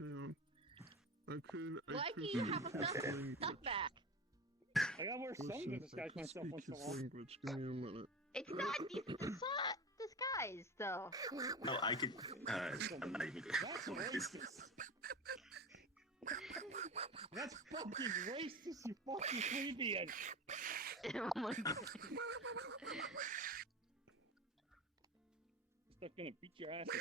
Damn. Why do you have a stuff back? I gotta wear something to disguise myself once in a while. Language. Give me a minute. It's not disguise, though. Oh, I could. I'm not even. That's racist. That's fucking racist, you fucking plebeian. Oh my god. Stuff gonna beat your ass and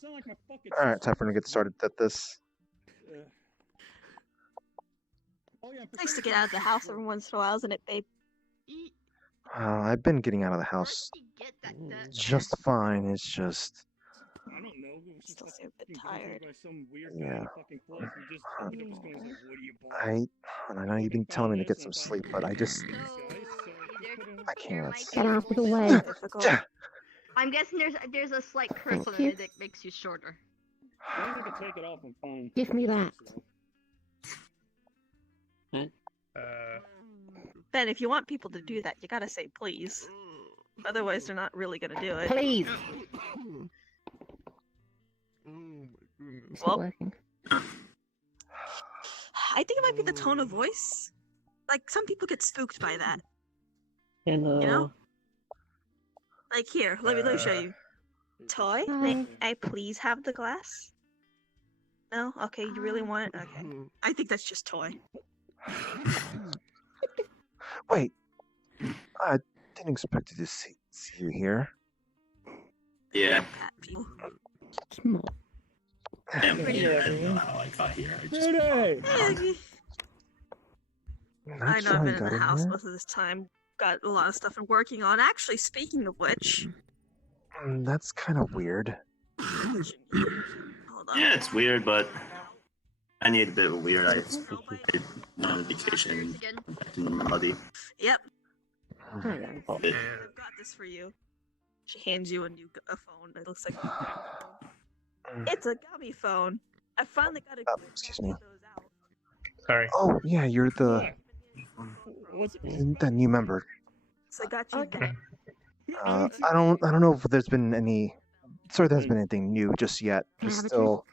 Sound like a fucking. Alright, time for me to get started at this. Oh, yeah, Nice to get out of the house every once in a while, isn't it, babe? I've been getting out of the house just fine. It's just. I don't know. Still seem a bit tired. Yeah. I I know you've been telling me to get some sleep, but I just. I can't. Get off the way. I'm guessing there's a slight curse on it that makes you shorter. I think I can take it off. I'm fine. Give me that. Ben, if you want people to do that, you gotta say please. Otherwise, they're not really gonna do it. Please. Oh my goodness. It's not working. I think it might be the tone of voice. Like, some people get spooked by that. Hello. You know? Like, here, let me show you. Toy, may I please have the glass? No? Okay, you really want it? Okay. I think that's just toy. Wait. I didn't expect to see you here. Yeah. Cat people. Small. I'm here. I don't know how I got here. I just. I know I've been in the house most of this time. Got a lot of stuff I'm working on. Actually, speaking of which... That's kind of weird. Hold on. Yeah, it's weird, but I need a bit of a weird. I went on vacation in Muddy. Yep. Hang on. I've got this for you. She hands you a phone. It looks like a phone. It's a gummy phone. I finally got a good excuse me. those out. Sorry. Oh yeah, you're the new member. So I got you that. I don't know if there's been any. Sorry, there hasn't been anything new just yet. Just still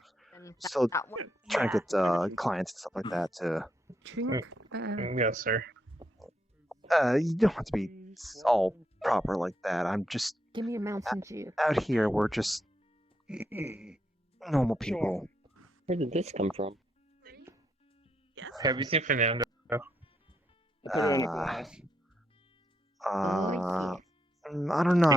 trying to get clients and stuff like that to. Drink. Yes, sir. You don't have to be all proper like that. I'm just Give me a Mountain Dew. out here. We're just normal people. Where did this come from? Yes. Have you seen Fernando? Put it on a glass. I don't know.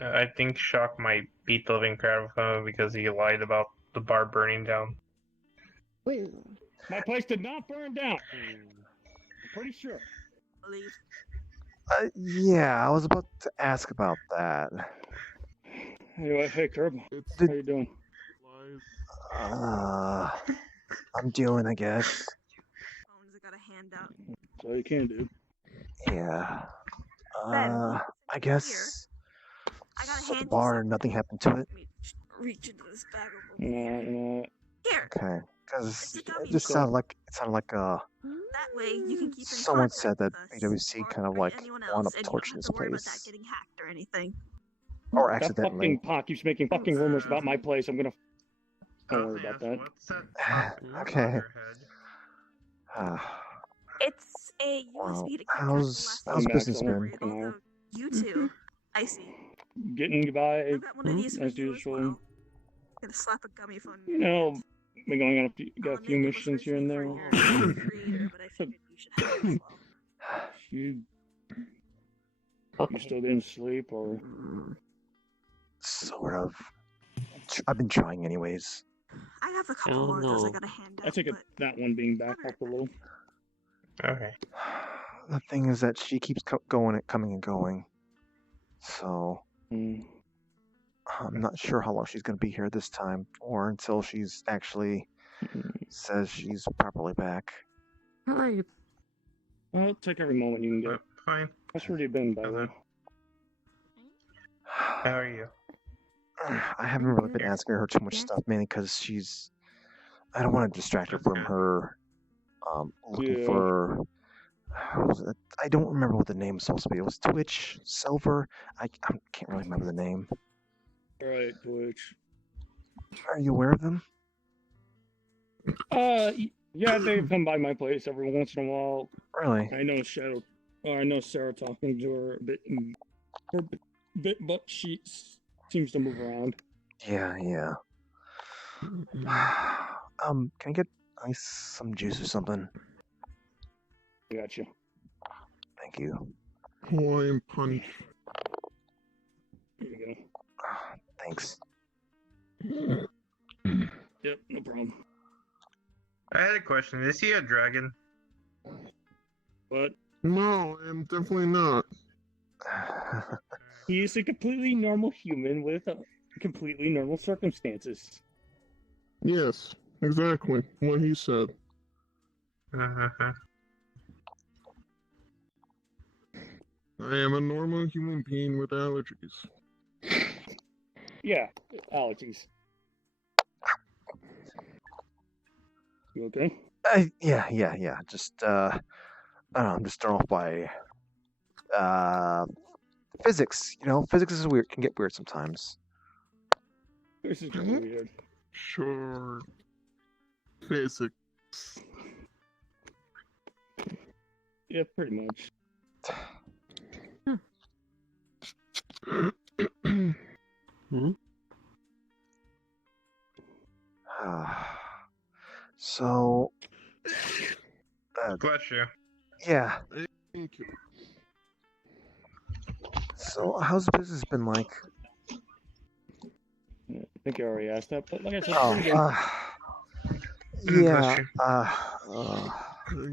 I think Shock might beat the living crap out of him because he lied about the bar burning down. Woo. My place did not burn down. I'm pretty sure. Believe. Yeah, I was about to ask about that. Anyway, hey Curb, how you doing? I'm doing, I guess. Phones I got a handout. That's all you can do. Yeah. Ben, I guess. I gotta So the hand you bar, something. nothing happened to it. Let me reach into this bag of No. Here. Okay, because It's a gummy it just sounded like That way you can keep in someone contact said that with us, BWC or kind of bring like anyone wound else, up and you don't torching have this to worry about that place, getting hacked or anything. or That accidentally. fucking pot keeps making fucking rumors about my place. I'm gonna. Don't worry about that. Okay. It's a USB Well, to keep track of the hause last business Maxwell. been? although you two, I see. Getting by I've got one of these for as you as usual. well. Gonna slap a gummy phone. You know, we're going on got a I'll few make it missions here and there. for your creator, but I figured you should have it as well. You still didn't sleep, or? Sort of. I've been trying anyways. I have a couple more of those I gotta hand out. I take it that one being back up a little. Okay. The thing is that she keeps coming and going. So, I'm not sure how long she's going to be here this time, or until she's actually says she's properly back. How are you? Well, take every moment you can get. Fine. That's where you've been, by the way. How are you? I haven't really been asking her too much stuff, mainly because I don't want to distract her from her looking Yeah. for what was it? I don't remember what the name was supposed to be. It was Twitch, Silver. I can't really remember the name. Alright, Twitch. Are you aware of them? Yeah, they come by my place every once in a while. Really? I know I know Sarah talking to her a bit, but she seems to move around. Yeah. Can I get some juice or something? Gotcha. Thank you. Hawaiian punch. Here you go. Thanks. Yep, no problem. I had a question. Is he a dragon? But No, I am definitely not. he is a completely normal human with completely normal circumstances. Yes, exactly what he said. I am a normal human being with allergies. Yeah, allergies. You okay? Yeah. Just I don't know. I'm just thrown off by physics. You know, physics is weird. Can get weird sometimes. This is really weird. Sure. Physics. Yeah, pretty much. So. Bless you. Yeah. Thank you. So, how's business been like? I think I already asked that, but like I said, yeah.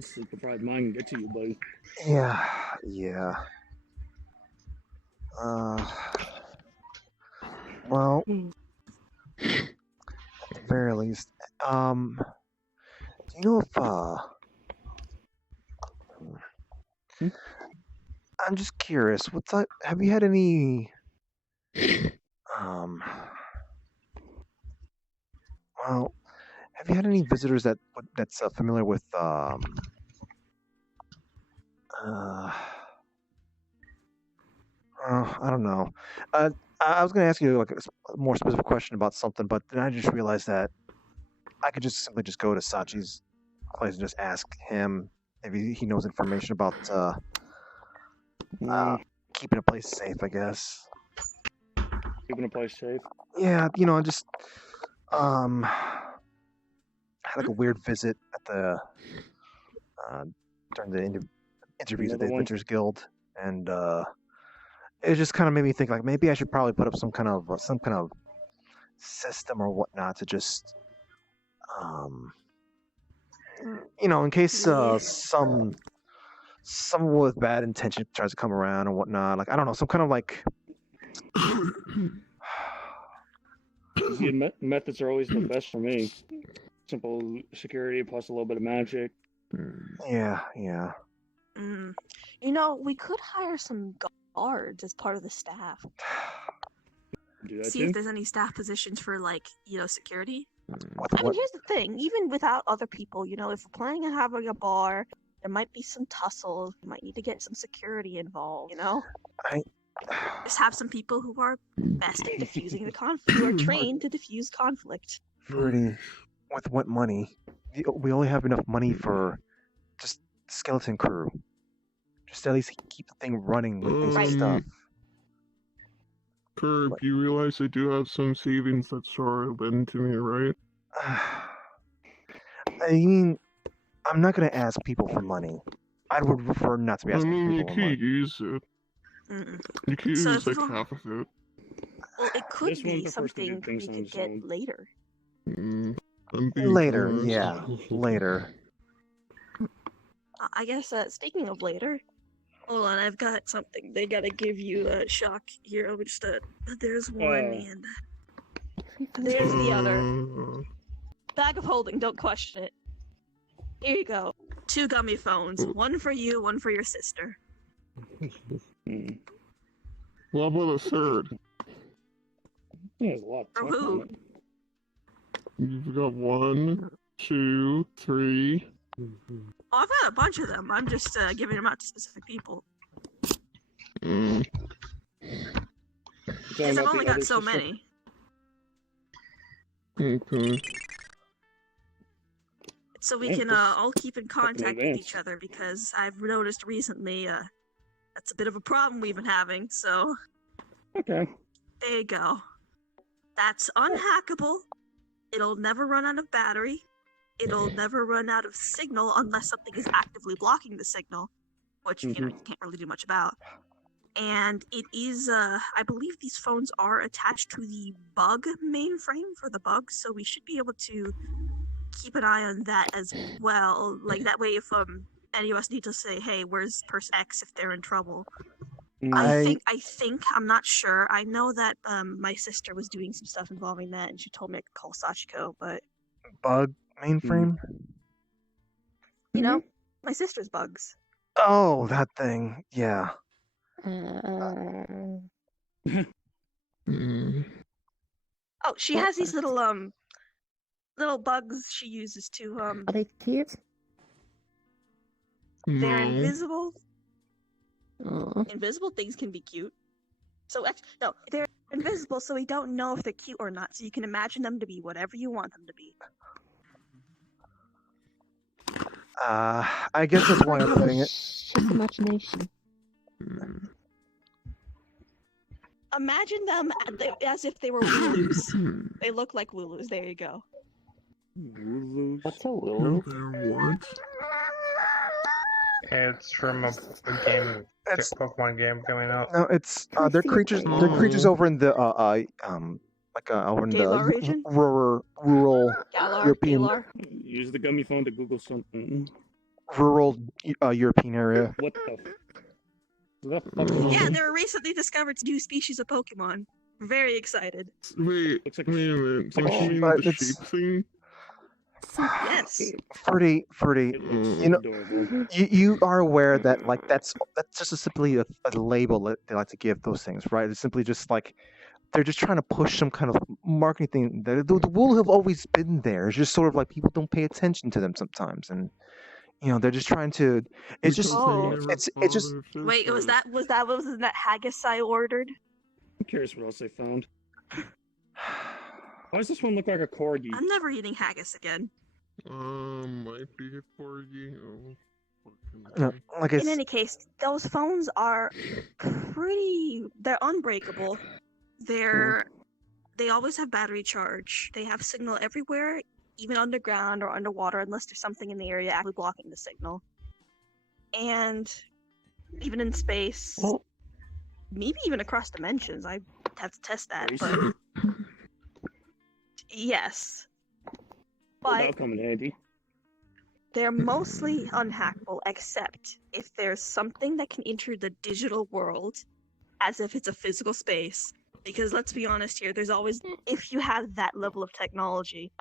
Sleep deprived mind can get to you, buddy. Yeah. Well, at the very least, do you know if I'm just curious. Have you had any well, have you had any visitors that's familiar with I don't know. I was going to ask you like a more specific question about something, but then I just realized that I could just simply just go to Sachi's place and just ask him if he knows information about keeping a place safe, I guess. Keeping a place safe? Yeah, just had like a weird visit at the during the interviews at the Adventures Guild, and it just kind of made me think like maybe I should probably put up some kind of system or whatnot to just in case someone with bad intention tries to come around or whatnot. Like I don't know, some kind of like. See, methods are always the best for me. Simple security plus a little bit of magic. Yeah. We could hire some guards as part of the staff. See if there's any staff positions for security. I mean, here's the thing. Even without other people, if we're planning on having a bar, there might be some tussles. We might need to get some security involved. Just have some people who are best at diffusing the conflict, who are trained to diffuse conflict. Pretty. With what money? We only have enough money for just skeleton crew. Just at least keep the thing running with basic stuff. Curb, you realize I do have some savings that Sora lent to me, right? I mean, I'm not going to ask people for money. I would prefer not to be asking people for money. You can't use it. You can use like half of it. Well, it could be something we could get later. Later, yeah. Later. I guess, speaking of later, hold on, I've got something. They gotta give you a shock here. I'll just, there's one, and there's the other. Bag of holding, don't question it. Here you go. 2 gummy phones. One for you, one for your sister. What about a third? There's a lot. For who? You've got 1, 2, 3. Oh, I've got a bunch of them. I'm just giving them out to specific people. Mm. Because I've only got so many. Okay. So we Yeah, can this all keep in contact with each advanced. other, because I've noticed recently that's a bit of a problem we've been having, so Okay. there you go. That's unhackable. It'll never run out of battery. It'll never run out of signal unless something is actively blocking the signal, which you can't really do much about. And it is, I believe these phones are attached to the bug mainframe for the bugs, so we should be able to keep an eye on that as well. Like, that way if any of us need to say, hey, where's person X if they're in trouble. I think, I'm not sure. I know that my sister was doing some stuff involving that, and she told me I could call Sachiko, but... Bug mainframe? You know, my sister's bugs. Oh, that thing. Yeah. Mm. Oh, she has these little bugs she uses to Are they cute? They're No. invisible. Oh. Invisible things can be cute. So no, they're invisible, so we don't know if they're cute or not. So you can imagine them to be whatever you want them to be. I guess that's why I'm putting it. Just imagination. Mm. Imagine them as if they were Wooloos. They look like Wooloos. There you go. What's a Wooloo? What? It's from a game, It's- Pokemon game coming out. No, it's I they're see it creatures. right They're now. creatures over in the over in Galar the region? rural Galar, European Galar. Use the gummy phone to Google something. rural European area. What the fuck is Yeah, this? there were recently discovered new species of Pokemon. We're very excited. Wait, Looks like wait a minute. Don't Oh, you mean but the it's- sheep thing? Yes. Ferdy, It looks you know- adorable. you are aware that like that's just simply a label that they like to give those things, right? It's simply just like they're just trying to push some kind of marketing thing. The wool have always been there. It's just sort of like people don't pay attention to them sometimes, and they're just trying to. It's just Oh. it's just Wait, was that haggis I ordered? I'm curious what else they found. Why does this one look like a corgi? I'm never eating haggis again. Might be for you. like In any case, those phones are they're unbreakable. They always have battery charge. They have signal everywhere, even underground or underwater, unless there's something in the area actually blocking the signal. And even in space, maybe even across dimensions. I have to test that, but yes. That'll But come in handy. they're mostly unhackable, except if there's something that can enter the digital world as if it's a physical space. Because let's be honest here, there's always, if you have that level of technology,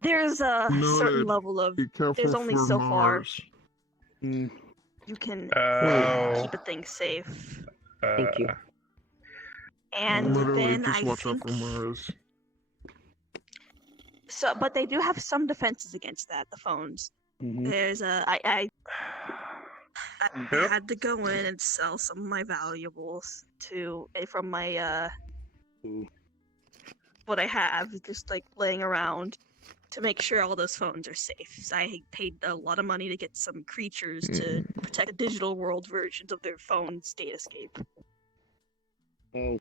there's a certain level of, Be careful there's only for so far Mars. Mm. you can Oh. keep a thing safe. Thank you. And Literally, then just I watch think, out for Mars. so, but they do have some defenses against that, the phones. Mhm. There's I Yep. had to go in and sell some of my valuables from my Ooh. what I have, just like laying around, to make sure all those phones are safe. So I paid a lot of money to get some creatures to protect the digital world versions of their phones' data escape. Oh,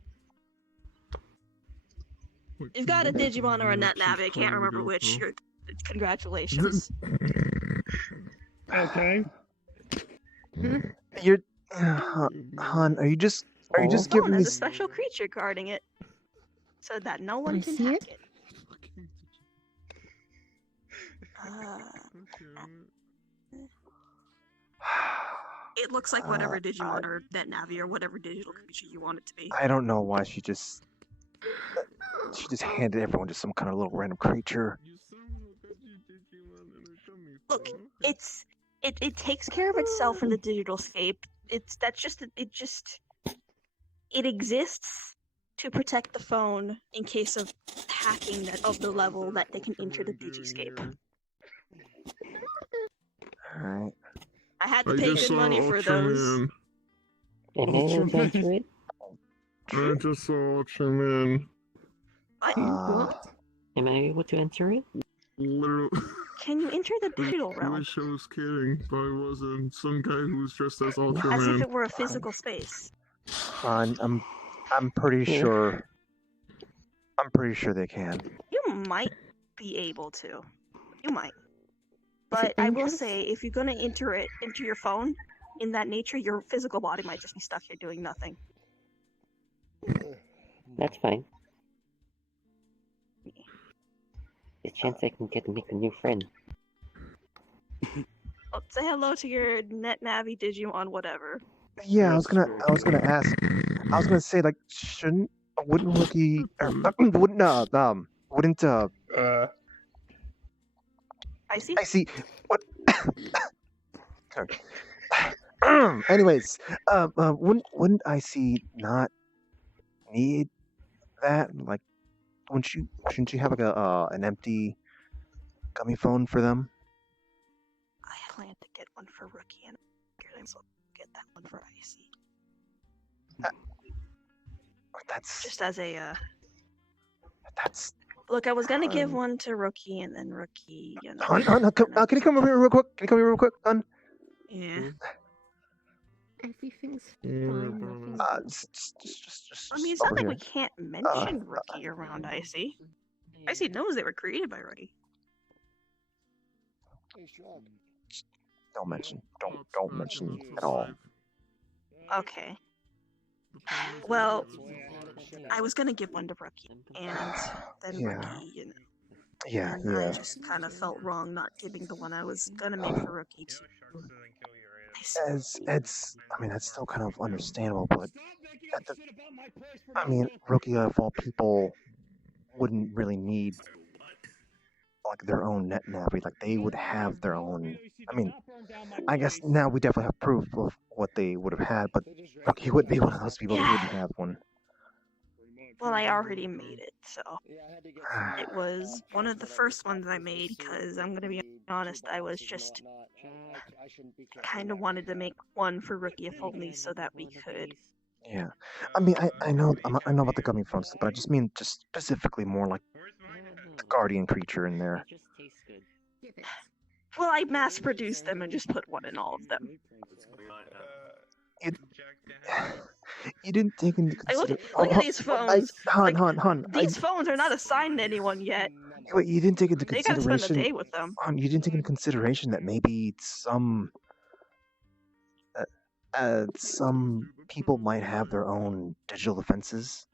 You've got a Digimon or a NetNavi, I can't remember which. Congratulations. okay. you're, hon. Are you just Oh, giving there's me? a special creature guarding it, so that no one I can see hack it. it. It looks like whatever Digimon or NetNavi or whatever digital creature you want it to be. I don't know why she just handed everyone just some kind of little random creature. Look, it takes care of itself in the digital scape. It exists to protect the phone in case of hacking of the level that they can enter the digiscape. Alright. I had to I pay just good saw money for those. Ultraman. Am I able to enter it? I just saw Ultraman. What? Am I able to enter it? Literally. Can you enter the digital I realm? wish I was kidding, but I wasn't. Some guy who was dressed as As if Ultraman. it were a physical space. I'm pretty sure. I'm pretty sure they can. You might be able to. You might. But I will say, if you're gonna enter it into your phone, in that nature, your physical body might just be stuck here doing nothing. That's fine. The chance I can make a new friend. Oh, say hello to your Net Navi Digimon, whatever. Yeah, I was gonna ask. I was gonna say, like, wouldn't Rookie, wouldn't I see. I see. What? Sorry. Anyways, wouldn't I see not need that? Like, shouldn't you have like an empty gummy phone for them? I plan to get one for Rookie, and I'm so get that one for IC. That's just as a. That's. Look, I was gonna give one to Rookie, and then Rookie. You know, Can you come over here real quick? Can you come here real quick, hon? Yeah. Everything's fine. Just I mean, it's not over like here. we can't mention Rookie around IC. IC knows they were created by Rookie. Don't mention at all. Okay. Well, I was gonna give one to Rookie, and then Rookie, you know. Yeah, and I just kind of felt wrong not giving the one I was gonna make for Rookie. It's I mean, that's still kind of understandable, but I mean, Rookie of all people wouldn't really need like their own net navi. Like they would have their own. I mean, I guess now we definitely have proof of what they would have had, but Rookie would be one of those people who wouldn't have one. Well, I already made it, so it was one of the first ones I made because I'm gonna be honest, I was just kind of wanted to make one for Rookie if only so that we could. Yeah, I mean, I know about the gummy phones, but I just mean just specifically more like the guardian creature in there. Well, I mass-produced them and just put one in all of them. You didn't take into consideration. Look at these phones. Hon. These phones are not assigned to anyone yet. Wait, you didn't take into They consideration. gotta spend a day with them. Hon, you didn't take into consideration that maybe some people might have their own digital defenses.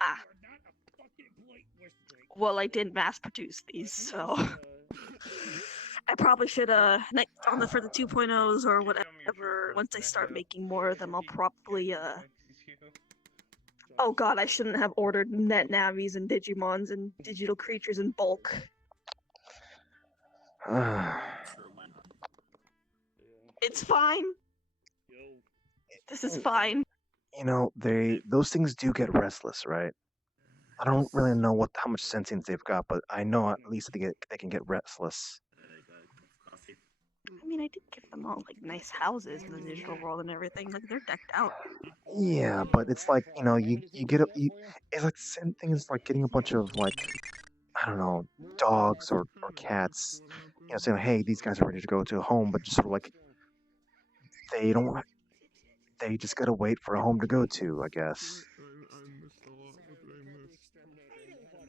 Ah. Well, I didn't mass-produce these, so I probably should for the 2.0s or whatever. Once I start making more of them, I'll probably Oh god, I shouldn't have ordered net navis and Digimons and digital creatures in bulk. It's fine. This is fine. You know, those things do get restless, right? I don't really know how much sentience they've got, but I know at least they can get restless. I mean, I did give them all like nice houses in the digital world and everything. Like they're decked out. Yeah, but it's like you it's like the same thing as like getting a bunch of like I don't know dogs or cats. Saying hey, these guys are ready to go to a home, but just sort of like they just gotta wait for a home to go to, I guess.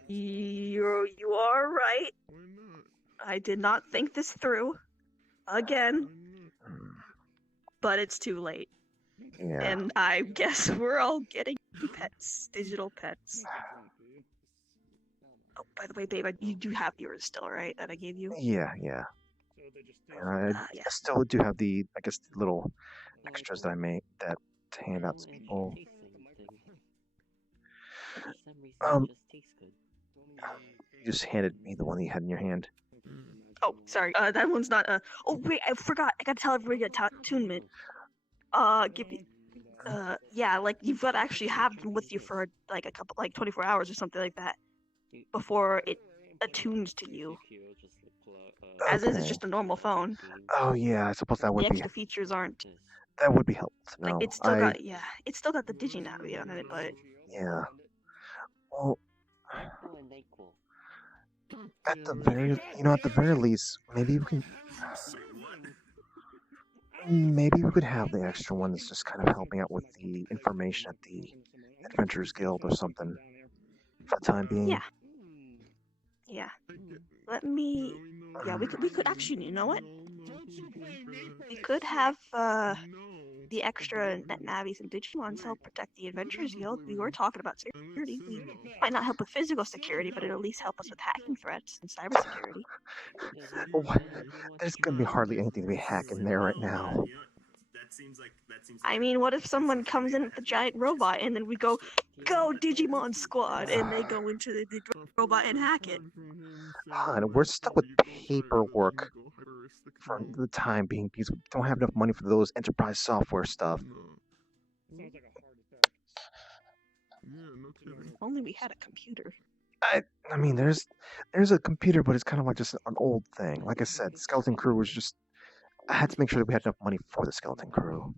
You are right. I did not think this through. Again. But it's too late. Yeah. And I guess we're all getting pets, digital pets. Oh, by the way, babe, you do have yours still, right? That I gave you? Yeah. I still do have the little extras that I made that to hand out to people. You just handed me the one that you had in your hand. Oh, sorry. That one's not. Oh wait, I forgot. I gotta tell everybody attunement. Give me. Yeah, like you've got to actually have them with you for like a couple, like 24 hours or something like that, before it attuned to you. As is, it's just a normal phone. Oh yeah, I suppose that The would be extra features aren't that would be helpful to know. like it's still got it's still got the DigiNavi on it, but yeah. Well, at the very least, maybe we could have the extra one that's just kind of helping out with the information at the Adventurers Guild or something for the time being. Yeah. Let me. Yeah, we could actually. You know what? We could have the extra net navis and Digimons help protect the Adventurers Guild. We were talking about security. We might not help with physical security, but it'll at least help us with hacking threats and cybersecurity. Well, there's gonna be hardly anything to be hacking there right now. I mean, what if someone comes in with the giant robot and then we go Digimon Squad, and they go into the robot and hack it? And we're stuck with paperwork for the time being because we don't have enough money for those enterprise software stuff. If only we had a computer. I mean, there's a computer, but it's kind of like just an old thing. Like I said, Skeleton Crew was just. I had to make sure that we had enough money for the Skeleton Crew.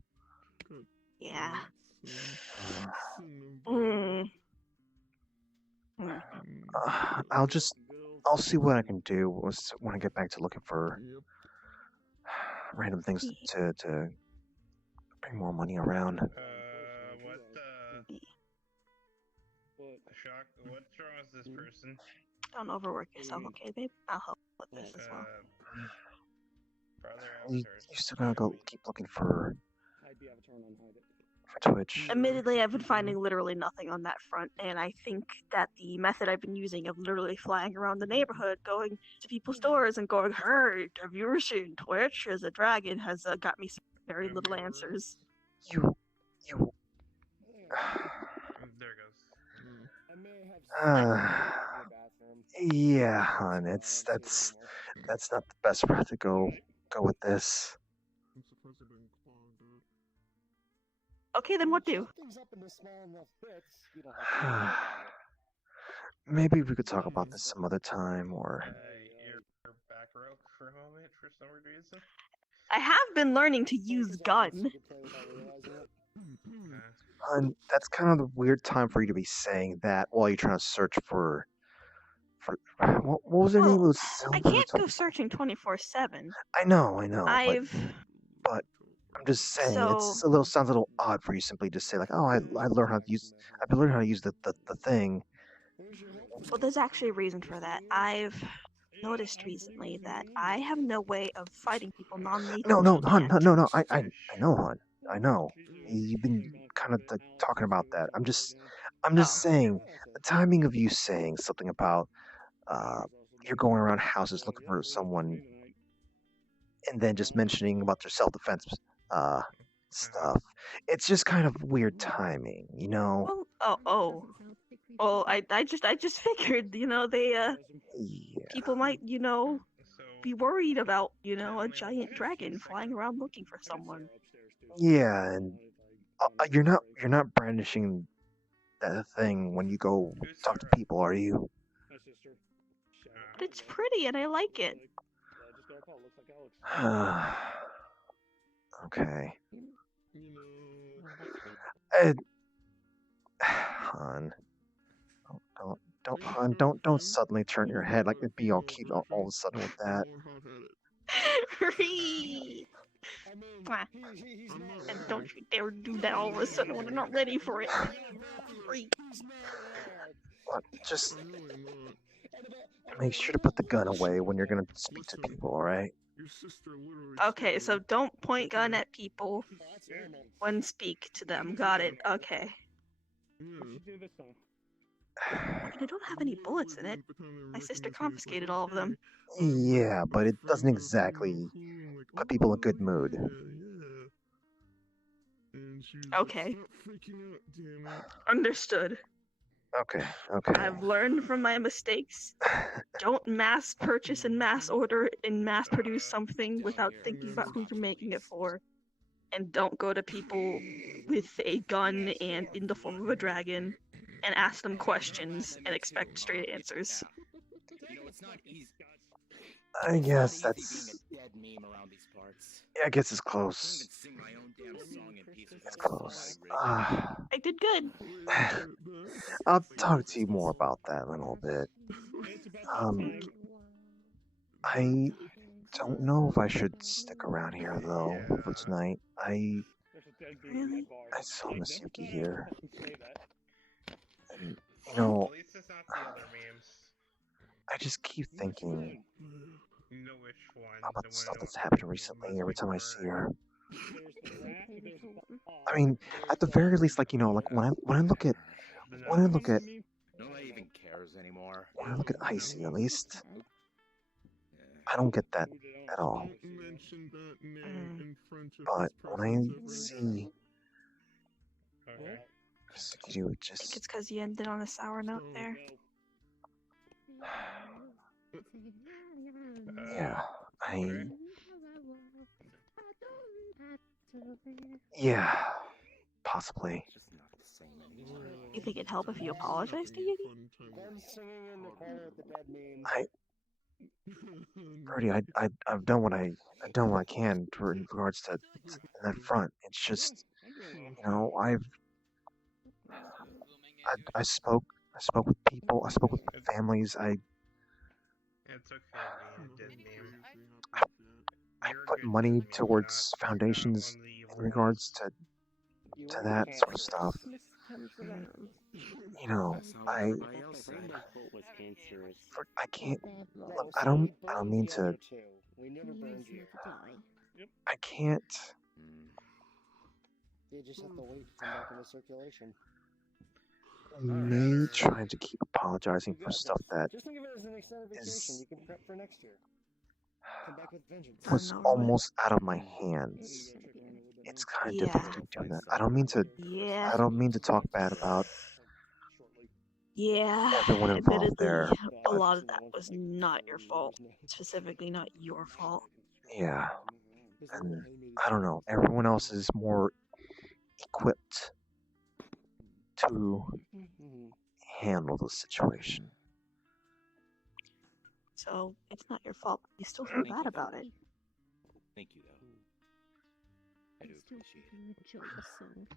Yeah. I'll see what I can do when I get back to looking for random things to bring more money around. Shock, what's wrong with this person? Don't overwork yourself, okay, babe? I'll help with this as well. You still gotta go keep looking for Twitch. Admittedly, I've been finding literally nothing on that front, and I think that the method I've been using of literally flying around the neighborhood, going to people's doors and going, "Hey, have you ever seen Twitch as a dragon?" has got me some very little answers. You. There it goes. Yeah, hon. That's not the best route to go with this. Okay, then what do? Maybe we could talk about this some other time, or. Your back row for a moment for some reason. I have been learning to use gun. Hun, that's kind of the weird time for you to be saying that while you're trying to search for what was her name? I can't go searching 24/7. I know. But I'm just saying sounds a little odd for you simply to say like, oh, I've been learning how to use the thing. Well, there's actually a reason for that. I've noticed recently that I have no way of fighting people non-lethally. No, hon, no. I know, hon. I know. You've been kind of talking about that. I'm just saying the timing of you saying something about you're going around houses looking for someone, and then just mentioning about their self-defense stuff. It's just kind of weird timing, you know. Well, I just figured, they people might, be worried about, a giant dragon flying around looking for someone. Yeah, and you're not brandishing that thing when you go talk to people, are you? But it's pretty and I like it. Okay. Hon. Don't suddenly turn your head like it'd be all cute all of a sudden with that. And don't you dare do that all of a sudden when I'm not ready for it. Just make sure to put the gun away when you're gonna speak to people, alright? Okay, so don't point gun at people when speak to them. Got it. Okay. I don't have any bullets in it. My sister confiscated all of them. Yeah, but it doesn't exactly put people in a good mood. Okay. Understood. Okay. I've learned from my mistakes. Don't mass purchase and mass order and mass produce something without thinking about who you're making it for. And don't go to people with a gun and in the form of a dragon and ask them questions and expect straight answers. It's not easy. I guess It's that's. being a dead meme around these parts. Yeah, I guess it's I can't close. even sing my own damn song in peace It's without close. I did good. I'll talk to you more about that in a little bit. I don't know if I should stick around here though for tonight. I so miss Yuki here. And you know, At least it's not the other memes. I just keep thinking You know which one. about The the stuff one that's that happened was recently every time I see her. Oh. I mean, at the very least, like like when I look at No one even cares anymore. when I look at Icy, at least I don't get that at all. But when I see Sukiru, it I think just it's because you ended on a sour note there. yeah, yeah, possibly. It's just not the same anymore. You think it'd help if you apologized to Yuki? Brody, I've done what I've done what I can in regards to that front. It's just I spoke with people, I spoke with families, It's okay being a dead meme. I put money towards foundations in regards to that sort of stuff. That's how everybody else said. I can't. Look, I don't mean to. I can't. You just have to wait to come back into circulation. Me trying to keep apologizing for stuff that Just think of it as an extended vacation. You can prep for next year. Come back with vengeance. was almost out of my hands. It's kind of difficult to keep doing that. I don't mean to. Yeah. I don't mean to talk bad about Yeah. everyone involved there. A lot of that was not your fault. Specifically, not your fault. Yeah, and I don't know. Everyone else is more equipped to handle the situation. So it's not your fault. You still feel bad about it. Thank you, though. I do appreciate it.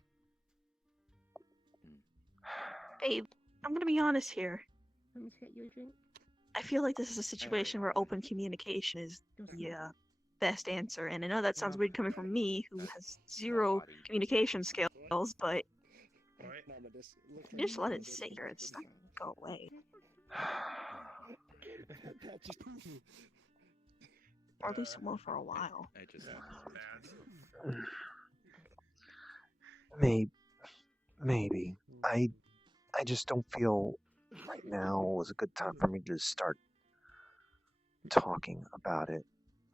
Babe, I'm gonna be honest here. Let me get you a drink. I feel like this is a situation where open communication is the best answer, and I know that sounds weird coming from me, who has zero communication skills, but just let it sit here. It's not gonna go away. Or at least it won't for a while. I just Maybe. I just don't feel right now was a good time for me to start talking about it.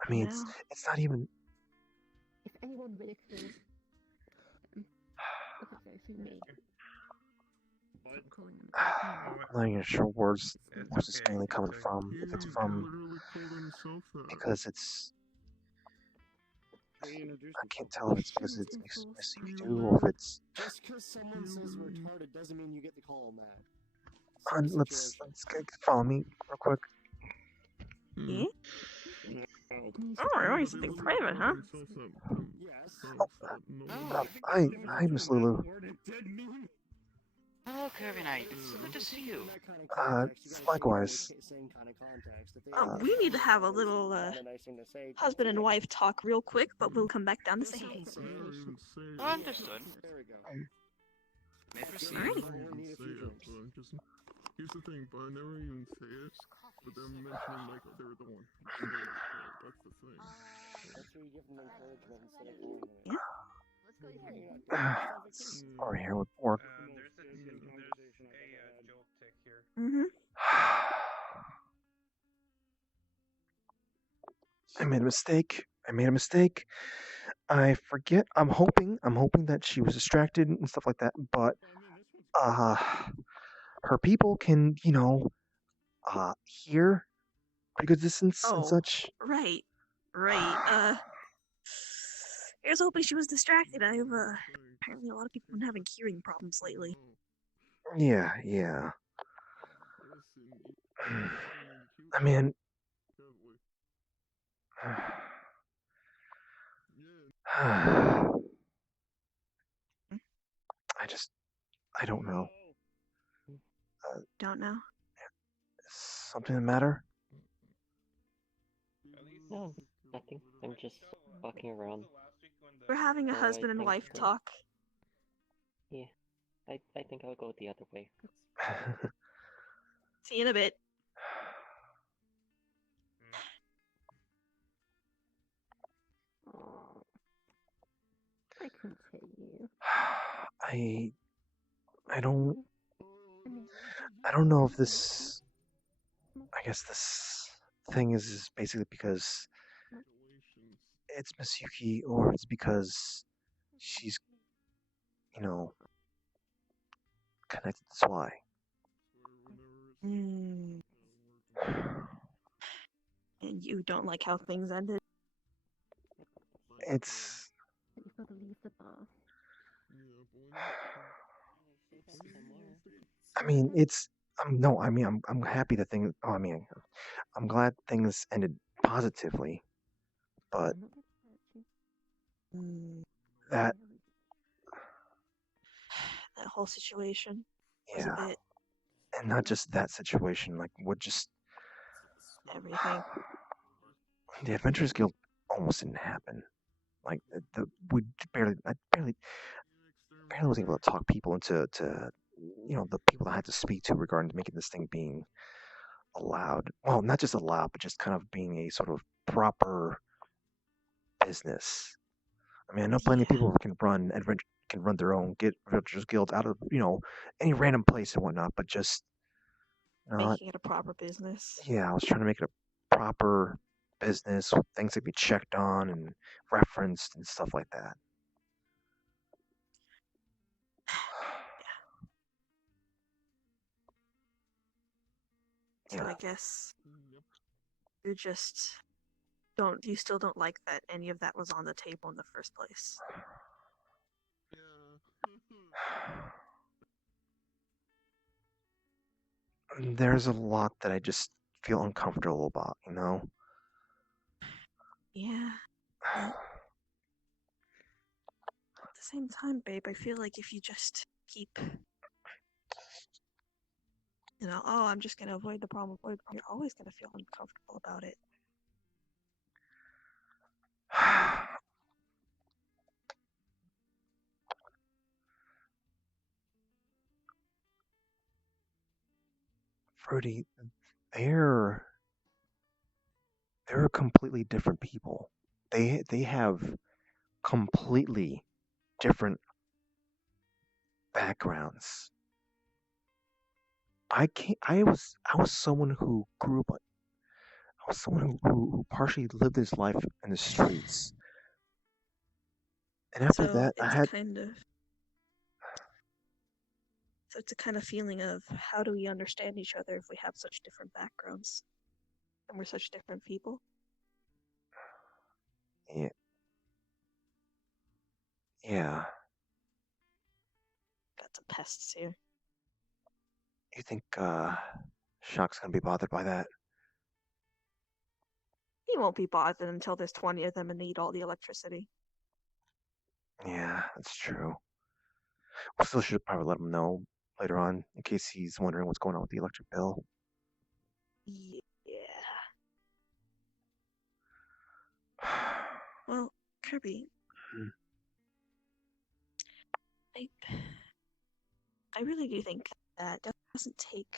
I mean, it's not even. If anyone ridicules okay, through me. I'm not even sure where's this mainly coming from. If it's from because it's. I can't tell if it's because it's missing you or if it's. Just because someone says we're retarded doesn't mean you get to call them that. Let's follow me real quick. Hmm? Oh, you're doing something private, huh? Hi, Miss Lulu. Hello, Kirby Knight. It's so good to see you. Likewise. We need to have a little husband and wife talk real quick, but we'll come back down to say hey. Understood. May proceed. Here's the thing, but I never even say it, but them mentioning like they're the one. That's the thing. That's where you give them encouragement instead of bullying them. Sorry, here with work. There's a joke tick here. I made a mistake. I forget. I'm hoping that she was distracted and stuff like that. But her people can, hear pretty good distance and such. Right. Here's hoping she was distracted. Apparently a lot of people have been having hearing problems lately. Yeah. I mean, I don't know. Don't know. Something the matter? No, nothing. I'm just walking around. We're having a So I husband and think, wife talk. Yeah, I think I'll go the other way. See you in a bit. I continue. I don't know if this. I guess this thing is basically because it's Miss Yuki, or it's because she's, connected. That's why. And you don't like how things ended? It's. You've got to leave the bar. I mean, it's. No, I mean, I'm happy that things. Oh, I mean, I'm glad things ended positively, but that. That whole situation was Yeah. a bit And not just that situation, like what just everything. the Adventurers Guild almost didn't happen. Like we I barely was able to talk people into the people that I had to speak to regarding making this thing being allowed. Well, not just allowed, but just kind of being a sort of proper business. I mean, I know plenty of people who can run their own Adventurers Guild out of any random place and whatnot, but just Making it a proper business. Yeah, I was trying to make it a proper business with things that be checked on and referenced and stuff like that. So I guess you still don't like that any of that was on the table in the first place. There's a lot that I just feel uncomfortable about, Yeah. Well, at the same time, babe, I feel like if you just keep, oh, I'm just gonna avoid the problem, you're always gonna feel uncomfortable about it. Fruity, they're completely different people. They have completely different backgrounds. I was someone who grew up. I was someone who partially lived his life in the streets. And after that, I had So it's a kind of feeling of how do we understand each other if we have such different backgrounds and we're such different people? Yeah. Yeah. Got some pests here. You think Shock's gonna be bothered by that? He won't be bothered until there's 20 of them and they eat all the electricity. Yeah, that's true. We still should probably let him know later on in case he's wondering what's going on with the electric bill. Yeah. Well, Kirby, I really do think that doesn't take.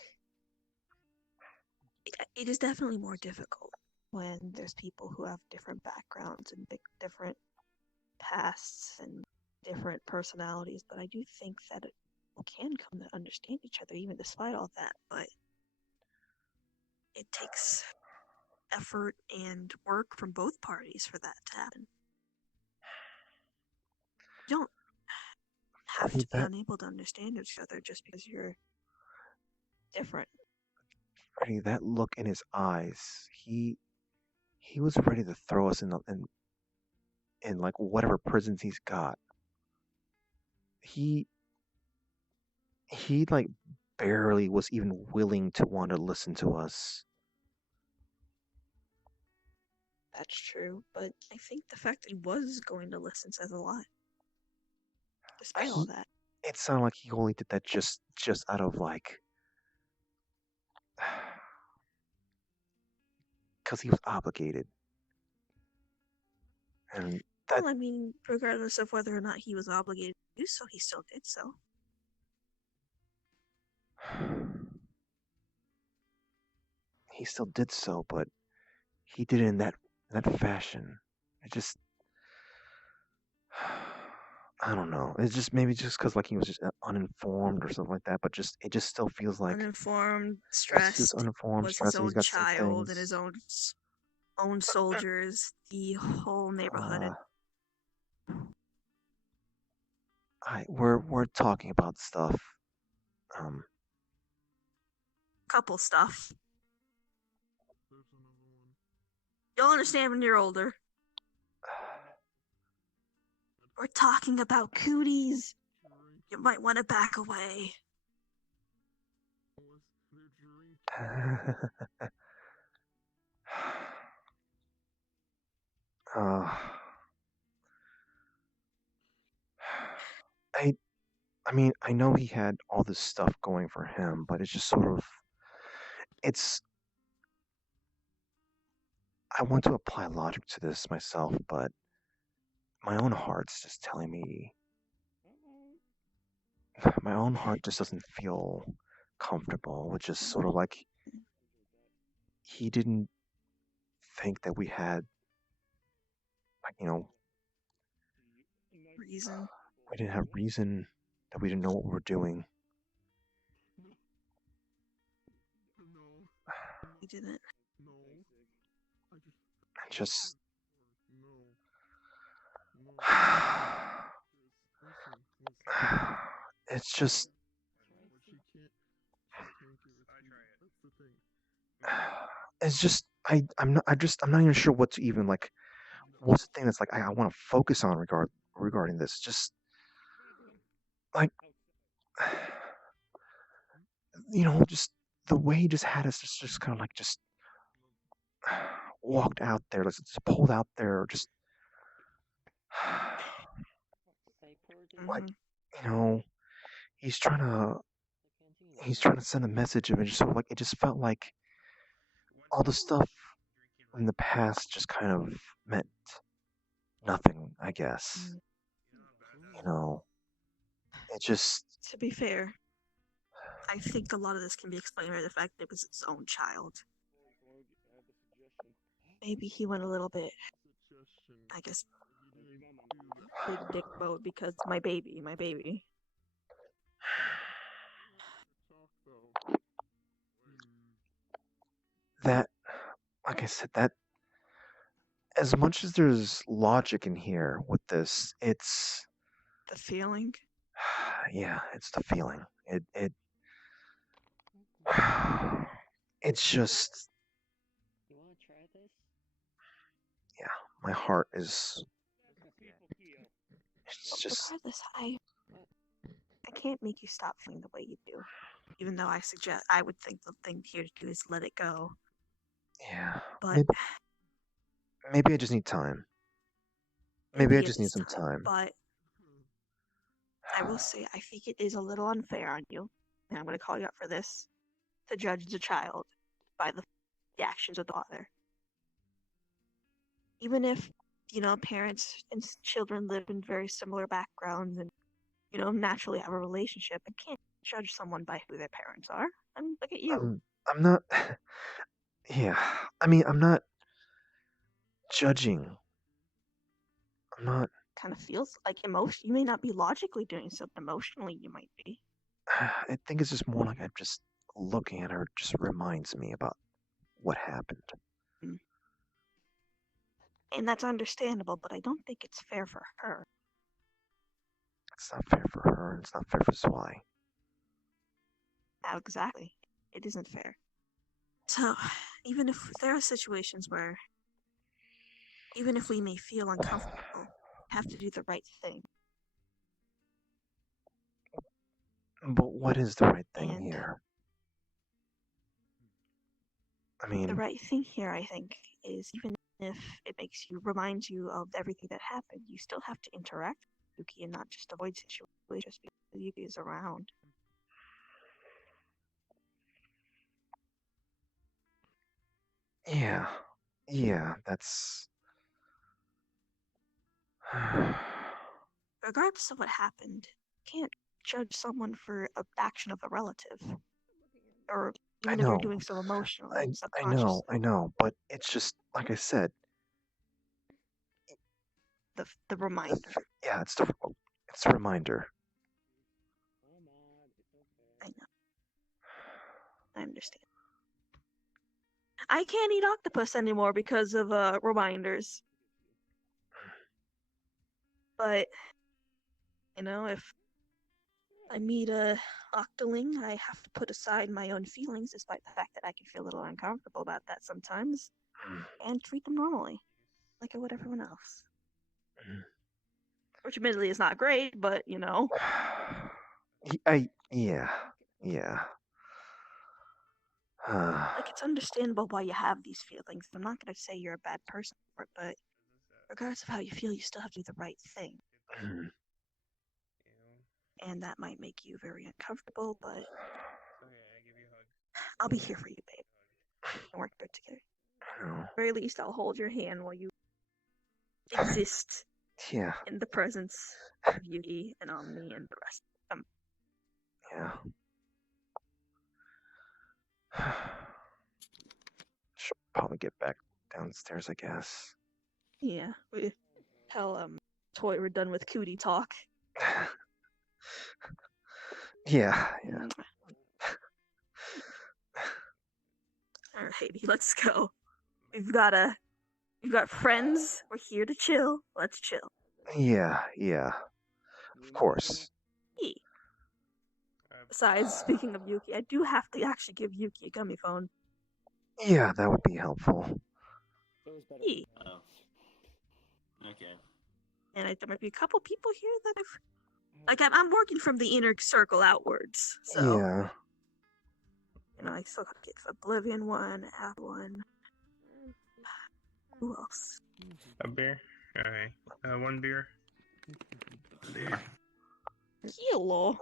It is definitely more difficult when there's people who have different backgrounds and different pasts and different personalities. But I do think that people can come to understand each other even despite all that. But it takes effort and work from both parties for that to happen. You don't have to be unable to understand each other just because you're different. Freddie, that look in his eyes, he was ready to throw us in like whatever prisons he's got. He like barely was even willing to want to listen to us. That's true, but I think the fact that he was going to listen says a lot. Despite all that. It sounded like he only did that just out of like, because he was obligated, and that. Well, I mean, regardless of whether or not he was obligated to do so, he still did so. He still did so, but he did it in that fashion. It just, I don't know. It's just maybe just because like he was just uninformed or something like that. But just it just still feels like Uninformed, he was stressed, uninformed, was stressed. his He's own got some child and things. his own soldiers, the whole neighborhood. We're talking about stuff. Couple stuff. You'll understand when you're older. We're talking about cooties. You might want to back away. I mean, I know he had all this stuff going for him, but it's just sort of, I want to apply logic to this myself, but my own heart's just telling me, my own heart just doesn't feel comfortable, which is sort of like, he didn't think that we had, like, reason. We didn't have reason, that we didn't know what we were doing. We didn't. Just. It's just. It's just. I'm not even sure what to even like. What's the thing that's like I want to focus on regarding this? Just like, just the way he just had us just kind of like just walked out there, just pulled out there, just like, he's trying to send a message, and it just sort of like, it just felt like all the stuff in the past just kind of meant nothing, I guess. It just. To be fair, I think a lot of this can be explained by the fact that it was his own child. Maybe he went a little bit, I guess, big dick mode because my baby. That, like I said, that as much as there's logic in here with this, it's the feeling. Yeah, it's the feeling. It's just. You want to try this? Yeah, my heart is. It's just. Regardless, I can't make you stop feeling the way you do. Even though I would think the thing here to do is let it go. Yeah. But maybe I just need time. Maybe I just need some time. But I will say, I think it is a little unfair on you, and I'm going to call you out for this, to judge the child by the actions of the father. Even if, parents and children live in very similar backgrounds and, naturally have a relationship, I can't judge someone by who their parents are. I mean, look at you. I'm not. Yeah, I mean, I'm not judging. I'm not. Kind of feels like you may not be logically doing so, but emotionally you might be. I think it's just more like I'm just looking at her just reminds me about what happened. And that's understandable, but I don't think it's fair for her. It's not fair for her, and it's not fair for Zwei. Exactly. It isn't fair. So, even if there are situations where, even if we may feel uncomfortable, we have to do the right thing. But what is the right thing here? I mean, the right thing here, I think, is even if it reminds you of everything that happened, you still have to interact with Yuki and not just avoid situations just because Yuki is around. Yeah. Yeah, that's. Regardless of what happened, you can't judge someone for an action of a relative. Or I even if you're know. doing so emotionally, I subconsciously. know, but it's just like I said. The reminder. Yeah, it's a reminder. I know. I understand. I can't eat octopus anymore because of reminders. But if I meet a octoling, I have to put aside my own feelings, despite the fact that I can feel a little uncomfortable about that sometimes, and treat them normally, like I would everyone else. Which admittedly is not great, but Yeah. like, it's understandable why you have these feelings. I'm not gonna say you're a bad person for it, but regardless of how you feel, you still have to do the right thing. And that might make you very uncomfortable, but I'll be here for you, babe. And work good together. At the very least, I'll hold your hand while you exist in the presence of Yuki and Omni and the rest of them. Yeah. Should probably get back downstairs, I guess. Yeah, Toy, we're done with cootie talk. Yeah. Alrighty, let's go. We've got friends. We're here to chill. Let's chill. Yeah. Of course. Hey. Besides, speaking of Yuki, I do have to actually give Yuki a gummy phone. Yeah, that would be helpful. Hey. Oh. Okay. And there might be a couple people here that I'm working from the inner circle outwards. So. Yeah. I still gotta get Oblivion one, App one. Who else? A beer? Okay. One beer. There. Hello.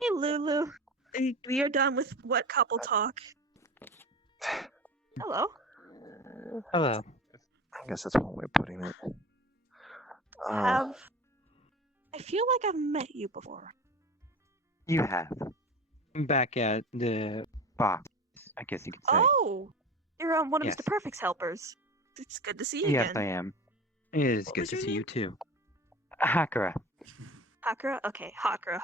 Hey, Lulu. We are done with what couple talk. Hello. Hello. I guess that's one way of putting it. I feel like I've met you before. You have. Back at the box, I guess you could say. Oh! You're one of Mr. Perfect's helpers. It's good to see you Yes, again. I am. It is good to see you too. Hakura. Hakura? Okay, Hakura.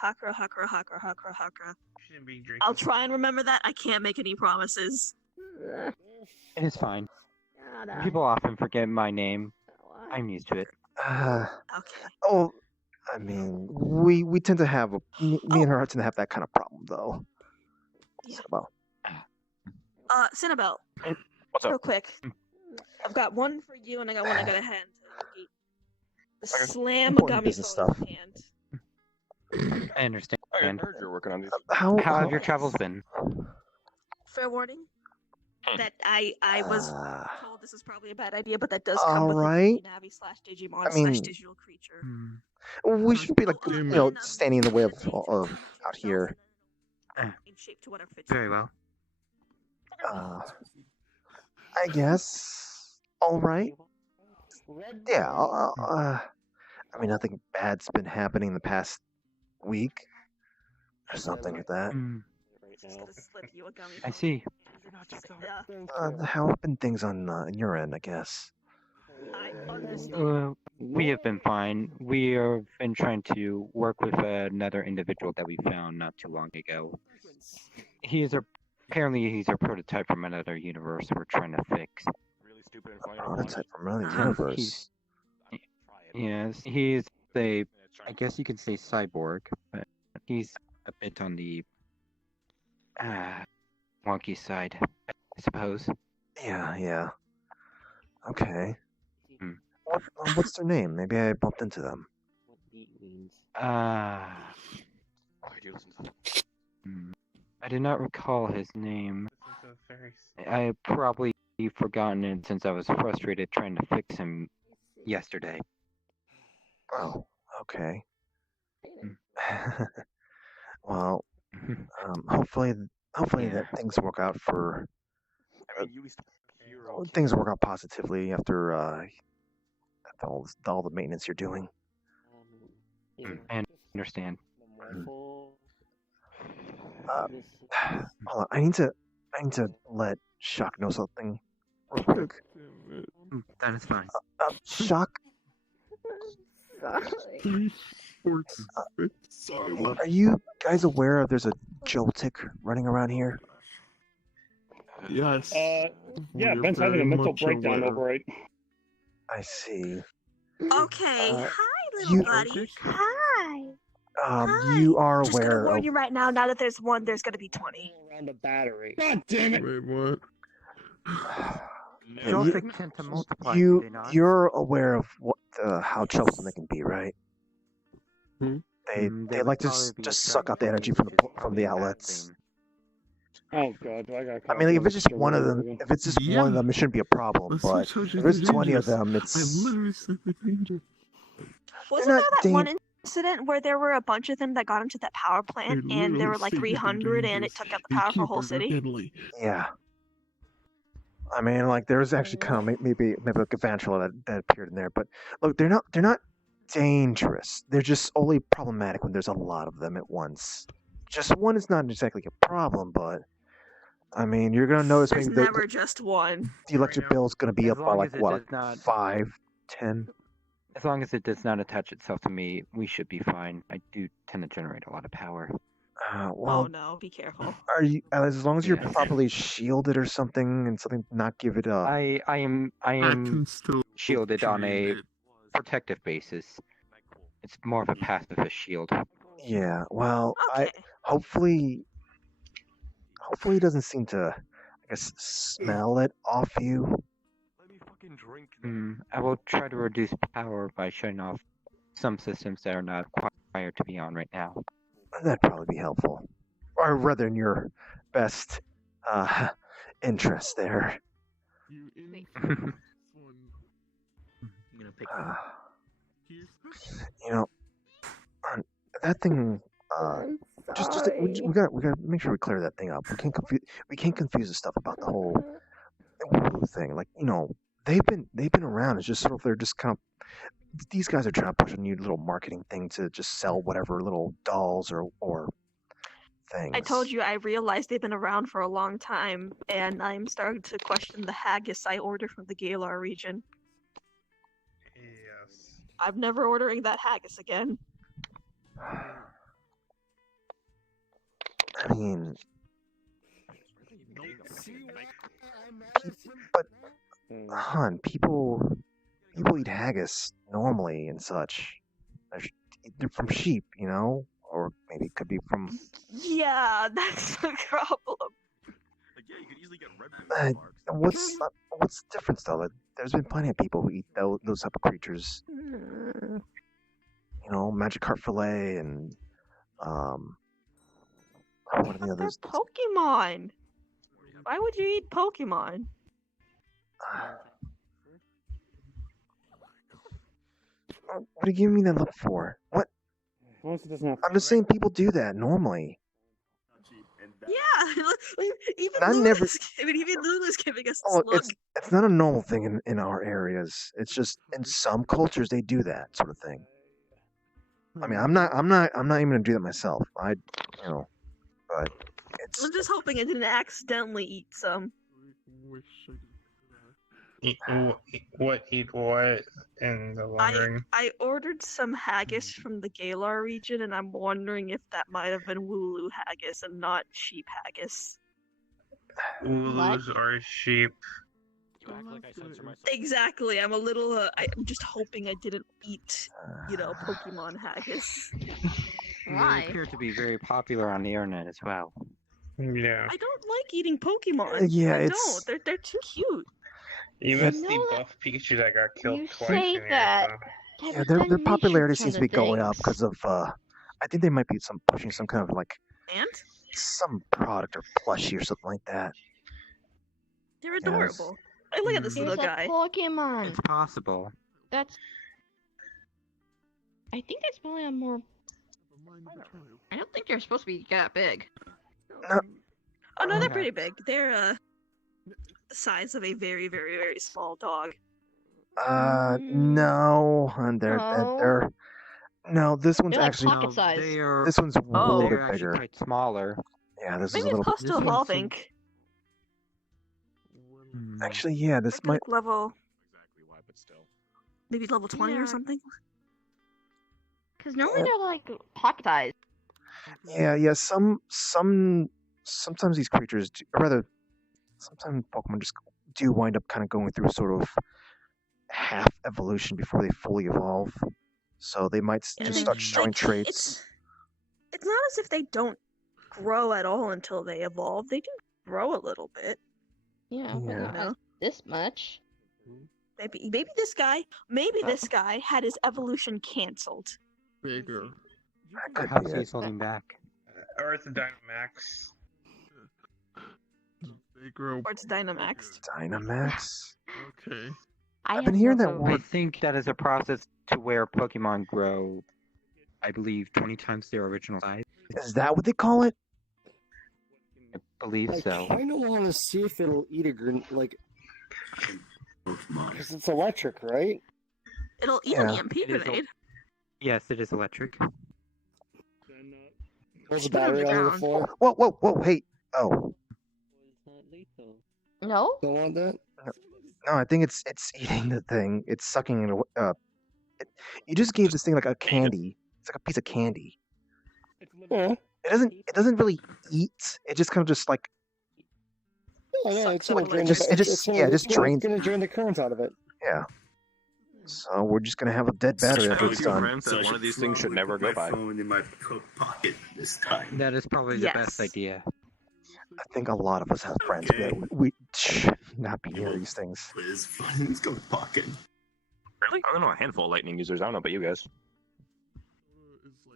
I'll try and remember that. I can't make any promises. It is fine. People often forget my name. I'm used to it. Okay. Oh, I mean, we tend to have me and her tend to have that kind of problem, though. Yeah. So, Cinnabelle. What's up? Real quick. I've got one for you, and I got one I gotta hand to Yuki. The important business stuff. I understand. I heard you're working on these. How have your travels been? Fair warning that I was told this is probably a bad idea, but that does come with right. a Navi/Digimon/ digital creature. We should be like standing in the way of out here. Shape to whatever fits. Very well. I guess. All right. Yeah. I mean, nothing bad's been happening the past week or something like that. I see. How have been things on your end? I guess. We have been fine. We have been trying to work with another individual that we found not too long ago. Apparently he's a prototype from another universe we're trying to fix. A prototype from another universe. Yes, he's I guess you could say cyborg, but he's a bit on the wonky side, I suppose. Yeah. Okay. What's their name? Maybe I bumped into them. I do not recall his name. I probably completely forgotten it since I was frustrated trying to fix him yesterday. Oh, okay. Well, hopefully that things work out for. Things work out positively after all the maintenance you're doing. I understand. Hold on, I need to let Shock know something real quick. That is fine. Shock, Please, sorry. are you guys aware of there's a Joltik running around here? Yes. Yeah, We're Ben's having a very mental much breakdown aware. over it. I see. Okay, hi, little buddy. Hi. You are Just gonna aware warn of. you right now. Now that there's one, there's gonna be 20. Around the battery. God damn it! Wait, what? Yeah, Joltik tend to multiply, do they not? you're aware of what how troublesome they can be, right? Hmm? They would like to probably be just suck out the energy attracted from to the that outlets. thing. Oh god, do I got I mean, like, if it's just one of them, if it's just one of them, it shouldn't be a problem. That's why I But told you if there's they're 20 of dangerous. them, I it's literally said they're dangerous. Wasn't there that one incident where there were a bunch of them that got into that power plant I and there literally were like said they're 300 and dangerous. it took out the They power for a keep whole her city? deadly. yeah. I mean, like there's actually kind of maybe like a Vantula that appeared in there, but look, they're not dangerous. They're just only problematic when there's a lot of them at once. Just one is not exactly a problem, but I mean, you're gonna notice There's maybe never just one. the electric bill is gonna be As up by long like as it what, does like not- 5, 10. As long as it does not attach itself to me, we should be fine. I do tend to generate a lot of power. Well, Oh no, be careful. are you as long as you're Yes. properly shielded or something, and something not give it up? I am can still shielded on a train it. protective basis. It's more of a pacifist shield. Yeah. Well, Okay. hopefully he doesn't seem to, I guess, smell it off you. I will try to reduce power by shutting off some systems that are not required to be on right now. That'd probably be helpful, or rather, in your best interest there. You in Wait. this one. I'm gonna pick You know, that thing. Just we got to make sure we clear that thing up. We can't confuse the stuff about the whole Woo thing. Like, you know, they've been around. It's just sort of they're just kind of these guys are trying to push a new little marketing thing to just sell whatever little dolls or things. I told you I realized they've been around for a long time, and I'm starting to question the haggis I ordered from the Galar region. Yes. I'm never ordering that haggis again. I mean, but hon, people eat haggis normally and such. They're from sheep, you know, or maybe it could be from. Yeah, that's the problem. Like, yeah, you could easily get red What's the difference though? Like, there's been plenty of people who eat those type of creatures. You know, magic heart fillet and what are the others? They're Pokemon. Why would you eat Pokemon? What are you giving me that look for? What? I'm just saying people do that normally. Yeah, even I Lula's, never- I mean, even Lula's giving us this Oh, look. it's not a normal thing in our areas. It's just in some cultures they do that sort of thing. I mean, I'm not even gonna do that myself. But it's I'm just hoping I didn't accidentally eat some. Wish I did Eat what in the wondering? I ordered some haggis from the Galar region, and I'm wondering if that might have been Wooloo haggis and not sheep haggis. Wooloos or sheep. You act like I censor myself. Exactly. I'm a little. I'm just hoping I didn't eat, Pokemon haggis. Why? They appear to be very popular on the internet as well. Yeah. I don't like eating Pokemon. Yeah, I it's- don't. They're too cute. You Yeah, missed the know that- buff Pikachu that got killed you twice say in here. that. So. yeah, their popularity seems to be going up because of I think they might be pushing some kind of like And some product or plushie or something like that. they're Yes. adorable. Look at this Here's little a guy. Pokemon. It's possible. That's. I think that's probably a more. I don't think they're supposed to be that big. Oh no, they're pretty big. They're the size of a very, very, very small dog. No, and they're no. This one's They're like actually pocket size. this one's a little bit They're actually bigger. quite smaller. Yeah, this is Maybe a it's little. close to evolving. Actually, yeah, this might. Level. Exactly why, but still. Maybe level 20 or something. Because normally they're like pocket size. Yeah. Sometimes these creatures, or rather, sometimes Pokemon just do wind up kind of going through sort of half evolution before they fully evolve. So they might just start showing traits. It's not as if they don't grow at all until they evolve. They do grow a little bit. Yeah, but Yeah. not this much. Maybe this guy had his evolution canceled. Bigger. Perhaps he's holding back. Or it's a Dynamax. They grow. Or it's Dynamax. Dynamax. Okay. I've been hearing that I word. think that is a process to where Pokemon grow, I believe, 20 times their original size. Is that what they call it? I believe I so. kind of want to see if it'll eat a green, like, because it's electric, right? It'll eat Yeah. an EMP It is grenade. Yes, it is electric. There's a battery on the floor. Whoa, hey. Oh. No? Don't want that? No, I think it's eating the thing. It's sucking it away. You just gave this thing like a candy. It's like a piece of candy. Yeah. It doesn't really eat. It just kind of just like I know, it's gonna drain just drains. It's gonna drain the current out of it. Yeah. So we're just gonna have a dead battery after it's done. So one of these things should never go by. Phone in my coat pocket this time. That is probably the best idea. I think a lot of us have friends that we should not be near these things. His phone in his coat pocket. Really? I don't know a handful of lightning users. I don't know about you guys.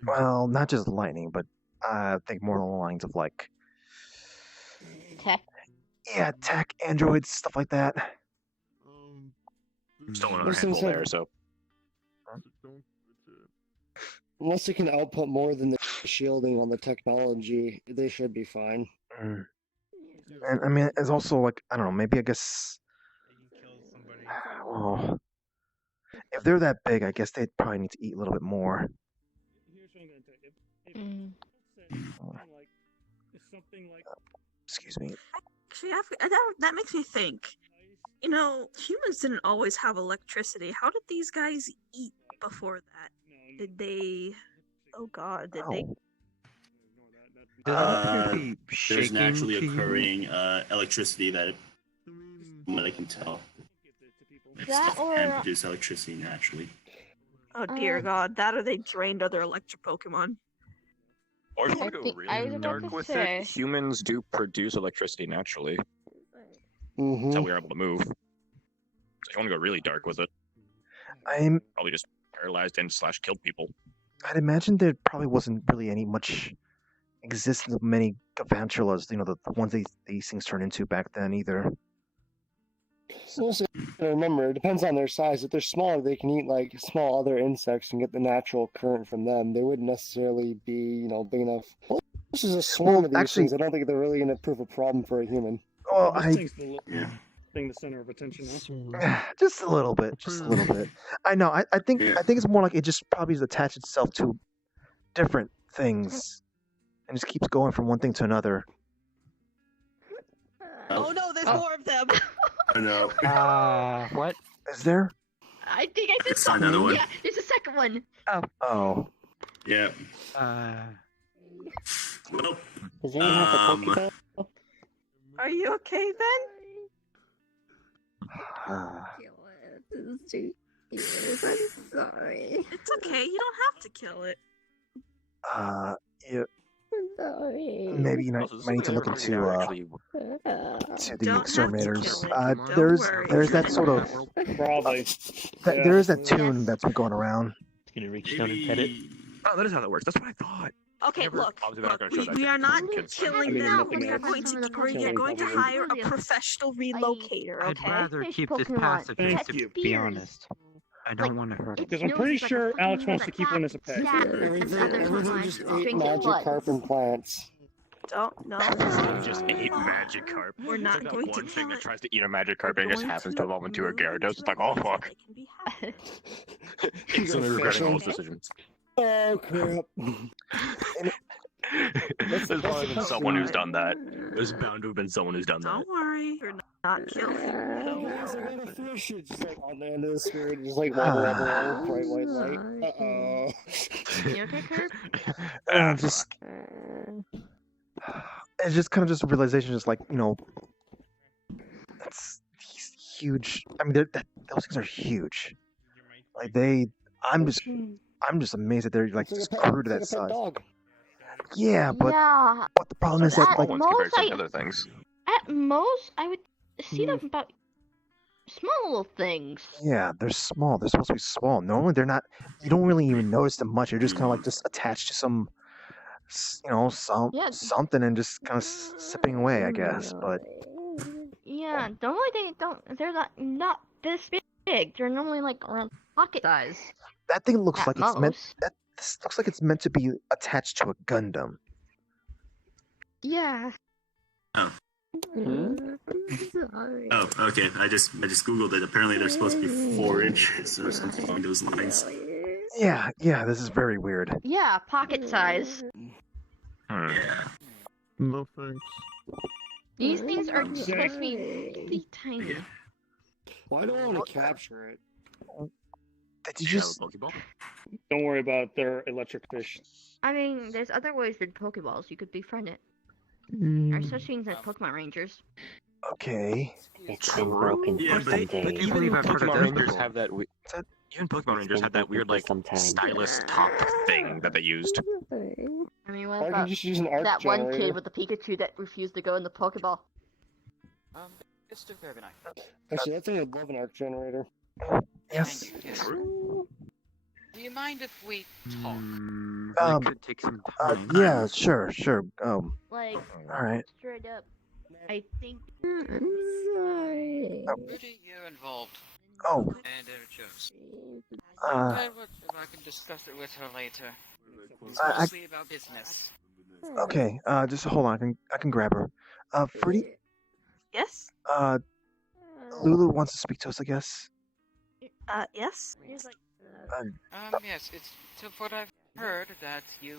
Well, not just lightning, but I think more along the lines of like Tech. yeah, tech, androids, stuff like that. Still another Those things handful have- there, so. Unless it can output more than the shielding on the technology, they should be fine. And I mean, it's also like I don't know. Maybe I guess. Oh, if they're that big, I guess they probably need to eat a little bit more. Excuse me. Actually, that makes me think. You know, humans didn't always have electricity. How did these guys eat before that? Did they? Oh God, did they? Be There's shaking naturally to you? occurring electricity that I can tell. That Stuff or- can produce electricity naturally. Oh dear God, that or they drained other electric Pokemon. Or if you want I to go think- I was really about dark to with say. it, humans do produce electricity naturally. Mm-hmm. That's how we are able to move. So if you want to go really dark with it, I'm. probably just paralyzed and / killed people. I'd imagine there probably wasn't really any much existence of many Gavantulas, you know, the ones these things turn into back then either. Also, remember, it depends on their size. If they're smaller, they can eat like small other insects and get the natural current from them. They wouldn't necessarily be, you know, big enough. Well, this is a swarm of these actually- things. I don't think they're really going to prove a problem for a human. Well, This I thing's the center of attention now. just a little bit, I know. I think it's more like it just probably has attached itself to different things and just keeps going from one thing to another. Oh no, there's more of them. Oh no. What? Is there? I think I said It's another one. Yeah, there's a second one. Oh. Yeah. Well, Does anyone have a Pokeball? Are you okay then? I'm sorry. It's okay. You don't have to kill it. Yeah. I'm sorry. Maybe you might need to look into to the exterminators. There's that sort of Probably. there is that tune that's been going around. It's gonna reach down and pet it. Oh, that is how that works. That's what I thought. Okay, look, Obviously, they're not gonna show that we to are the not kids. killing mean, them. nothing We are else. going to Killing hire a probably. professional relocator. I'd Okay. rather Fish keep this Pokemon. passive, Thank to you. be Spears. honest. I don't want to hurt him. Because I'm pretty Nose is like a sure fucking Alex wants like to keep one as a that. pet. Stab Everything, other everything Pokemon. just ate Drink his magic blood. carp and plants. Don't know. Just ate magic carp. We're It's not like that going one to thing kill that it. tries to eat a magic carp We're and it just going happens to to evolve into a move Gyarados. It's like, to a oh place fuck. where they can be happy. Instantly regretting all his decisions. Oh crap! There's probably been someone who's done that. There's bound to have been someone who's done that. Don't worry, we're not killing it. Guys, I got a fish. It's just like on the end of the spirit, just like wobble, wobble, wobble, bright white light. Uh-oh. You okay, Kurt? Just it's just kind of just a realization, just like, you know, that's huge. I mean, those things are huge. Like I'm just amazed that they're like It's just like a pet, grew to that it's like a pet size. dog. Yeah, but Yeah. the problem is that At like Ones most, compared to other things. At most, I would see them about small little things. yeah, they're small. They're supposed to be small. Normally they're not. You don't really even notice them much. You're just kind of like just attached to some, you know, Yeah. something and just kind of sipping away, I guess. But Yeah, normally they don't. They're not this big. They're normally like around pocket size. that thing looks At like it's meant. most. This looks like it's meant to be attached to a Gundam. Yeah. Oh. Sorry. Oh, okay. I just googled it. Apparently, they're supposed to be 4 inches or something along those lines. Yeah, this is very weird. Yeah, pocket size. Yeah. No thanks. These things are supposed to be really tiny. Why do I want to capture it? Did you just? Don't worry about their electric fish. I mean, there's other ways with Pokeballs. You could befriend it. There's such things as Pokemon Rangers. Okay. It's been broken Yeah, for but some days. Even I've heard of Pokemon this Rangers before. have that. Even Pokemon Rangers been had that broken weird for like some time. stylus top thing that they used. I mean, what Why don't about you just use an arc that one generator? kid with the Pikachu that refused to go in the Pokeball? It's too very nice. Actually, that thing would love an arc generator. Yes. Thank you. Yes. Do you mind if we talk? That could take some time. Yeah, sure. Like, All right. straight up, I think. I'm sorry. Rudy, you're involved. Oh. And chose. Uh. If I can discuss it with her later. It's I- mostly about business. Okay. Just hold on. I can grab her. Fruity. Yes. Lulu wants to speak to us, I guess. Yes. Yes, it's to what I've heard that you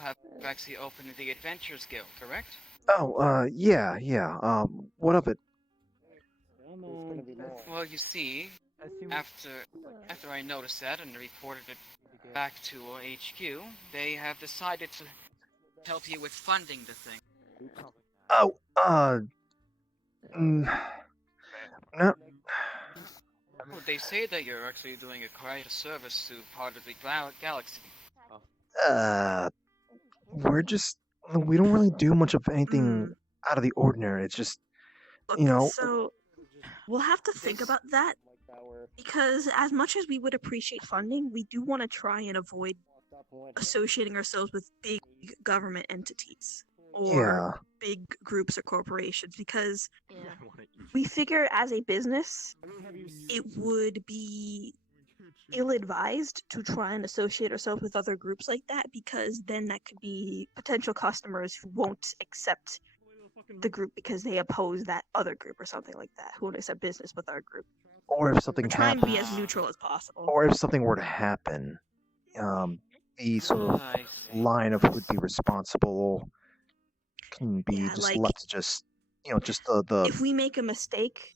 have actually opened the Adventures Guild, correct? Oh. Yeah. What of it? Well, you see, after I noticed that and reported it back to HQ, they have decided to help you with funding the thing. Oh. No. Well, they say that you're actually doing quite a service to part of the galaxy. We don't really do much of anything out of the ordinary. It's just, Look, you know. So we'll have to think about that because as much as we would appreciate funding, we do want to try and avoid associating ourselves with big government entities or big groups or corporations because we figure as a business it would be ill-advised to try and associate ourselves with other groups like that because then that could be potential customers who won't accept the group because they oppose that other group or something like that, who won't accept business with our group. Or if something We're trying to happens. be as neutral as possible. Or if something were to happen, the sort of line of who would be responsible can be just like, left to just, just the. If we make a mistake,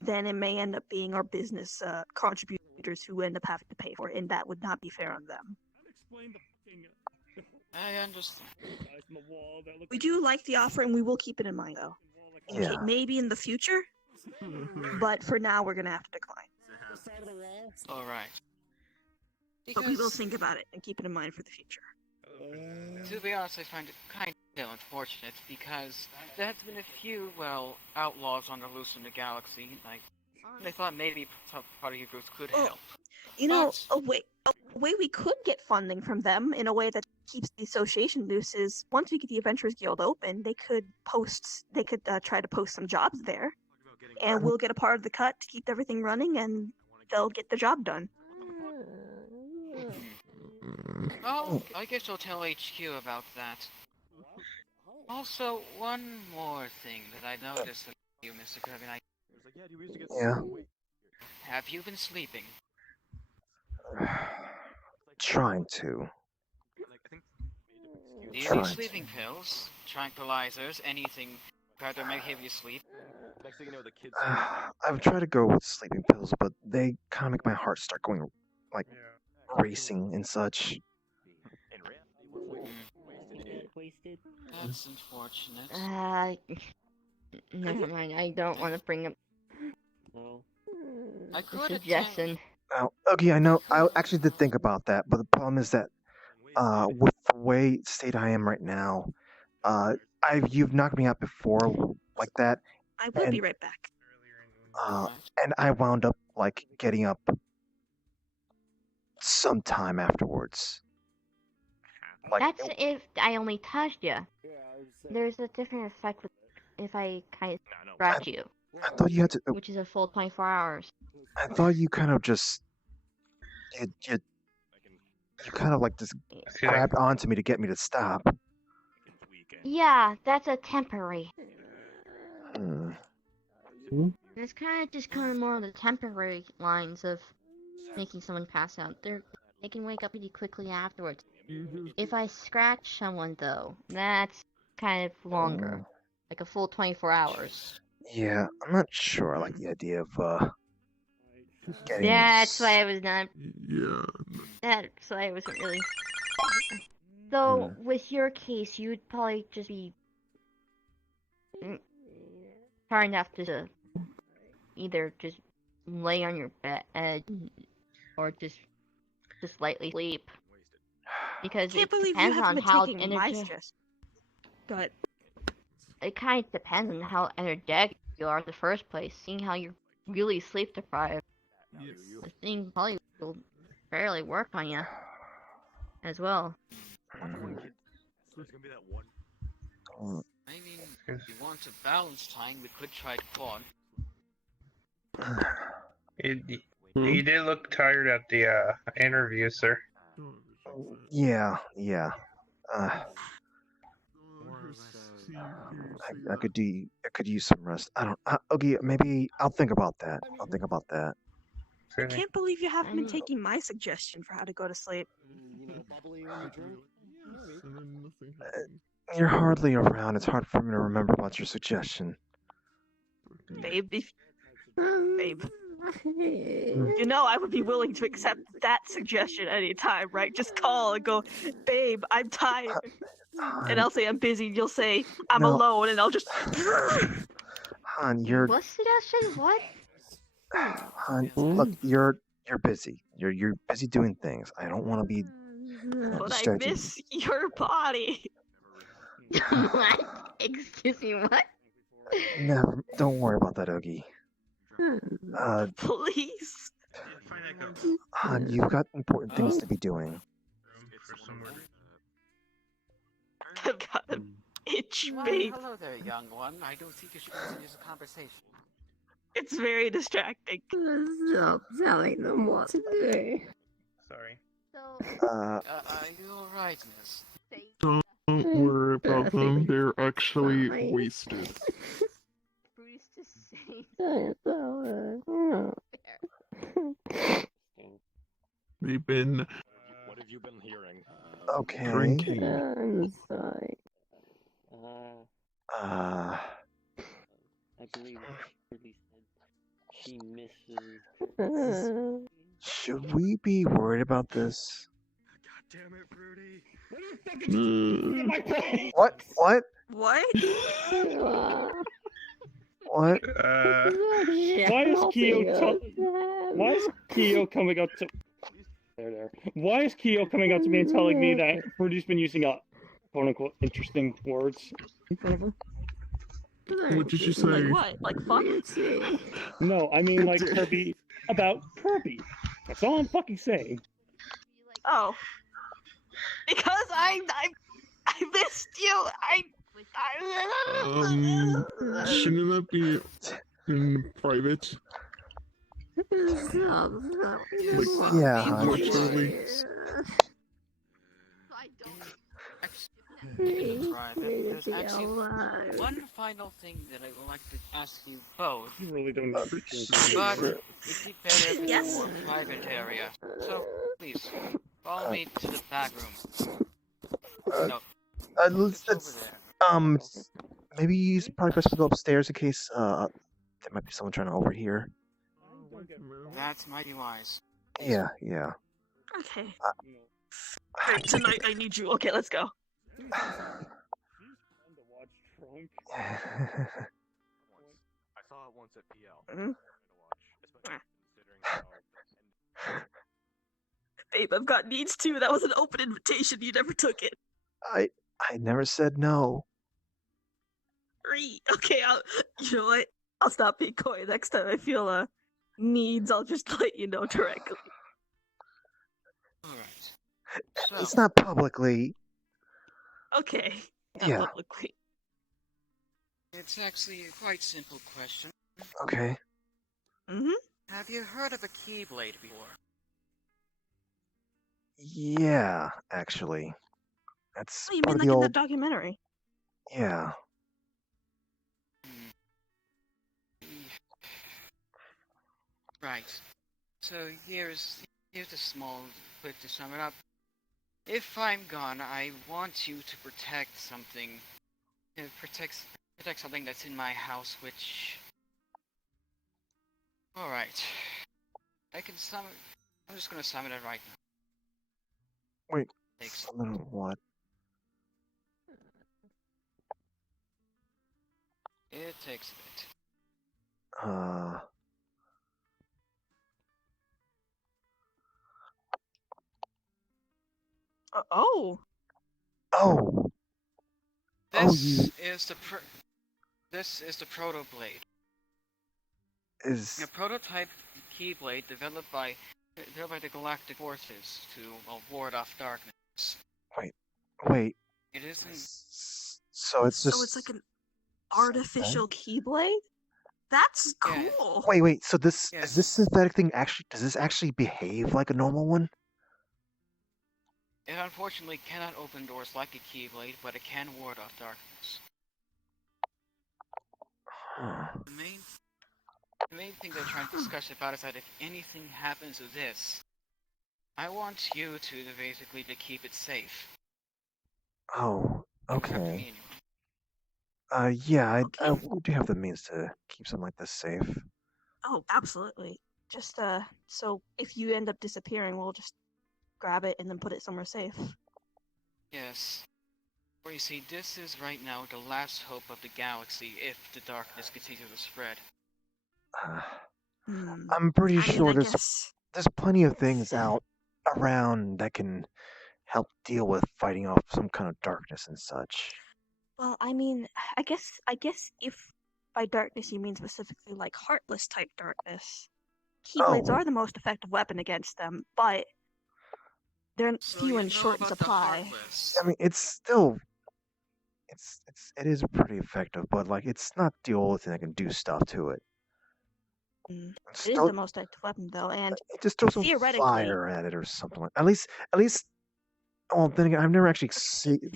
then it may end up being our business contributors who end up having to pay for it, and that would not be fair on them. I understand. We do like the offer, and we will keep it in mind, though. Yeah. Maybe in the future, but for now, we're gonna have to decline. All right. But we will think about it and keep it in mind for the future. To be honest, I find it kind of unfortunate because there has been a few, outlaws on the loose in the galaxy. I thought maybe part of your groups could help. You know, a way we could get funding from them in a way that's keeps the association loose is once we get the Adventurers Guild open, they could try to post some jobs there, and we'll get a part of the cut to keep everything running, and they'll get the job done. Oh, I guess I'll tell HQ about that. Also, one more thing that I noticed of you, Mr. Kirby. Yeah. Have you been sleeping? Trying to. Do you need sleeping pills, tranquilizers, anything to make you sleep? I've tried to go with sleeping pills, but they kind of make my heart start going, like, racing and such. That's unfortunate. Never mind. I don't want to bring up I the could suggestion. Now, okay, I know. I actually did think about that, but the problem is that, with the way state I am right now, you've knocked me out before like that. I will be right back. And I wound up like getting up sometime afterwards. Like, That's if I only touched you. There's a different effect if I kind of scratch you. I thought you had to. Which is a full 24 hours. I thought you kind of just you kind of like just grabbed onto me to get me to stop. Yeah, that's a temporary. Hmm. It's kind of more on the temporary lines of making someone pass out. They can wake up pretty quickly afterwards. If I scratch someone, though, that's kind of longer, like a full 24 hours. Yeah, I'm not sure. I like the idea of getting. That's why I was not. Yeah. That's why I wasn't really. So, with your case, you would probably just be far enough to either just lay on your bed or just slightly sleep. Because Can't it believe you depends haven't on been how taking my suggestion. But it kind of depends on how energetic you are in the first place. Seeing how you're really sleep deprived, this thing probably will barely work on you as well. I mean, if you want to balance time, we could try quad. You did look tired at the interview, sir. Yeah. I could use some rest. I don't. Okay, maybe I'll think about that. I can't believe you haven't been taking my suggestion for how to go to sleep. You're hardly around. It's hard for me to remember about your suggestion. Babe, you know I would be willing to accept that suggestion anytime, right? Just call and go, babe, I'm tired. And I'll say I'm busy, and you'll say, I'm alone, and I'll just... Han, you're... What suggestion? What? Han, look, you're busy. You're busy doing things. I don't want to be But I miss your body. What? Excuse me, what? Never. Don't worry about that, Oogie. Please. Han, you've got important things to be doing. I've got an itch, babe. Hello there, young one. I don't think you should continue this conversation. It's very distracting. Stop telling them what to do. Sorry. Are you alright, miss? Don't worry about them. They're actually wasted. They've been. What have you been hearing? Okay. Drinking. I'm sorry. I believe Ruby said she misses. Should we be worried about this? God damn it, Rudy! What? What? What? Why is Kyo coming up to? There. Why is Kyo coming up to me and telling me that Rudy's been using quote unquote interesting words in front of her? What did you say? Like what? Like fuck? No, I mean like Kirby about Kirby. That's all I'm fucking saying. Oh. Because I missed you. Shouldn't that be in private? Yeah, Unfortunately. There's actually one final thing that I would like to ask you both. You really don't need to change But the it'd be better if it's a more private area. So, please, follow me to the back room. No, maybe it's probably best to go upstairs in case there might be someone trying to overhear. that's mighty wise. Yeah, yeah. Okay. Great, tonight I need you. Okay, let's go. I saw it once at PL. Babe, I've got needs too. That was an open invitation. You never took it. I never said no. Okay, you know what? I'll stop being coy. Next time I feel needs, I'll just let you know directly. Alright. It's not publicly. Okay. Not Yeah. publicly. It's actually a quite simple question. Okay. Have you heard of a Keyblade before? Yeah, actually. That's Oh, you part mean of like the in old. that documentary? Yeah. Right. So here's a small clip to sum it up. If I'm gone, I want you to protect something. Protect something that's in my house, which. All right. I can sum it. I'm just gonna summon it right now. Wait. Thanks. Summon what? It takes a bit. Oh. Oh. This is the proto blade. Is A prototype keyblade developed by the galactic forces to ward off darkness. Wait. It isn't. So it's just. So it's like an artificial keyblade? That's cool. Wait. So this is this synthetic thing actually? Does this actually behave like a normal one? It unfortunately cannot open doors like a keyblade, but it can ward off darkness. The main thing they're trying to discuss about is that if anything happens to this, I want you to basically to keep it safe. Oh, okay. Anyway. Yeah, we do have the means to keep something like this safe. Oh, absolutely. Just so if you end up disappearing, we'll just grab it and then put it somewhere safe. Yes. For you see, this is right now the last hope of the galaxy if the darkness continues to spread. I'm pretty sure I there's guess. plenty of things out around that can help deal with fighting off some kind of darkness and such. Well, I mean, I guess if by darkness you mean specifically like heartless type darkness, keyblades are the most effective weapon against them, but they're few and short in supply. I mean, it's still, it is pretty effective, but like, it's not the only thing that can do stuff to it. It is the most effective weapon, though, and just throw some theoretically, fire at it or something like. At least. Oh, then again, I've never actually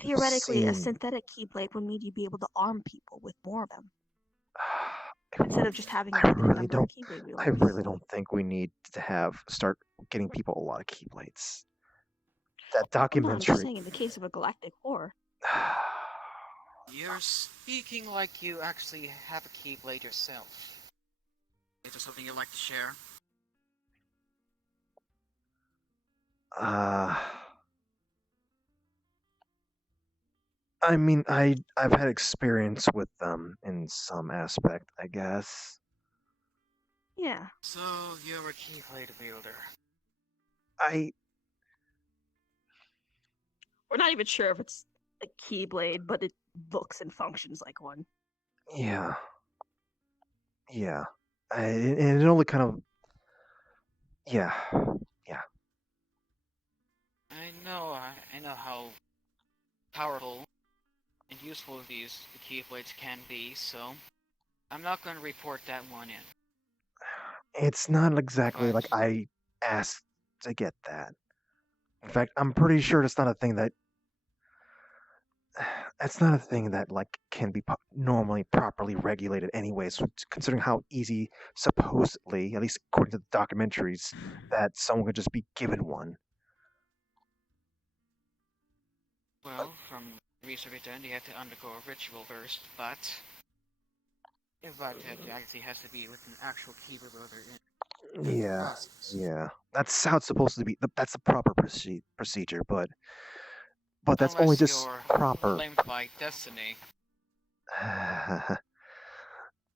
theoretically, a seen. synthetic keyblade would mean you'd be able to arm people with more of them instead of just having a limited number of keyblade wielders. I really don't think we need to start getting people a lot of keyblades. That documentary. I'm just saying, in the case of a galactic war. You're speaking like you actually have a keyblade yourself. Is there something you'd like to share? I mean, I've had experience with them in some aspect, I guess. Yeah. So you're a keyblade wielder. We're not even sure if it's a keyblade, but it looks and functions like one. Yeah. And it only kind of. Yeah. I know how powerful and useful these keyblades can be, so I'm not going to report that one in. It's not exactly like I asked to get that. In fact, I'm pretty sure it's not a thing that like can be normally properly regulated anyways, considering how easy supposedly, at least according to the documentaries, that someone could just be given one. Well, from research done, you have to undergo a ritual first, but it actually has to be with an actual keyboard in Yeah, process. yeah. That's how it's supposed to be. That's the proper procedure, but that's Unless only just you're proper. claimed by destiny.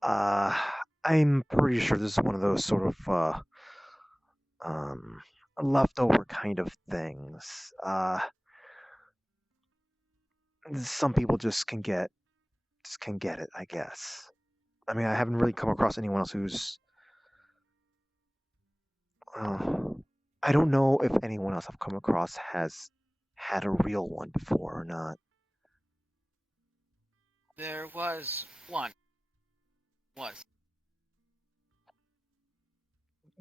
I'm pretty sure this is one of those sort of leftover kind of things. Some people just can get it, I guess. I mean, I haven't really come across anyone else who's. I don't know if anyone else I've come across has had a real one before or not. There was one.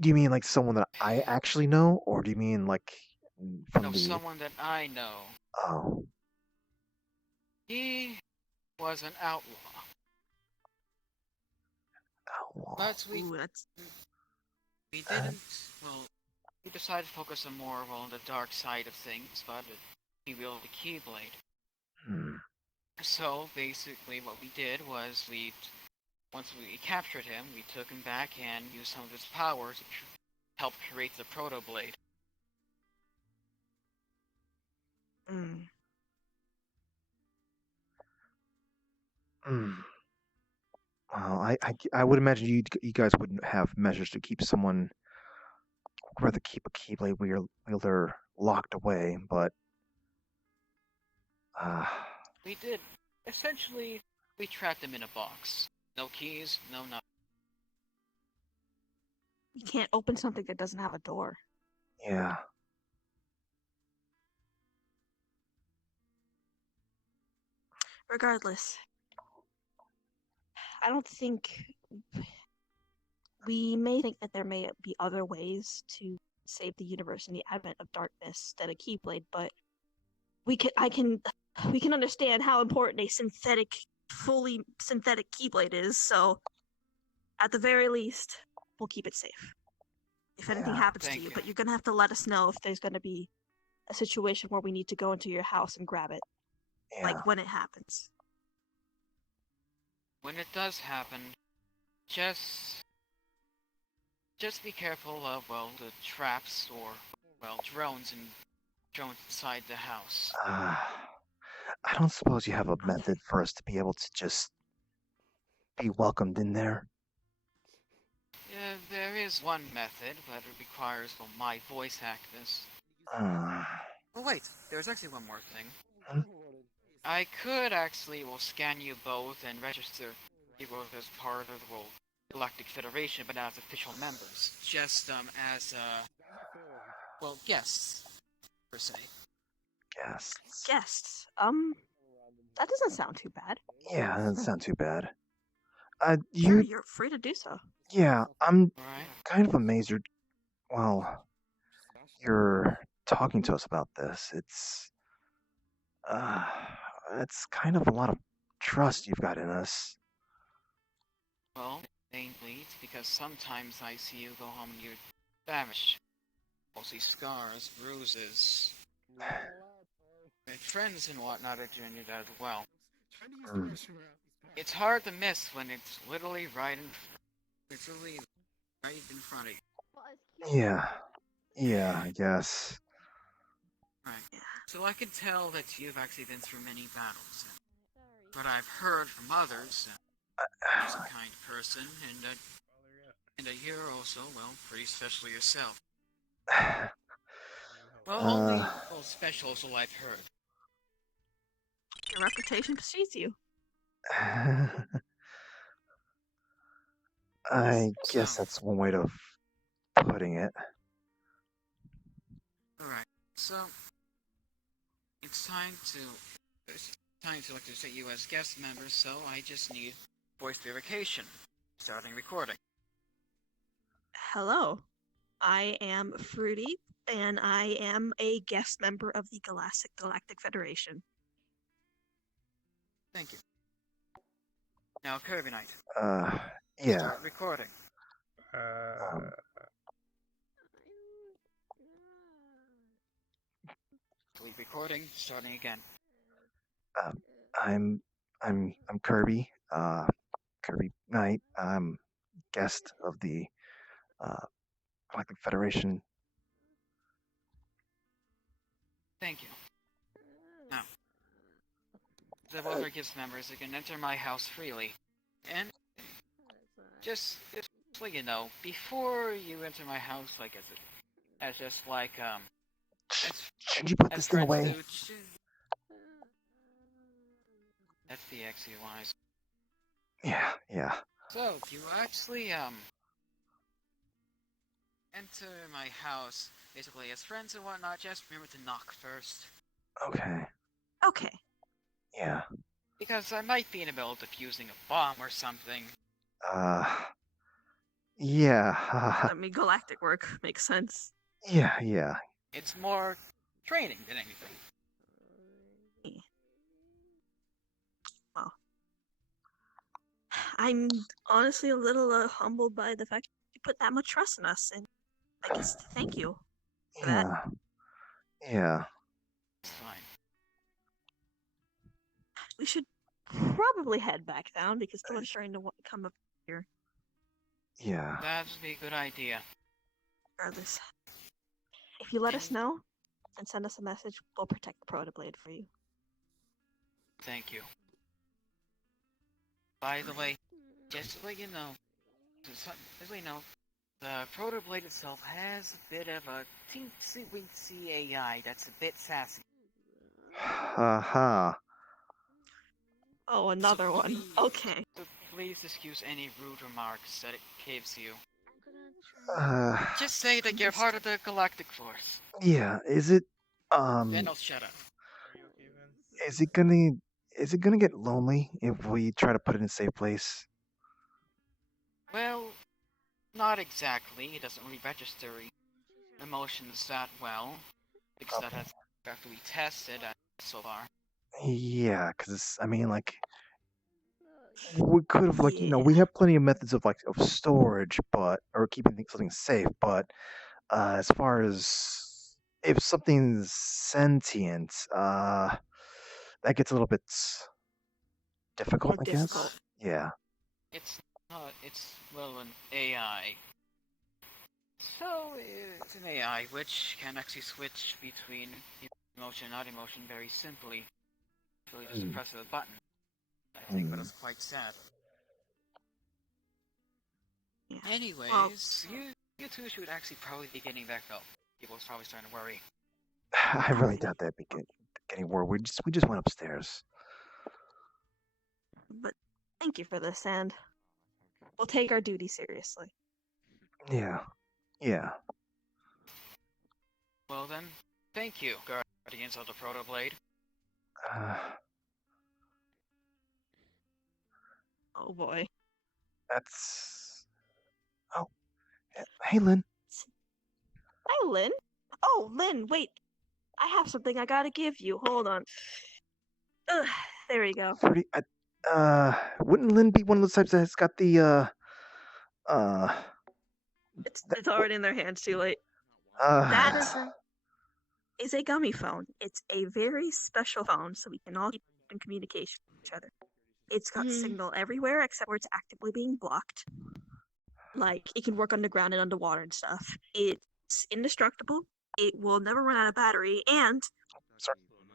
Do you mean like someone that I actually know, or do you mean like from No, the? someone that I know. Oh. He was an outlaw. But we didn't. Well, we decided to focus on more on the dark side of things, but he wielded the Keyblade. So basically, what we did was once we captured him, we took him back and used some of his powers to help create the Proto Blade. Well, I would imagine you guys wouldn't have measures to keep someone, rather keep a Keyblade wielder locked away, but We did. Essentially, we trapped him in a box. No keys, no nothing. You can't open something that doesn't have a door. Yeah. Regardless, I don't think we may think that there may be other ways to save the universe in the advent of darkness than a Keyblade, but we can understand how important a fully synthetic Keyblade is. So, at the very least, we'll keep it safe. If anything happens to you, but you're gonna have to let us know if there's gonna be a situation where we need to go into your house and grab it, like when it happens. When it does happen, just be careful of the traps or drones inside the house. I don't suppose you have a method for us to be able to just be welcomed in there. Yeah, there is one method, but it requires my voice actors. Oh wait, there's actually one more thing. I could actually scan you both and register you both as part of the Galactic Federation, but not as official members. Just as guests per se. Guests. That doesn't sound too bad. Yeah, that doesn't sound too bad. Sure, you're free to do so. Yeah, I'm kind of amazed you're talking to us about this. It's kind of a lot of trust you've got in us. Well, mainly it's because sometimes I see you go home and you're famished. Mostly scars, bruises. My friends and whatnot are doing it as well. It's hard to miss when it's literally right in front of you. Yeah, I guess. Right. So I can tell that you've actually been through many battles. But I've heard from others he's a kind person, and that you're also, pretty special yourself. Only special, so I've heard. Your reputation precedes you. I guess that's one way of putting it. Alright, so it's time to elect you as guest member, so I just need voice verification. Starting recording. Hello, I am Fruity, and I am a guest member of the Galactic Federation. Thank you. Now, Kirby Knight. Yeah. Start recording. Delete recording. Starting again. I'm Kirby. Kirby Knight. I'm guest of the Galactic Federation. Thank you. Now, the other guest members can enter my house freely, and just so you know, before you enter my house, like as just like Should you put this thing away? FBXE wise. Yeah. So, if you actually enter my house, basically as friends and whatnot, just remember to knock first. Okay. Okay. Yeah. Because I might be in the middle of defusing a bomb or something. Yeah. I mean, galactic work makes sense. Yeah. It's more training than anything. Well, I'm honestly a little humbled by the fact you put that much trust in us, and I guess thank you for that. Yeah. It's fine. We should probably head back down because someone's trying to come up here. Yeah. That would be a good idea. Regardless, if you let us know and send us a message, we'll protect the Protoblade for you. Thank you. By the way, just to let you know, the Protoblade itself has a bit of a teensy-weensy AI that's a bit sassy. Haha. Oh, another one. Okay. So please excuse any rude remarks that it gives you. Just say that you're part of the Galactic Force. Yeah. Is it Then I'll shut up. Is it gonna get lonely if we try to put it in a safe place? Well, not exactly. It doesn't really register emotions that well. Because that has after we tested so far. Yeah, because I mean, like, we could have, like, we have plenty of methods of storage, or keeping something safe. But as far as if something's sentient, that gets a little bit difficult, I guess. Yeah. It's not. It's an AI. So it's an AI which can actually switch between emotion and not emotion very simply. Really just a press of a button. I think, but it's quite sad. Yeah. Anyways, you two should actually probably be getting back up. People's probably starting to worry. I really doubt that getting worried. We just went upstairs. But thank you for this, and we'll take our duty seriously. Yeah. Well then, thank you, Guardians of the Protoblade. Oh boy. That's... Oh. Hey, Lynn. Hi, Lynn. Oh, Lynn, wait. I have something I gotta give you. Hold on. There we go. Wouldn't Lynn be one of those types that's got the, It's already in their hands, too late. That is a gummy phone. It's a very special phone, so we can all keep in communication with each other. It's got signal everywhere except where it's actively being blocked. Like, it can work underground and underwater and stuff. It's indestructible. It will never run out of battery, and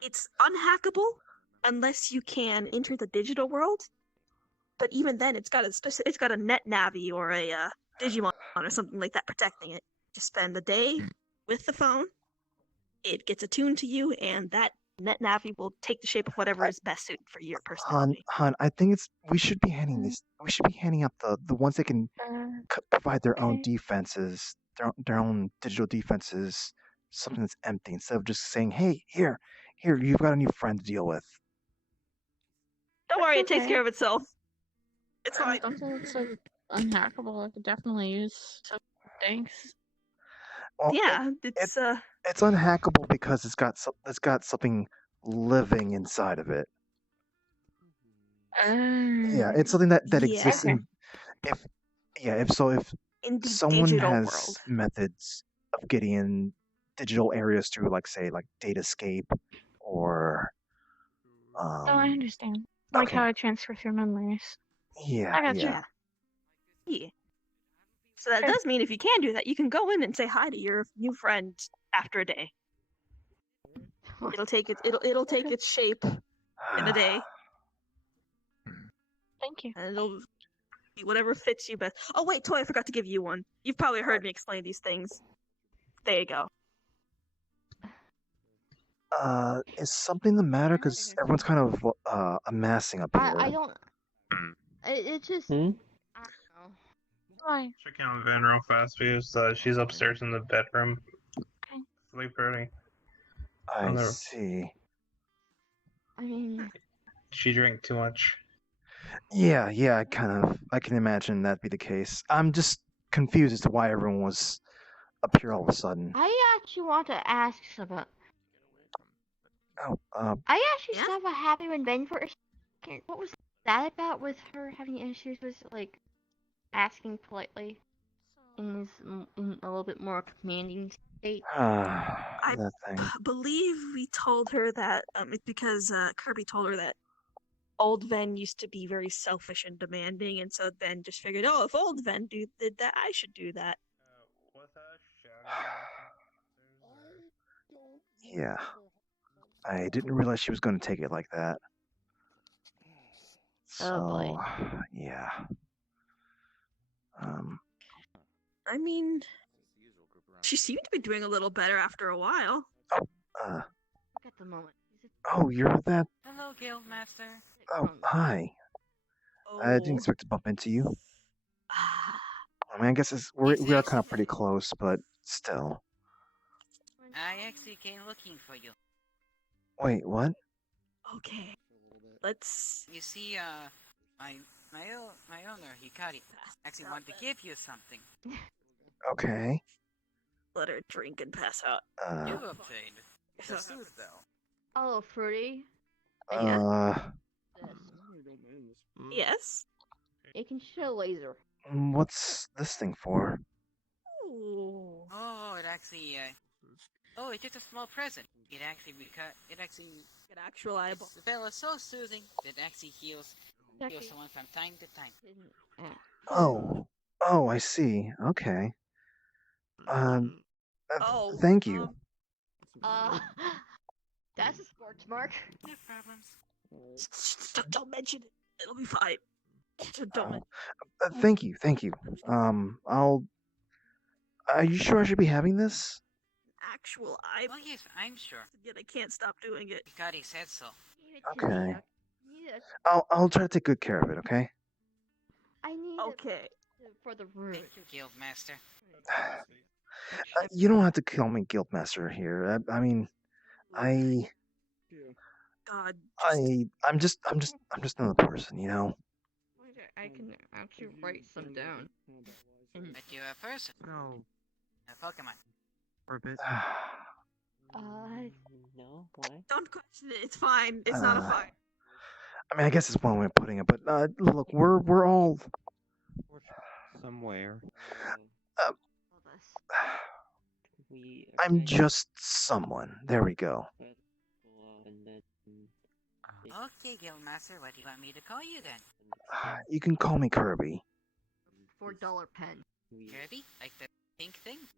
it's unhackable unless you can enter the digital world. But even then, it's got a net navi or a Digimon or something like that protecting it. Just spend the day with the phone. It gets attuned to you, and that net navi will take the shape of whatever is best suited for your personality. Han, I think we should be handing out the ones that can provide their own defenses, their own digital defenses, something that's empty, instead of just saying, hey, Here, you've got a new friend to deal with. Don't worry, it takes care of itself. It's fine. Don't say it's like unhackable. I could definitely use some thanks. Well, Yeah, it's it's unhackable because it's got something living inside of it. Yeah, it's something that exists in if in the someone digital has world. methods of getting in digital areas through like Datascape or Oh, I understand. Like okay. how it transfers your memories. Yeah, I got yeah. Yeah. So that does mean if you can do that, you can go in and say hi to your new friend after a day. It'll take its shape in a day. Thank you. And it'll be whatever fits you best. Oh wait, Toy, I forgot to give you one. You've probably heard me explain these things. There you go. Is something the matter? Because everyone's kind of amassing up here. I don't. It's just. I don't know. Why? Checking on Vin real fast because she's upstairs in the bedroom. Okay. Sleep early. I see. I mean. She drank too much. Yeah, I can imagine that be the case. I'm just confused as to why everyone was up here all of a sudden. I actually want to ask about. Oh, I actually saw what happened with Ben for a second. What was that about with her having issues with, like, asking politely in a little bit more commanding state? I that thing. believe we told her that it's because Kirby told her that old Ven used to be very selfish and demanding, and so Ben just figured, oh, if old Ven did that, I should do that. Yeah. I didn't realize she was going to take it like that. So, Oh boy. Yeah. I mean, she seemed to be doing a little better after a while. Look at the moment. Oh, you're that. Hello, Guildmaster. Oh, hi. I didn't expect to bump into you. I mean, I guess we are kind of pretty close, but still. I actually came looking for you. Wait, what? Okay, let's. You see, my owner Hikari actually wanted to give you something. Okay. Let her drink and pass out. You obtained the suit, though. Oh, fruity. Yes. It can shoot a laser. What's this thing for? Ooh. Oh, it actually. Oh, it's just a small present. It actually an actual eyeball. The spell is so soothing that it actually heals someone from time to time. Oh, I see. Okay. Thank you. That's a sports mark. No problems. Don't mention it. It'll be fine. Don't. Thank you. Are you sure I should be having this? Actual eyeball. Oh yes, I'm sure. Yet I can't stop doing it. Hikari said so. Okay. I'll try to take good care of it. Okay. I need it for the room. Thank you, Guildmaster. You don't have to call me Guildmaster here. I mean, God. I'm just another person, you know. I can actually write some down. But you're a person. No. A Pokemon. For a bit. No, why? Don't question it. It's fine. It's not a fight. I mean, I guess it's one way of putting it, but look, we're all somewhere. I'm just someone. There we go. Okay, Guildmaster, what do you want me to call you then? You can call me Kirby. $4 pen. Kirby? Like the pink thing?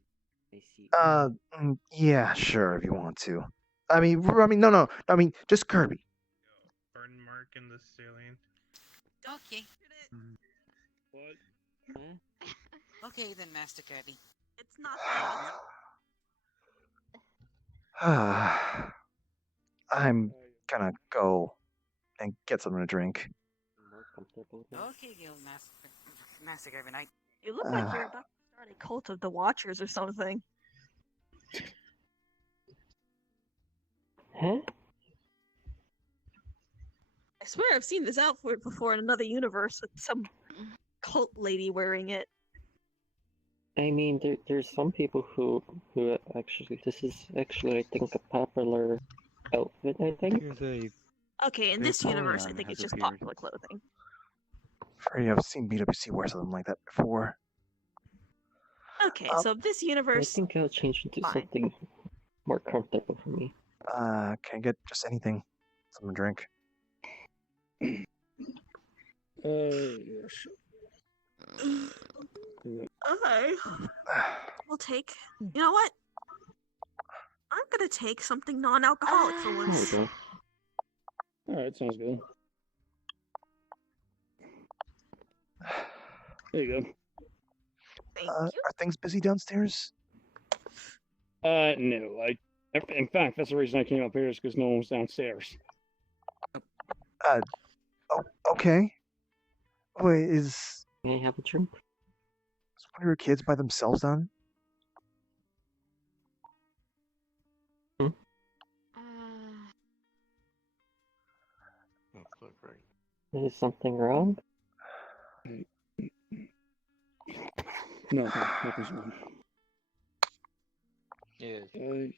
Yeah, sure, if you want to. I mean, no. I mean, just Kirby. Burn mark in the ceiling. Okay. What? Okay then, Master Kirby. It's not I'm gonna go and get something to drink. Okay, Master Kirby Knight. You look like you're about to start a cult of the Watchers or something. Huh? swear I've seen this outfit before in another universe with some cult lady wearing it. I mean, there's some people who actually, this is actually, I think, a popular outfit, I think. Okay, in this universe, I think it's just popular clothing. Freddy, I've seen BWC wear something like that before. Okay, so this universe. I think I'll change into something more comfortable for me. Can I get just anything? Something to drink. Yes. Okay. We'll take. You know what? I'm gonna take something non-alcoholic for once. There you go. Alright, sounds good. There you go. Thank you. Are things busy downstairs? No. In fact, that's the reason I came up here is because no one was downstairs. Okay. Wait, is May I have a drink? one of your kids by themselves down? Is something wrong? No, nothing's wrong. Yeah. I'm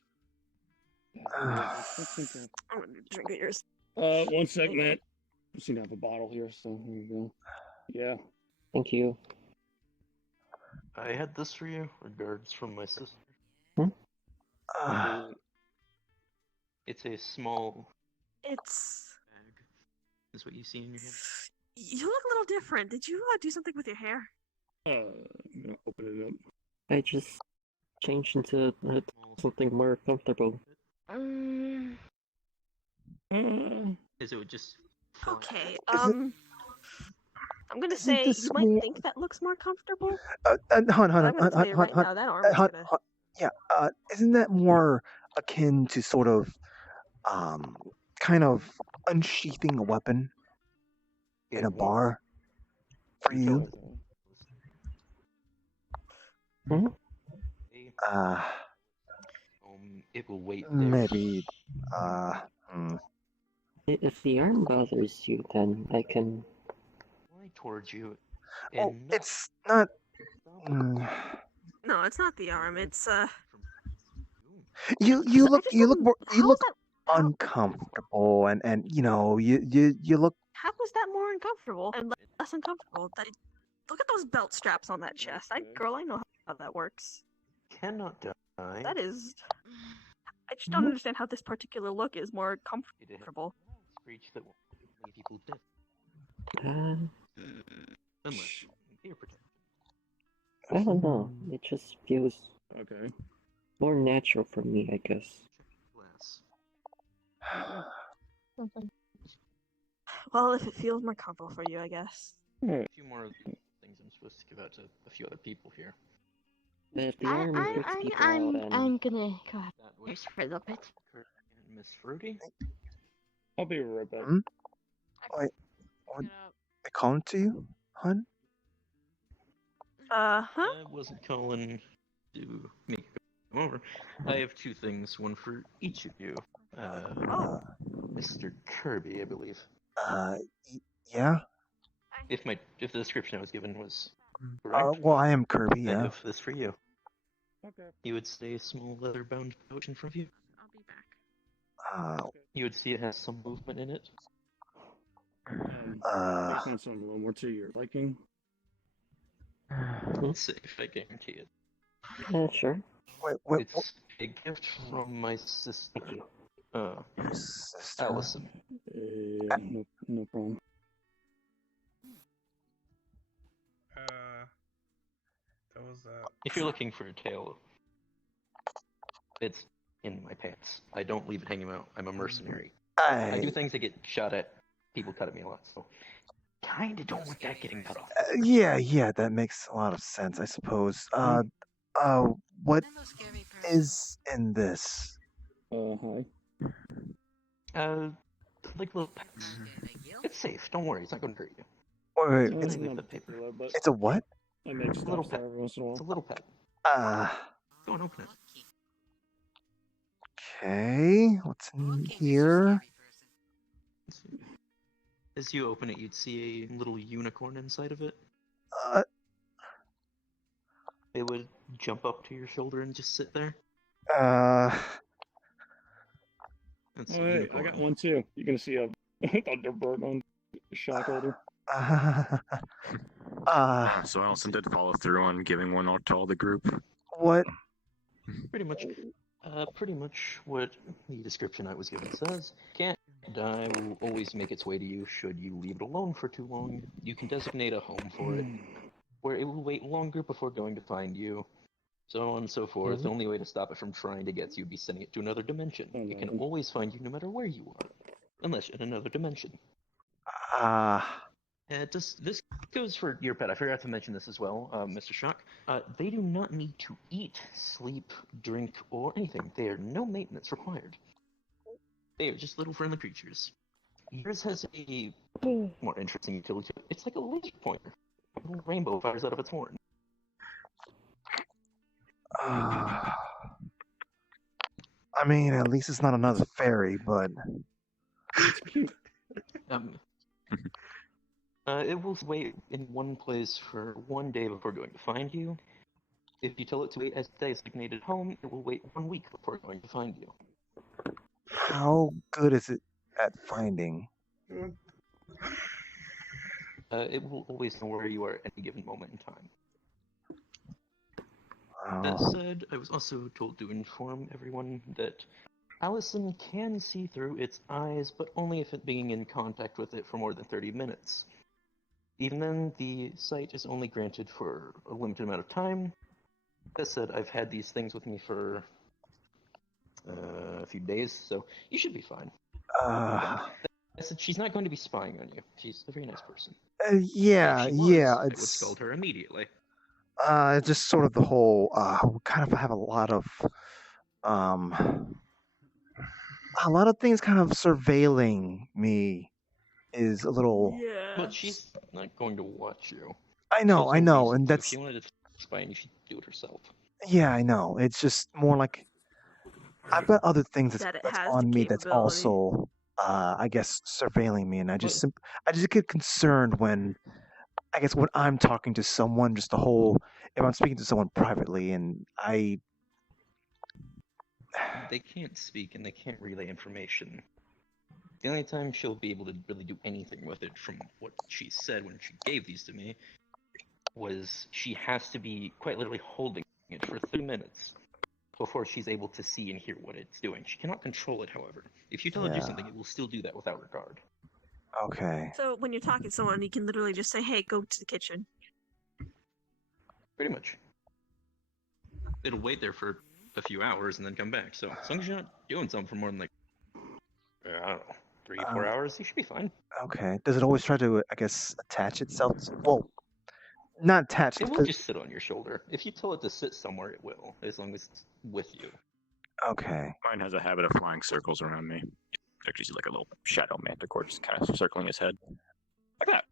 gonna drink of yours. 1 second, man. I seem to have a bottle here, so here you go. Yeah. Thank you. I had this for you. Regards from my sister. It's a small It's. bag. Is what you see in your hand. You look a little different. Did you do something with your hair? I'm gonna open it up. I just changed into something more comfortable. Is it just Okay. Is it- I'm gonna isn't say this you might more- think that looks more comfortable. Hold I'm gonna tell you right now that arm is gonna. Yeah, isn't that more akin to sort of, kind of unsheathing a weapon in a bar for you? it will wait there. Maybe, If the arm bothers you, then I can. Fly towards you. Oh, it's not. No, it's not the arm. It's You look uncomfortable, and you look. How was that more uncomfortable and less uncomfortable? Look at those belt straps on that chest. Girl, I know how that works. Cannot die. That is. I just don't understand how this particular look is more comfortable. Screech that will leave people dead. Unless ear protection. I don't know. It just feels okay. More natural for me, I guess. Well, if it feels more comfortable for you, I guess. A few more things I'm supposed to give out to a few other people here. If the arm freaks people out, and... I'm gonna go ahead. There's for a little bit. Miss Fruity? I'll be right back. Wait, what? They calling to you, hun? Huh? I wasn't calling to make you come over. I have two things, one for each of you. Mr. Kirby, I believe. Yeah? If the description I was given was correct. Well, I am Kirby, I yeah. have this for you. Okay. You would say a small leather-bound pouch in front of you. I'll be back. You would see it has some movement in it. I found something a little more to your liking. Safe, I guarantee it. Sure. Wait, it's a gift from my sister. Allison. No problem. That was If you're looking for a tail, it's in my pants. I don't leave it hanging out. I'm a mercenary. I do things that get shot at. People cut at me a lot, so kinda don't want that getting cut off. Yeah, that makes a lot of sense, I suppose. What is in this? Hi. Like little pets. It's safe. Don't worry. It's not going to hurt you. Wait, It's the paper. It's a what? I make It's a little stuff pet. every once in a while. It's a little pet. Go and open it. Okay, what's in here? As you open it, you'd see a little unicorn inside of it. It would jump up to your shoulder and just sit there. That's a Wait, I unicorn. got one too. You're gonna see a Thunderbird on the shock holder. So Allison did follow through on giving one out to all the group. What? Pretty much what the description I was given says. Can't die will always make its way to you should you leave it alone for too long. You can designate a home for it, where it will wait longer before going to find you. So on and so forth. The only way to stop it from trying to get to you would be sending it to another dimension. It can always find you no matter where you are, unless in another dimension. This goes for your pet. I forgot to mention this as well, Mr. Shock. They do not need to eat, sleep, drink, or anything. They are no maintenance required. They are just little friendly creatures. Yours has a more interesting utility. It's like a laser pointer. A little rainbow fires out of its horn. I mean, at least it's not another fairy, but... It will wait in one place for 1 day before going to find you. If you tell it to wait as a designated home, it will wait 1 week before going to find you. How good is it at finding? It will always know where you are at any given moment in time. That said, I was also told to inform everyone that Allison can see through its eyes, but only if it being in contact with it for more than 30 minutes. Even then, the sight is only granted for a limited amount of time. That said, I've had these things with me for a few days, so you should be fine. I said she's not going to be spying on you. She's a very nice person. Yeah, I would scold her immediately. Just sort of the whole, we kind of have a lot of things kind of surveilling me is a little... Yeah. But she's not going to watch you. I know, and If that's... she wanted to spy on you, she'd do it herself. Yeah, I know. It's just more like I've got other things that's on me that's also, I guess, surveilling me, and I just get concerned when, I guess, when I'm talking to someone, just the whole, if I'm speaking to someone privately, and They can't speak and they can't relay information. The only time she'll be able to really do anything with it, from what she said when she gave these to me, was she has to be quite literally holding it for 3 minutes before she's able to see and hear what it's doing. She cannot control it, however. If you tell it to do something, it will still do that without regard. Okay. So when you're talking to someone, you can literally just say, "Hey, go to the kitchen." Pretty much. It'll wait there for a few hours and then come back. So as long as you're not doing something for more than, like, I don't know, 3-4 hours, you should be fine. Okay. Does it always try to, I guess, attach itself? Well, not attach. It will just sit on your shoulder. If you tell it to sit somewhere, it will, as long as it's with you. Okay. Mine has a habit of flying circles around me. Actually, see like a little shadow manticore just kind of circling his head. Like that.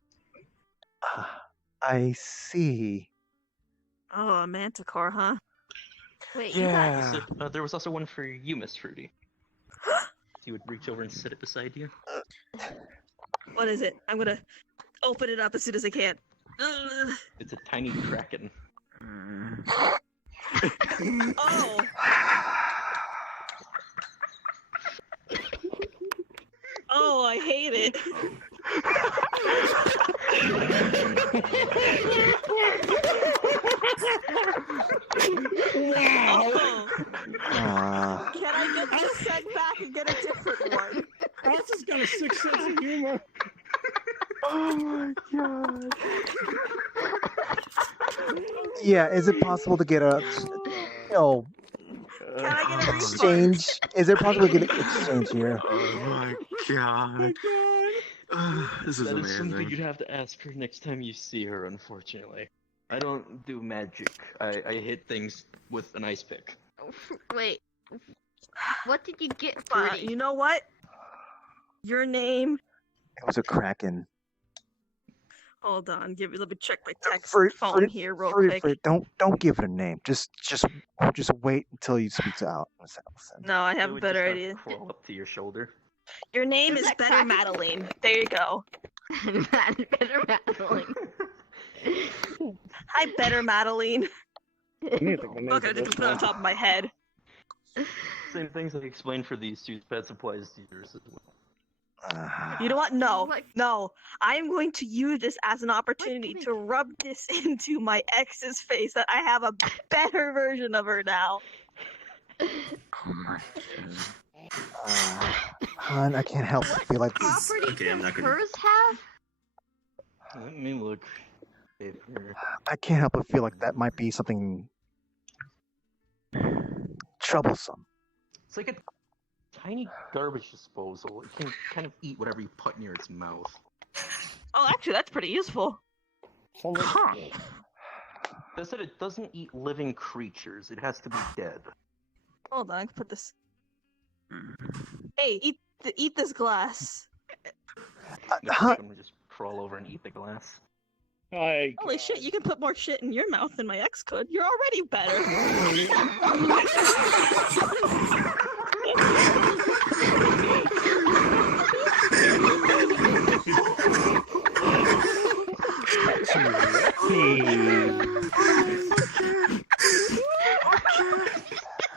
I see. Oh, a manticore, huh? Wait, Yeah. So, there was also one for you, Miss Fruity. You would reach over and sit it beside you. What is it? I'm gonna open it up as soon as I can. It's a tiny kraken. Oh! Oh, I hate it. Wow. Can I get this sent back and get a different one? Alice's got a sick sense of humor. Oh my god. Yeah, is it possible to get a Can I get a refund? exchange? Is it possible to get an exchange here? Oh my god. This is That is amazing. something you'd have to ask her next time you see her, unfortunately. I don't do magic. I hit things with an ice pick. Wait. What did you get, But Fruity? you know what? Your name. It was a kraken. Hold on, let me check my text phone Fruity, here real Fruity, quick. Fruity, don't give it a name. Just wait until you speak to Allison. No, I have It a would better just idea. Crawl up to your shoulder. Your name Is is that Better crack- Madeline. There you go. Better Madeline. Hi, Better Madeline. I need to think the names Look, I of just this put it on now. top of my head. Same things I explained for these two pets applies to yours as well. You know what? No, no. I am going to use this as an opportunity to rub this into my ex's face that I have a better version of her now. Hon, I can't help but feel like Property Okay, I'm does not gonna- hers have? Let me look. Paper. I can't help but feel like that might be something troublesome. It's like a tiny garbage disposal. It can kind of eat whatever you put near its mouth. Oh, actually, that's pretty useful. They said it doesn't eat living creatures. It has to be dead. Hold on, I can put this. Hey, eat this glass. I'm gonna just crawl over and eat the glass. Holy shit, you can put more shit in your mouth than my ex could. You're already better.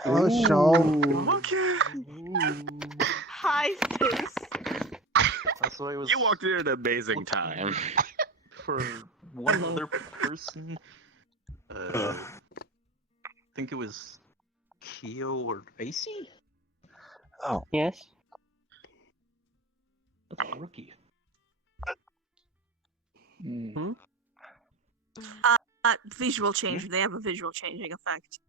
Oh, show. Hi, sis. That's why it was You walked in at an amazing time. for one other person. I think it was Keo or Icy? Oh. Yes? That's a rookie. Hmm? Visual change. They have a visual changing effect.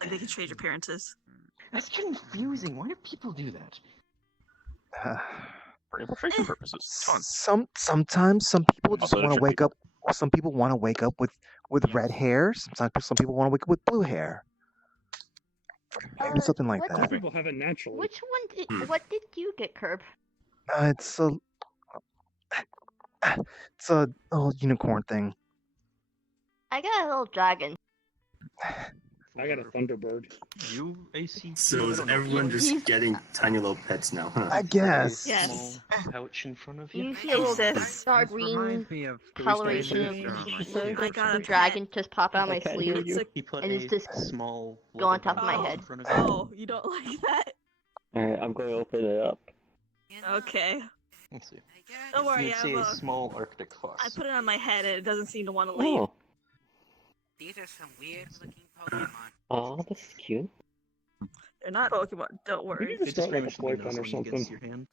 Like they can change appearances. That's confusing. Why do people do that? For infiltration purposes, it's fun. Sometimes some people just Also, want to trick wake up. Well, some people want to wake up with red hair. Sometimes some people want to wake up with blue hair. Maybe something like what's- that. People have it naturally. Which one did? What did you get, Curb? It's a little unicorn thing. I got a little dragon. I got a Thunderbird. You, AC? So is everyone just getting tiny little pets now, huh? I guess. Yes. Small pouch in front of you. You see a little sis. dark green coloration I got a dragon just pop out my I can't sleeve. hear you. He put And it's a just small go on top of my Oh. head. in front of you. Oh, you don't like that? Alright, I'm going to open it up. Okay. Let's see. Don't worry, You'd see I a have small Arctic fox. I put it on my head and it doesn't seem to want to leave. Oh, These are some weird looking Pokemon. oh, this is cute. They're not Pokemon. Don't We worry. need to They start like a strangely boyfriend or nuzzling against something. your hand.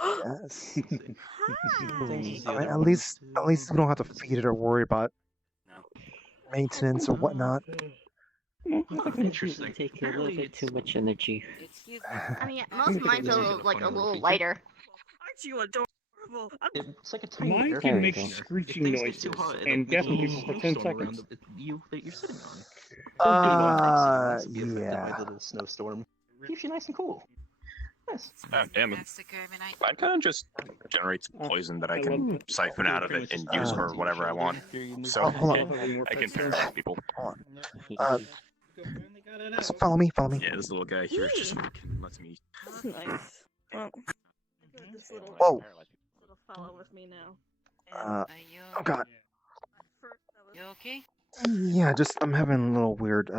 Yes. Things the I mean, other at ones least do. we don't have to feed it or worry about maintenance or whatnot. Interesting. Take a little bit too much energy. Excuse I mean, most of mine's like a little lighter. Aren't you adorable? It's like a tiny Mine air can make conditioner. screeching If things get too noises hot, and it makes a deafen little people for 10 snowstorm around seconds. you that you're sitting on. Don't be Yeah. affected by the snowstorm. Keeps you nice and cool. Nice. Damn it. That's the Carbonite. Mine kind of just generates poison that I can siphon out of it and use for whatever I want. So Oh, hold on. I can terrorize people. Just follow me. Yeah, this little guy here just fucking lets me. That's nice. Well, this little Whoa. fellow with me now. Oh you God. You okay? Yeah, just I'm having a little weird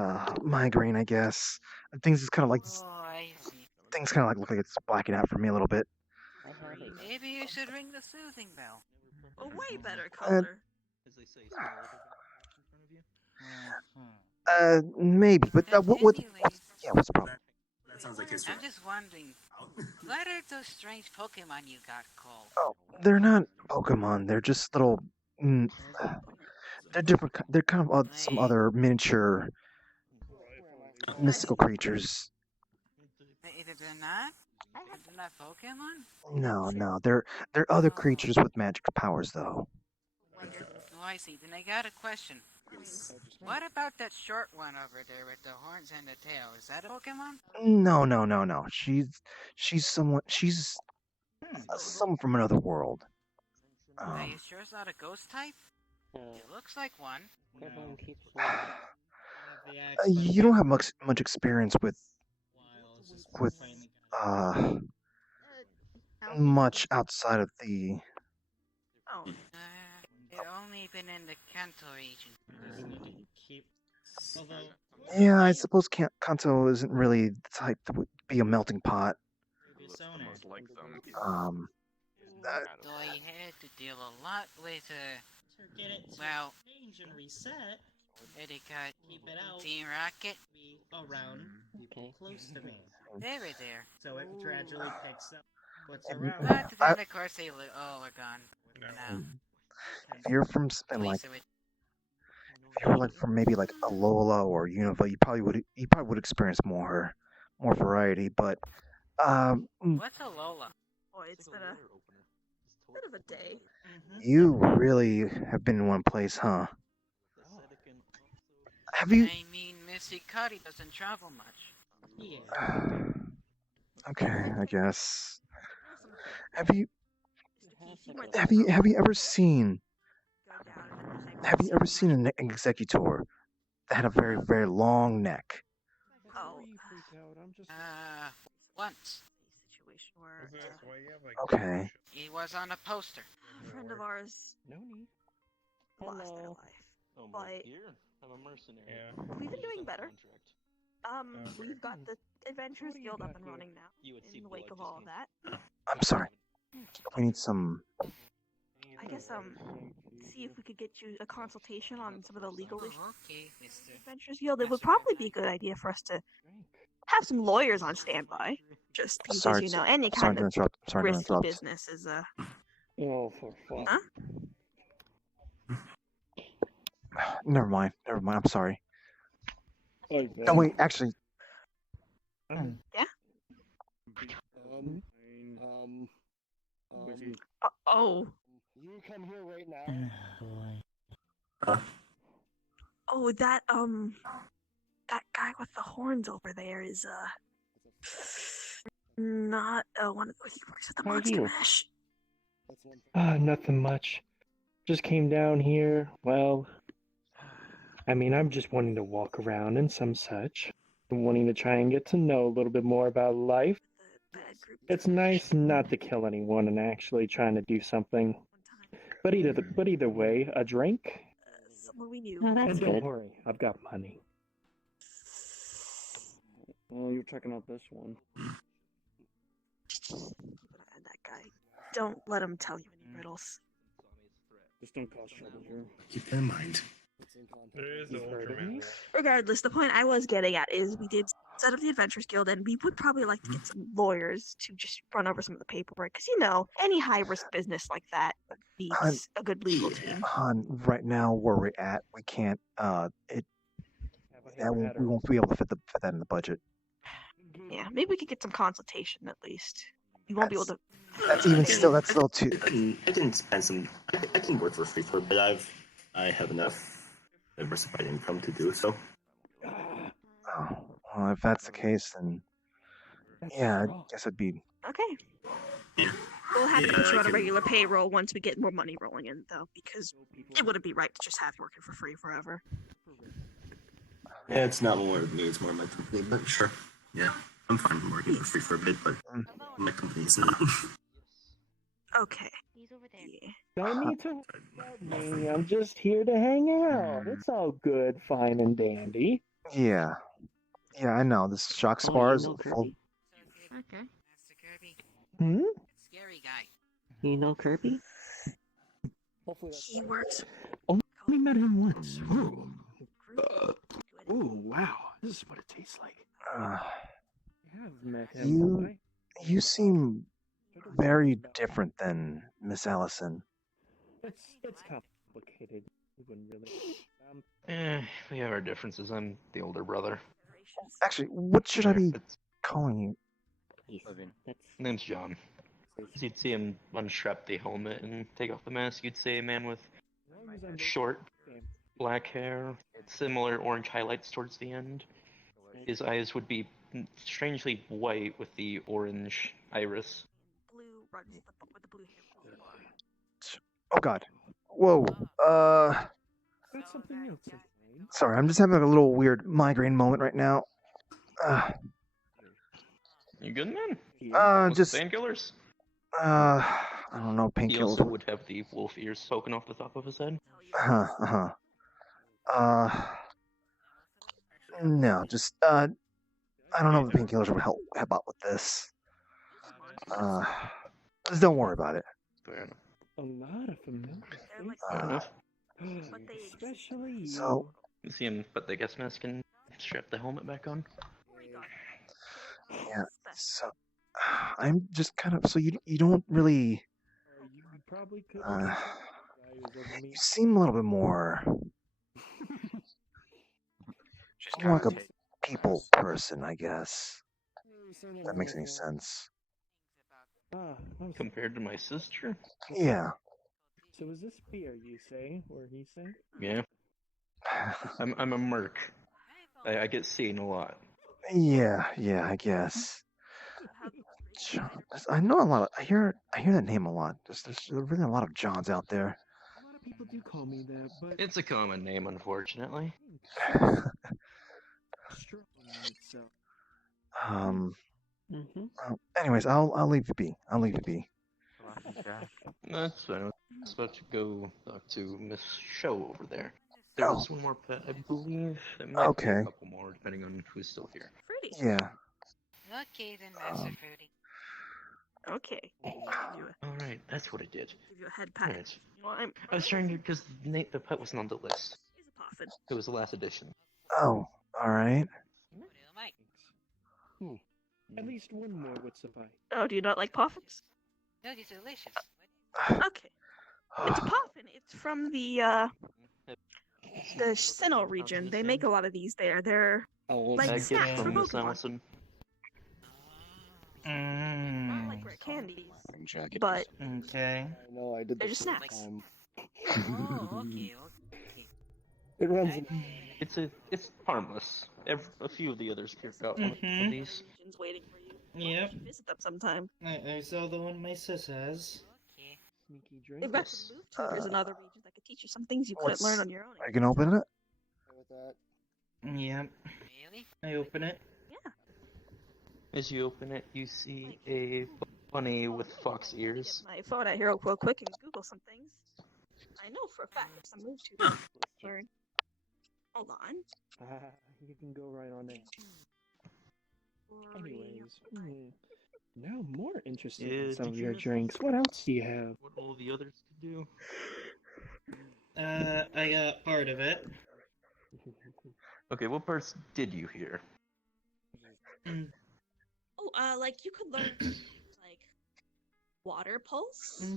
migraine, I guess. Things just kind of like Oh, I see. things kind of like look like it's blacking out for me a little bit. Maybe you should ring the soothing bell. A way better color. As they say, small in front of you. Maybe, but what's the problem? That sounds like history. I'm just wondering, what are those strange Pokemon you got called? Oh, they're not Pokemon. They're just little. They're different. They're kind of some other miniature mystical creatures. They're not? They're not Pokemon? No, they're other creatures with magic powers, though. Oh, I see. Then I got a question. What about that short one over there with the horns and the tail? Is that a Pokemon? No. She's someone. She's someone from another world. Are you sure it's not a ghost type? It looks like one. You don't have much experience with much outside of the. Oh. I've only been in the Kanto region. Yeah, I suppose Kanto isn't really the type that would be a melting pot. So I had to deal a lot with, well, etiquette, Team Rocket. Close to me. They were there. So it gradually picks up what's And But then, of course, they were gone. No. if you're from like, Police would. if you were like from maybe like Alola or Unova, you probably would experience more variety. But What's a Lola? Oh, it's been a bit of a day. you really have been in one place, huh? Have you? I mean, Missy Cuddy doesn't travel much. Okay, I guess. Have you ever seen? Have you ever seen an executor that had a very long neck? Oh. Once. Situation where Okay. He was on a poster. a friend of ours lost their life. But I'm a mercenary. we've been doing better. We've got the Adventurers Guild up and running now. In the wake of all of that. I'm sorry. We need some. I guess see if we could get you a consultation on some of the legal issues. Okay, Mr. Adventurers Guild, it would probably be a good idea for us to have some lawyers on standby. Just because, Sorry, you know, any sorry kind to of interrupt. Sorry to risky interrupt. business is Oh, for fuck. Huh? Never mind. I'm sorry. Okay. No, wait. Actually, Yeah? Oh. You come here right now. Oh, that guy with the horns over there is not one of the, he works at the How are Monster you? Mash. Nothing much. Just came down here. Well, I mean, I'm just wanting to walk around and some such. Wanting to try and get to know a little bit more about life. It's nice not to kill anyone and actually trying to do something. But either way, a drink. Someone we knew. Oh, that's And don't good. worry, I've got money. Well, you're checking out this one. And that guy. Don't let him tell you any riddles. Just don't cause trouble here. Keep that in mind. There is the Ultraman. Regardless, the point I was getting at is we did set up the Adventurers Guild, and we would probably like to get some lawyers to just run over some of the paperwork, because, you know, any high-risk business like that needs a good legal team. Han, right now where we're at, we can't. We won't be able to fit that in the budget. Yeah, maybe we could get some consultation at least. We won't be able to. That's even still. That's still too. I can spend some. I can work for free for a bit. I have enough diversified income to do so. Oh, well, if that's the case, then yeah, I guess it'd be. Okay. We'll have to put you on a regular payroll once we get more money rolling in, though, because it wouldn't be right to just have you working for free forever. Yeah, it's not more of me, it's more my company, but sure. Yeah, I'm fine working for free for a bit, but my company's not. Okay. He's over there. Yeah. Don't need to help me. I'm just here to hang out. It's all good, fine and dandy. Yeah, I know. This shock spar is full. Okay. Hmm? Scary guy. You know Kirby? He works. Only met him once. Oh, wow. This is what it tastes like. You seem very different than Miss Allison. It's complicated. You wouldn't really. We have our differences. I'm the older brother. Actually, what should I be calling you? Name's John. As you'd see him unstrap the helmet and take off the mask, you'd see a man with short, black hair, similar orange highlights towards the end. His eyes would be strangely white with the orange iris. Blue runs with the blue hair. Oh God! Whoa! That's something else. Sorry, I'm just having a little weird migraine moment right now. You good, man? Just painkillers. I don't know, He also painkillers. would have the wolf ears poking off the top of his head. No, just I don't know if the painkillers would help out with this. Just don't worry about it. Fair enough. A lot of familiar faces. Fair enough. Especially you. So, You see him put the gas mask and strap the helmet back on. yeah. So, I'm just kind of. So you don't really. You probably could. You seem a little bit more. More like a people person, I guess. If that makes any sense. Compared to my sister? Yeah. So is this fear you say, or he say? Yeah. I'm a merc. I get seen a lot. Yeah, I guess. I know a lot. I hear that name a lot. There's really a lot of Johns out there. A lot of people do call me that, but It's a common name, unfortunately. Anyways, I'll leave you be. I'll leave you be. That's fine. I was about to go talk to Miss Show over there. There's one more pet, I believe. There might be a couple more, depending on who's still here. Fruity. Yeah. Okay then, Master Fruity. Okay. Alright, that's what I did. Give you a head pat. Alright. Well, I was trying to, because the pet wasn't on the list. He's a puffin. It was the last edition. Oh, all right. At least one more would suffice. Oh, do you not like puffins? No, these are delicious. Okay. It's a puffin. It's from the Sinnoh region. They make a lot of these there. They're like snacks for Pokemon. Not like rare candies, but okay. No, I did. They're just snacks. Oh, okay. It runs. It's harmless. A few of the others kicked out one of these. Waiting for you. Yep. You visit them sometime. I saw the one my sis has. Sneaky drink. They've got some move tutors in other regions that could teach you some things you couldn't learn on your own. Are you gonna open it? Yep. Really? I open it. Yeah. As you open it, you see a bunny with fox ears. My phone out here real quick and Google some things. I know for a fact some move tutors learn. Hold on. You can go right on it. Anyways, now I'm more interested in some of your drinks. What else do you have? What all the others could do? I got part of it. Okay, what parts did you hear? Oh, like you could learn like water pulse.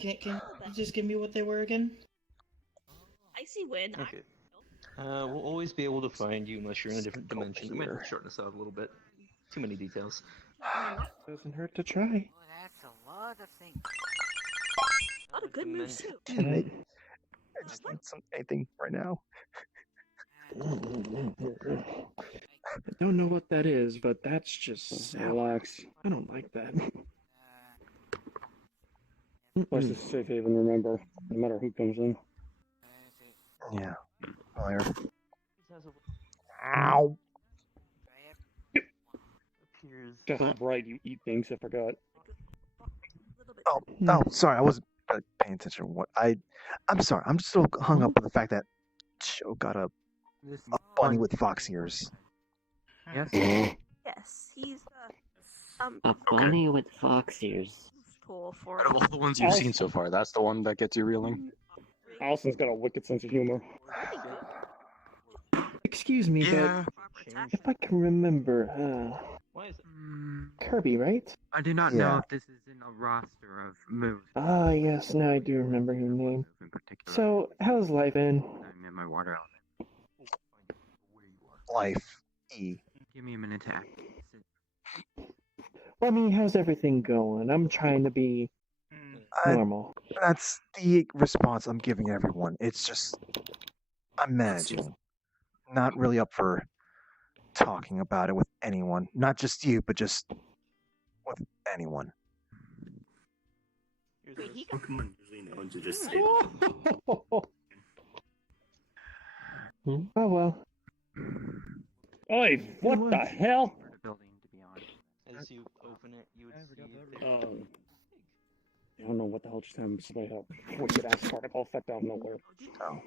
Can you just give me what they were again? Icy wind. Okay. We'll always be able to find you unless you're in a different dimension. We might have to shorten this out a little bit. Too many details. Doesn't hurt to try. Oh, that's a lot of things. A lot of good moves too. I just need anything right now. I don't know what that is, but that's just relax. I don't like that. Plus, it's a safe haven. Remember, no matter who comes in. Yeah. Fire. Ow. Just bright, you eat things. I forgot. Oh, sorry. I wasn't paying attention to what I'm sorry. I'm still hung up with the fact that Joe got a bunny with fox ears. Yes. Yes, he's A bunny with fox ears. tool for. Out of all the ones you've seen so far, that's the one that gets you reeling. Allison's got a wicked sense of humor. Excuse me, but if I can remember, Why is it? Kirby, right? I do not know if this is in a roster of moves. Ah, yes, now I do remember your name. In particular. So, how's life been? I'm in my water element. Life. E. Give me a minute to act. Well, I mean, how's everything going? I'm trying to be normal. That's the response I'm giving everyone. It's just I'm managing. Not really up for talking about it with anyone. Not just you, but just with anyone. Pokemon usually known to just say Oh well. Oi, what the hell? As you open it, you would see. I don't know what the hell just happened. Somebody had a wicked ass particle effect out of nowhere. Oh.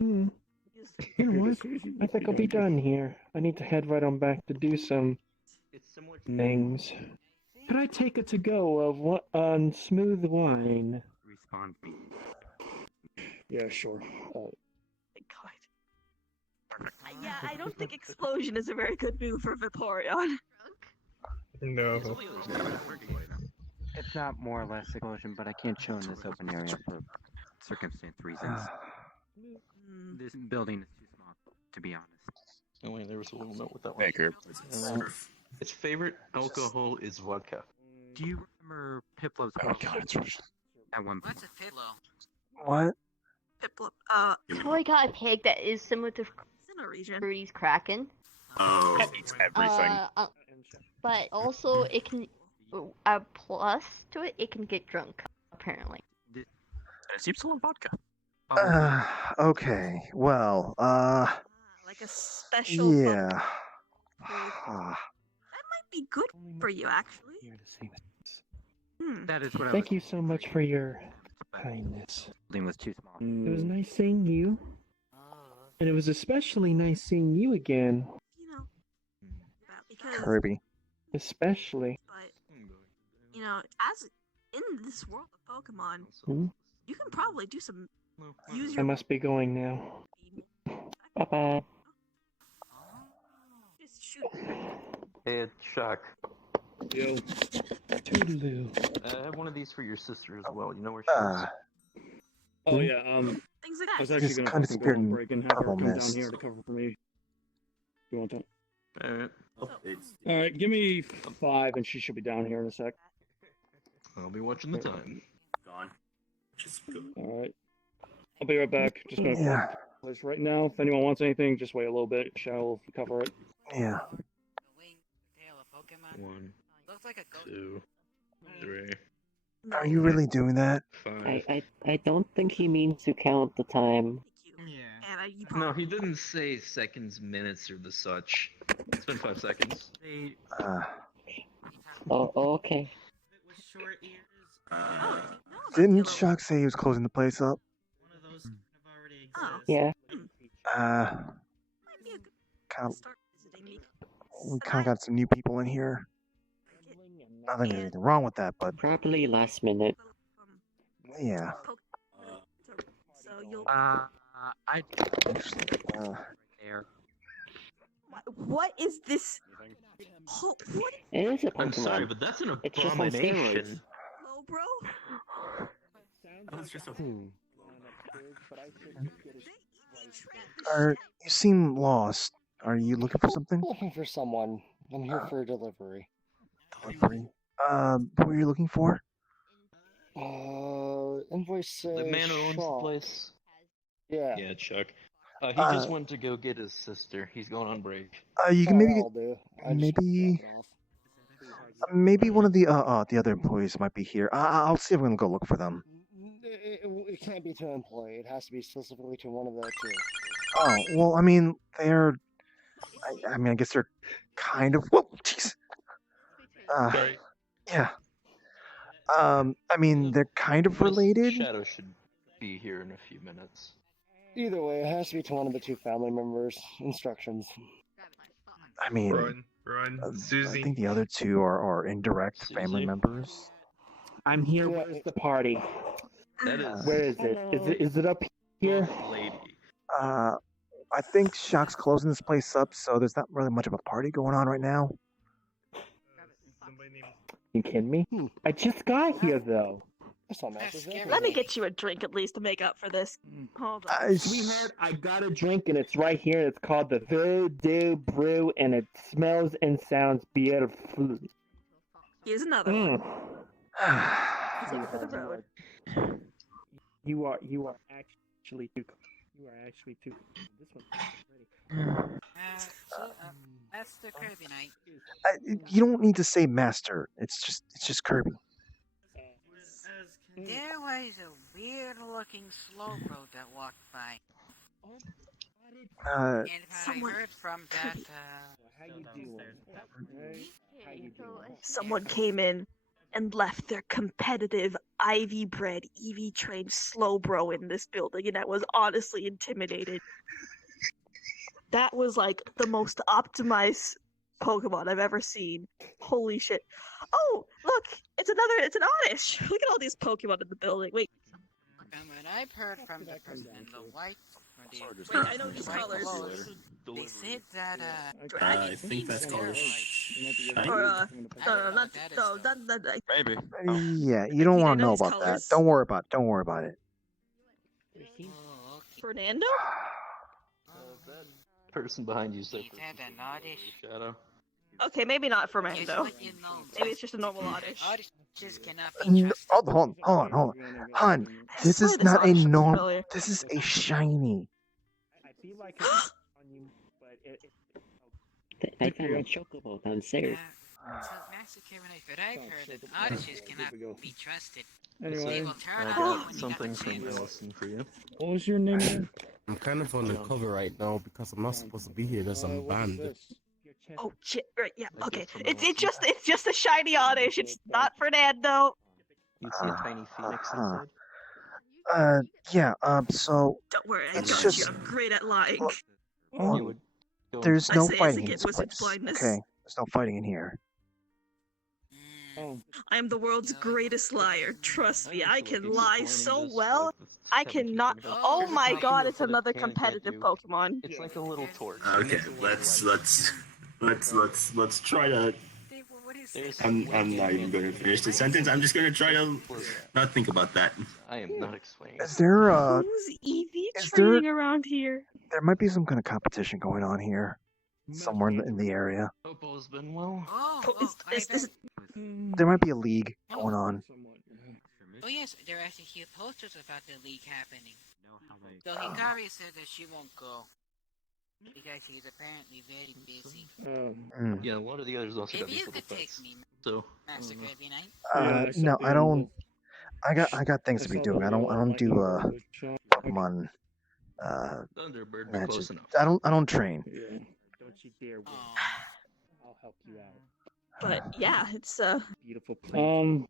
You know what? I think I'll be done here. I need to head right on back to do some things. Could I take a to-go of what on smooth wine? Respond. Yeah, sure. Yeah, I don't think explosion is a very good move for Vaporeon. No. It's not more or less explosion, but I can't show in this open area for circumstance reasons. This building is too small, to be honest. Oh wait, there was a little note with that one. Baker. Its favorite alcohol is vodka. Do you remember Piplu's at one point? What's a Piplo? What? Piplup. Toy got a pig that is similar to in a region. Rudy's Kraken. Oh, it eats everything. But also it can, a plus to it, it can get drunk, apparently. It seems a little vodka. Okay. Well, like a special. Yeah. That might be good for you, actually. That is what Thank you so much for your kindness. building was too small. It was nice seeing you. And it was especially nice seeing you again. You know, because Kirby. Especially. but you know, as in this world of Pokemon, Hmm? you can probably do some. Use I your. must be going now. Bye-bye. Just shoot. Hey, Shock. Yo. Toodaloo. I have one of these for your sister as well. You know where she is? Oh yeah, Things like I was that. actually Just gonna kinda fucking go scared on and break and have her purple come down mist. here to cover for me. You want that? Alright. Alright, give me 5 and she should be down here in a sec. I'll be watching the time. Gone. Just go. Alright. I'll be right back. Just gonna Yeah. place right now. If anyone wants anything, just wait a little bit. Shadow will cover it. Yeah. Tail of Pokemon. 1, Looks like a ghost. 2, 3, Are you really doing that? 5. I don't think he means to count the time. Yeah. And you No, he didn't say seconds, minutes, or the such. It's been 5 seconds. Oh, okay. Didn't Shock say he was closing the place up? Yeah. Kind of, we kind of got some new people in here. I don't think there's anything wrong with that, but Probably last minute. yeah. So you'll. I there. What is this? Oh, what? It is a Pokemon. I'm sorry, but that's an It's just on abomination. steroids. Low, bro. That's just a You seem lost. Are you looking for something? Looking for someone. I'm here for a delivery. Delivery. What are you looking for? Invoice. The man who owns the Shaw. place. Yeah. Yeah, Chuck. He just went to go get his sister. He's going on break. You can maybe I'll do. I just maybe dropped it off. maybe one of the other employees might be here. I'll see if we can go look for them. It can't be to an employee. It has to be specifically to one of the two. Oh well, I mean they're. I mean I guess they're kind of. Whoa, jeez. Sorry. Yeah. I mean they're kind of related. Shadow should be here in a few minutes. Either way, it has to be to one of the two family members. Instructions. I mean, Run, I Susie. think the other two are indirect family Susie? members. I'm here. Where's the party? That is Where is it? Is it up here? lady. I think Shock's closing this place up, so there's not really much of a party going on right now. You kidding me? I just got here though. That's not massive. Let me get you a drink at least to make up for this. Hold on. Sweetheart, I got a drink and it's right here. It's called the Voodoo Brew and it smells and sounds beautiful. Here's another one. Mm. Take for the road. You are actually too. You are actually too. This one's ready. That's the Kirby night. You don't need to say master. It's just Kirby. There was a weird-looking Slowbro that walked by. And I heard from that. Someone came in and left their competitive Ivy bred EV trained slow bro in this building, and I was honestly intimidated. That was like the most optimized Pokemon I've ever seen. Holy shit. Oh, look, it's an Oddish. Look at all these Pokemon in the building. Wait. From what I've heard from the person in the white. Wait, I know these colors. They said that I think that's called Or, not Maybe. Yeah, you don't want to know about that. Don't worry about it. Don't worry about it. Fernando? Person behind you, sir. Shadow. Okay, maybe not Fernando. Maybe it's just a normal Oddish. Hold on. Hun, this is not a normal. This is a shiny. I found a chocobo downstairs. So Master Kevin, I've heard that Odysseys cannot be trusted. Anyway, They will turn I on got when something from Allison for you. What was your name again? I'm kind of on the cover right now because I'm not supposed to be here because I'm banned. Oh shit! Right, yeah. Okay, it's just a shiny Oddish. It's not Fernando. You see a tiny phoenix inside? Yeah. So Don't worry, I it's got just you. I'm great at lying. there's no I say fighting in get this wizard place. blindness. Okay, there's no fighting in here. I am the world's greatest liar. Trust me, I can lie so well. I cannot. Oh my god, it's another competitive Pokemon. It's like a little torch. Okay, let's try to. I'm not even going to finish the sentence. I'm just going to try to not think about that. I am not explaining. Is there Who's EV training around here? There might be some kind of competition going on here, somewhere in the area. Popo's been well. Is this? There might be a league going on. Oh yes, there are actually here posters about the league happening. So Hikari said that she won't go because he's apparently very busy. Yeah, a lot of the others also got If these you little could take pets. me, So, Master Gravy Knight. No, I don't. I got things to be doing. I don't do Pokemon Thunderbird, be matches. close enough. I don't train. Don't you dare win. I'll help you out. But yeah, it's Beautiful place.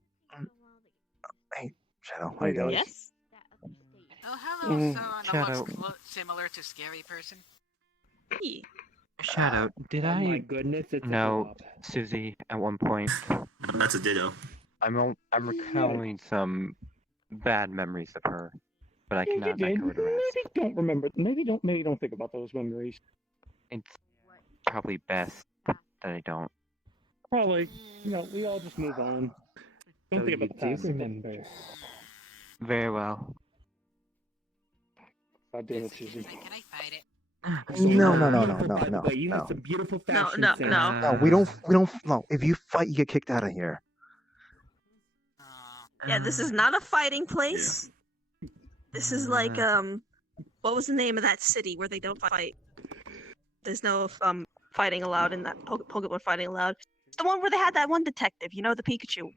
Hey, Shadow, how you doing? Yes. Oh hello, so Shadow. looks similar to Scary Person. Shadow, did I my goodness, it's know Susie at one point? That's a ditto. I'm recalling some bad memories of her, but I cannot make her to rest. Maybe don't remember. Maybe don't think about those memories. It's probably best that I don't. Probably. We all just move on. Don't So think about the you past. do remember. Very well. God damn it, Susie. Can I fight it? No. But you have some beautiful fashion no. sense. No, we don't. No, if you fight, you get kicked out of here. Yeah, this is not a fighting place. This is like what was the name of that city where they don't fight? There's no fighting allowed in that Pokemon fighting allowed. It's the one where they had that one detective, the Pikachu.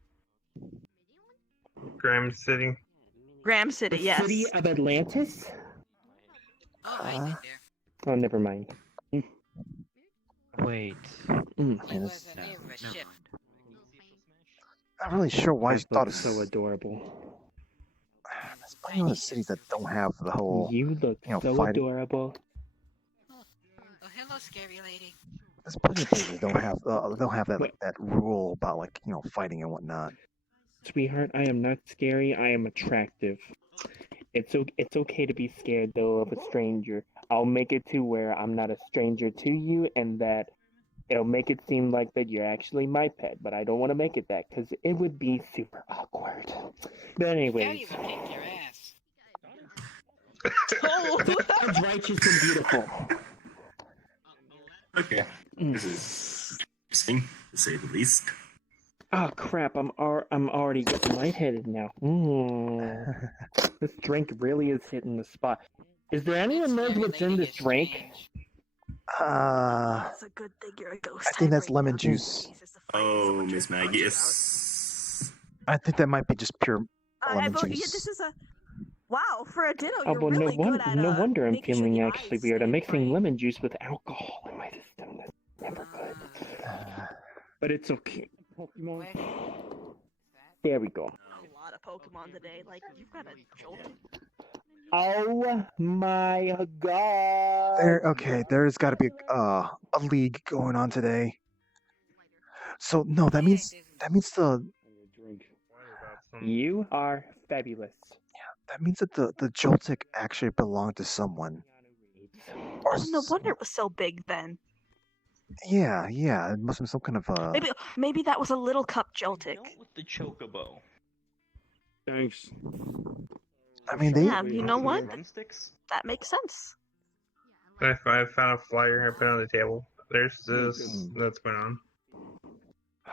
Graham City. Graham City, yes. City of Atlantis? Oh, I did there. Oh, never mind. Wait. Man, It was the name of a ship. not really sure why you thought it's so adorable. There's plenty of cities that don't have the whole. You look so fighting. adorable. Oh, hello, Scary Lady. There's plenty of places that don't have that that rule about fighting and whatnot. Sweetheart, I am not scary. I am attractive. It's okay to be scared though of a stranger. I'll make it to where I'm not a stranger to you, and that it'll make it seem like that you're actually my pet. But I don't want to make it that because it would be super awkward. But anyways, Scary would kick your ass. God's righteous and beautiful. Okay. This is interesting, to say the least. Oh crap! I'm already getting lightheaded now. This drink really is hitting the spot. Is there anyone knows what's in this drink? It's a good thing you're a ghost. I think that's lemon juice. Oh, Miss Maggie. Yes. I think that might be just pure I lemon vote, juice. yeah, this is a. Wow, for a ditto, Oh, you're well, really good at no wonder I'm making sure feeling the actually eyes weird. I'm stay mixing bright. lemon juice with alcohol in my system. That's never good. But it's okay. Pokemon. There we go. A lot of Pokemon today. Like, you've got a Joltik. Oh my god! There's got to be a league going on today. So no, that means the You are fabulous. that means that the Joltik actually belonged to someone. Oh, no wonder it was so big then. Yeah, it must have been some kind of Maybe that was a little cup Joltik. With the chocobo. Thanks. I mean, they. Yeah, you know what? That makes sense. I found a flyer I put on the table. There's this that's going on.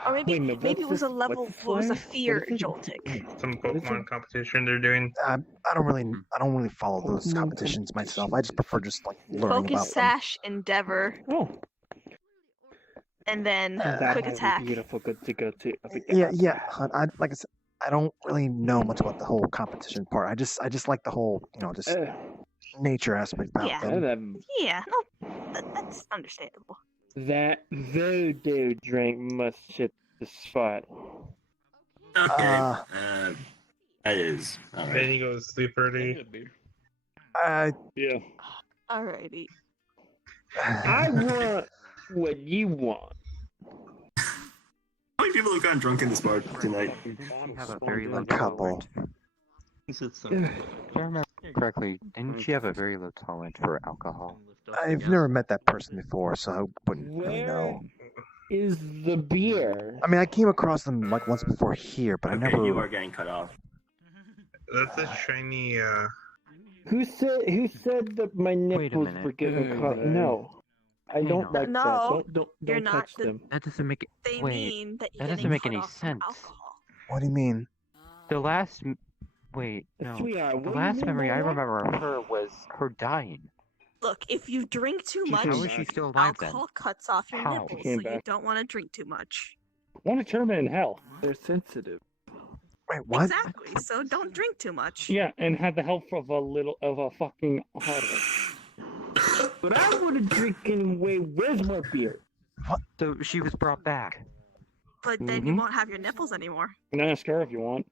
Or maybe it was a level. What was a fear Joltik? Some Pokemon competition they're doing. I don't really follow those competitions myself. I just prefer just like learning Focus about Sash, Endeavor. Oh. And then That Quick would be Attack. beautiful. Good to go to. Yeah. Like I said, I don't really know much about the whole competition part. I just like the whole, just nature aspect about them. Yeah, no, that's understandable. That voodoo drink must hit the spot. Okay. That is. All Then right. he goes to sleep early. Yeah. Alrighty. I want what you want. How many people have gotten drunk in this bar tonight? Have a very low couple. If I remember correctly, didn't she have a very low tolerance for alcohol? I've never met that person before, so I wouldn't really know. Is the beer? I mean, I came across them like once before here, but I Okay, never. you are getting cut off. That's a shiny. Who said that my nipples were getting caught? No. I don't like No, that. Don't you're not touch them. That doesn't make it. They Wait, mean that you're that doesn't getting make cut any off from sense. alcohol. What do you mean? The last. Wait, no. Sweetheart, The what do you last mean memory by I that? remember of her was her dying. Look, if you drink too much, How is she still alive then? alcohol cuts off your How? nipples, She came so you back. don't want to drink too much. Want to turn in hell? They're sensitive. Wait, what? Exactly. So don't drink too much. Yeah, and had the help of a fucking huddle. But I would have drinking way. Where's my beer? So she was brought back. But then you won't have your nipples anymore. You can ask her if you want.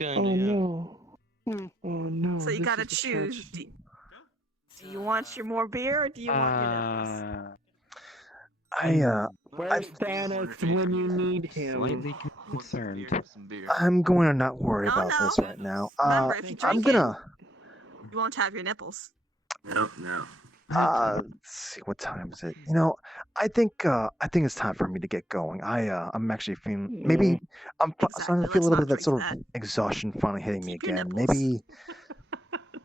No. Oh no. So you this gotta is a choose. tragedy. Do you want your more beer or do you want your nipples? Where's Thanos when you need him? Slightly concerned. I'm going to not worry No, about no. this right now. Remember, if you I'm drink gonna. You won't have your nipples. No. Let's see, what time is it? I think it's time for me to get going. I'm actually feeling maybe I'm starting to feel a little bit of that sort of exhaustion finally hitting me again.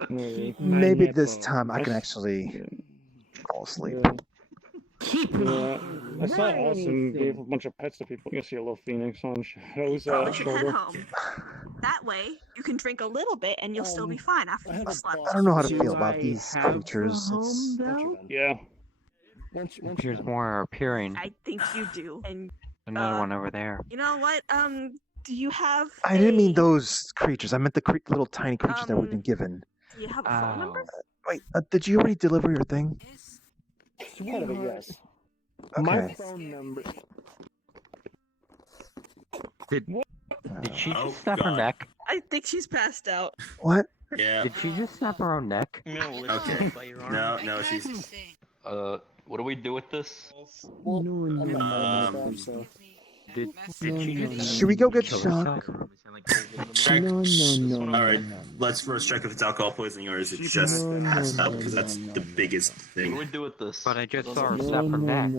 Maybe this time I can actually fall asleep. Yeah, I saw Austin gave a bunch of pets to people. You can see a little phoenix on Shadow's You should head shoulder. home. That way, you can drink a little bit and you'll still be fine after you've slept. I don't know how to feel about these creatures. It's, Yeah. There's more appearing. I think you do. And Another one over there. you know what? Do you have? I didn't mean those creatures. I meant the little tiny creatures that we've been given. Do you have a phone number? Wait, did you already deliver your thing? Part of it, yes. Okay. My phone number. Did she Oh, just snap her God. neck? I think she's passed out. What? Yeah. Did she just snap her own neck? No, Okay. No, she's. What do we do with this? Did she just Should we go get kill Shock? herself? Check. No. All right, let's first check if it's alcohol poisoning or is it just passed out, because that's the biggest What do we thing. do with this? But I just saw her snap her neck.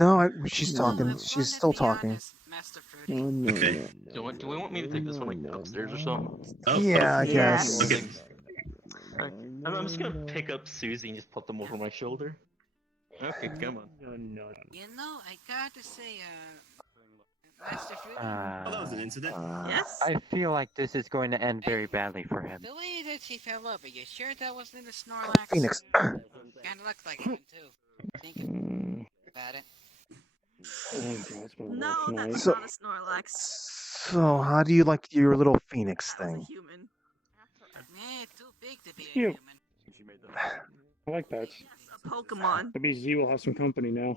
No, she's talking. She's still talking. Okay. Do we want me to take this one like upstairs or something? Oh, Yeah, I Yeah. guess. Okay. I'm just gonna pick up Susie and just put them over my shoulder. Okay, come on. You know, I gotta say, Master Fruit, Oh, that was an incident. Yes. I feel like this is going to end very badly for him. the way that he fell up, are you sure that wasn't a Snorlax? Phoenix. Kinda looked like one too. Thinking about it. No, that's So- not a Snorlax. So, how do you like your little Phoenix That was a thing? human. Cute. I like that. A Pokemon. Maybe Z will have some company now.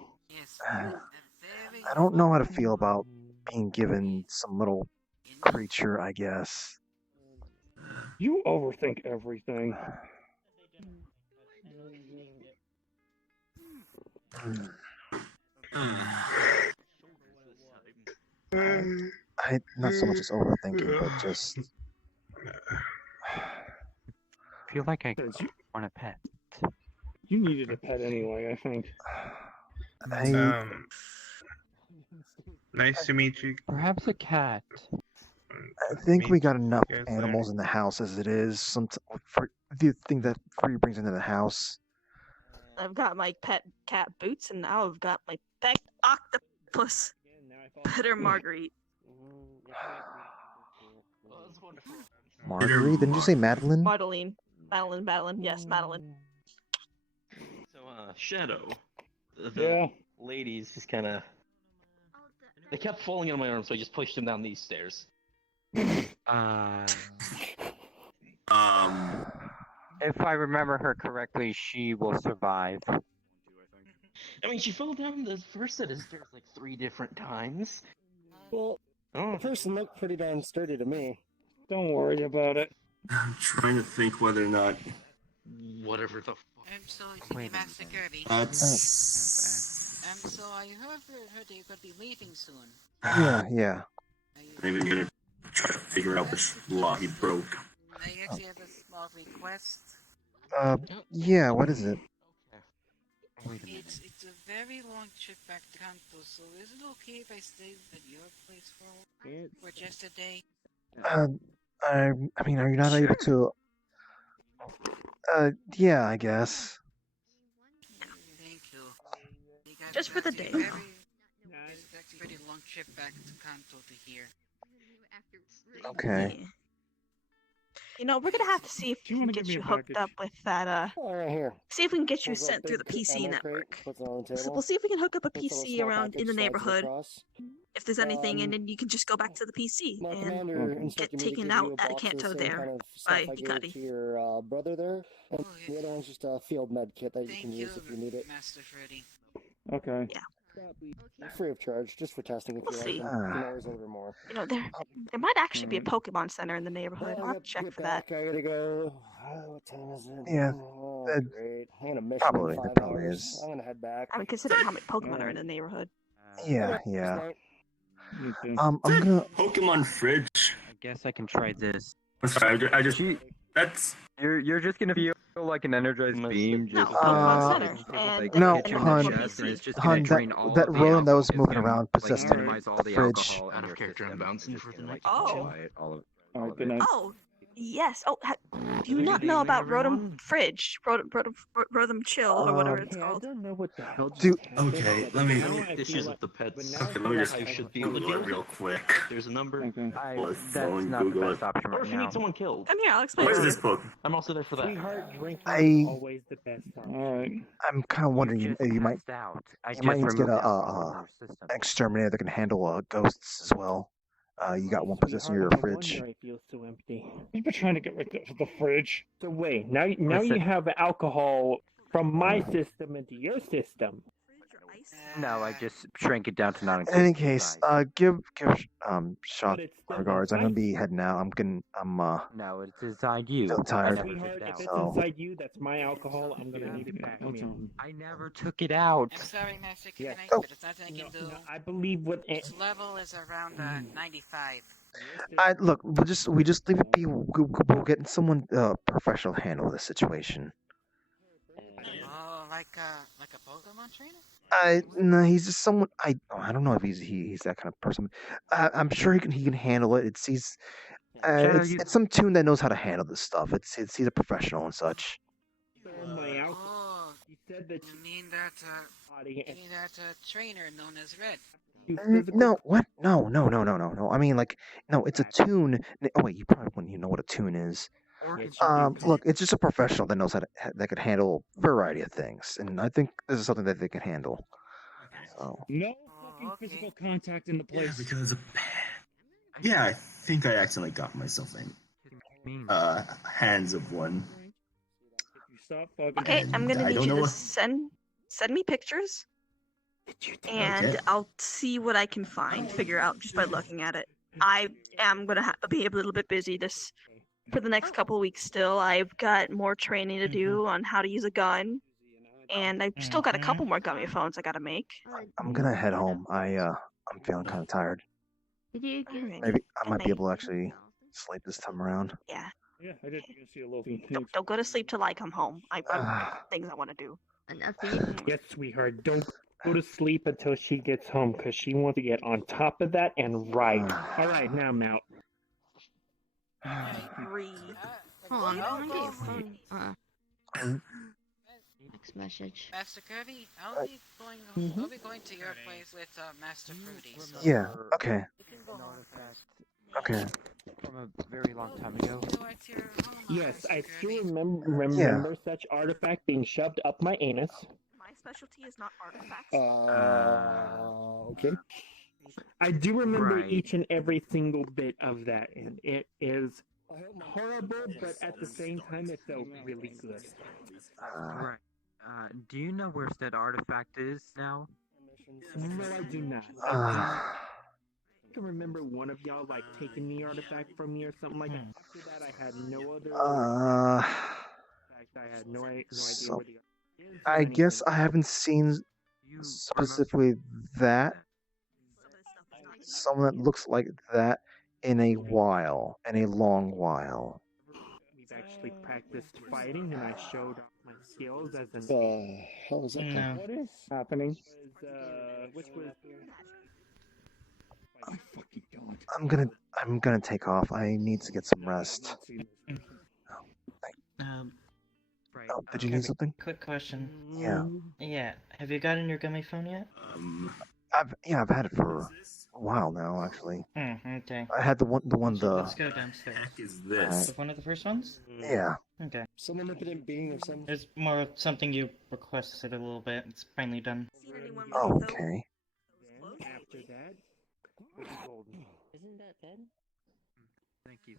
I don't know how to feel about being given some little creature, I guess. You overthink everything. Not so much as overthinking, but just. I feel like I want a pet. You needed a pet anyway, I think. Nice to meet you. Perhaps a cat. I think we got enough animals in the house as it is. For the thing that Free brings into the house. I've got my pet cat Boots, and now I've got my pet octopus, Bitter Marguerite. Marguerite? Didn't you say Madeline? Madeline. Madeline. Yes, Madeline. So, Shadow. The ladies just kind of. They kept falling on my arm, so I just pushed them down these stairs. If I remember her correctly, she will survive. I mean, she fell down the first set of stairs like 3 different times. Well, the person looked pretty darn sturdy to me. Don't worry about it. I'm trying to think whether or not. Whatever the fuck. Master Kirby. That's. So I heard that you're gonna be leaving soon. Yeah. Maybe we're gonna try to figure out which law he broke. I actually have a small request. Yeah, what is it? It's a very long trip back to Kanto, so is it okay if I stay at your place for just a day? I mean, are you not able to? Yeah, I guess. Thank you. Just for the day. It's actually a pretty long trip back to Kanto to here. Okay. You know, we're gonna have to see if we can get you hooked up with that, see if we can get you sent through the PC network. So we'll see if we can hook up a PC around in the neighborhood, if there's anything, and then you can just go back to the PC and get taken out at a Kanto there by Yukari. Your brother there, and the other one's just a field med kit that you can use if you need it. Master Freddy. Okay. Yeah. Free of charge, just for testing if We'll you see. like. You can always order more. You know, there might actually be a Pokemon Center in the neighborhood. I'll have to check for that. I gotta go. What time is it? Yeah. Oh, great. I'm gonna miss Probably, in 5 it probably hours. is. I'm gonna head back. I mean, considering how many Pokemon are in the neighborhood. Yeah. I'm gonna. Pokemon fridge. I guess I can try this. I'm sorry, I just. That's. You're just gonna feel like an energized beam. Just No, Hun, that rodent that was moving around possessed the fridge. Out of character and bouncing for the night. Alright, good night. Oh, yes. Oh, do you not know about Rotom Fridge? Rotom Chill, or whatever it's called. I don't know what the hell. Dude, okay, let me. Issues with the pets. Okay, let me just I should be able to Google it get real quick. There's a number. That's not the best option Or right if you now. need someone killed. Come here, I'll explain. Where's to you. this book? I'm also there for that. Sweetheart, drinking I- is always the best time. Alright. I'm kind of wondering you might I might need to get a exterminator that can handle ghosts as well. You got one possessing your No fridge. wonder I feel so empty. You've been trying to get rid of the fridge. So wait, now you have alcohol from my system into your system. No, I just shrank it down to In non-existent. any case, give Shock But it's still regards. I'm nice. gonna be heading out. I'm No, it's inside you. Still tired. I never took Sweetheart, it if out. it's So- inside you, that's my alcohol. I'm gonna need it back. Come here. I never took it out. I'm sorry, Master Yes. Kirby, Oh. but it's nothing I can do. No, I believe what. Its level is around 95. look. We just leave it be. We'll get someone professional to handle this situation. Oh, like a Pokemon trainer? No, he's just someone. I don't know if he's that kind of person. I'm sure he can handle it. It's some tune that knows how to handle this stuff. He's a professional and such. My alcohol. You said that You mean that trainer known as Red? No, what? No. I mean, like, no, it's a tune. Oh wait, you probably wouldn't even know what a tune is. Look, it's just a professional that knows how to that could handle a variety of things, and I think this is something that they can handle. So. No fucking physical contact in the Yeah, place. because I think I accidentally got myself in hands of one. Stop fucking. Okay, I'm gonna I need don't you know to what- send me pictures, and Okay. I'll see what I can figure out just by looking at it. I am gonna be a little bit busy for the next couple of weeks still. I've got more training to do on how to use a gun, and I've still got a couple more gummy phones I gotta make. I'm gonna head home. I'm feeling kind of tired. Did you Maybe I might be able to actually sleep this time around. Yeah. Yeah, I did see a little. Don't go to sleep till I come home. I've things I want to do. Enough eating. Yes, sweetheart. Don't go to sleep until she gets home, because she wants to get on top of that and right. All right, now I'm out. Hold on, can I get your phone? Text message. Master Kirby, I'll be going to your place with Master Fruity. So Yeah. Okay. you can go home first. Okay. From a very long time ago. Yes, I still remember such artifact being shoved up my anus. My specialty is not artifacts. Okay. I do remember Right. each and every single bit of that, and it is horrible, but at the same time, it felt really good. Right. Do you know where said artifact is now? No, I do not. I can remember one of y'all like taking the artifact from me or something like that. After that, I had no other. In fact, I had no idea So, where the. I guess I haven't seen specifically that. Someone that looks like that in a while, in a long while. We've actually practiced fighting, and I showed off my skills as an. How is that? No. What is happening? Which was. I'm gonna take off. I need to get some rest. Right. Oh, did you need something? Quick question. Yeah. Yeah. Have you gotten your gummy phone yet? I've had it for a while now, actually. Okay. I had the one Let's go downstairs. Is this? One of the first ones? Yeah. Okay. Some independent being or something. It's more of something you requested a little bit. It's finally done. Okay. After that, Isn't that bad? Thank you.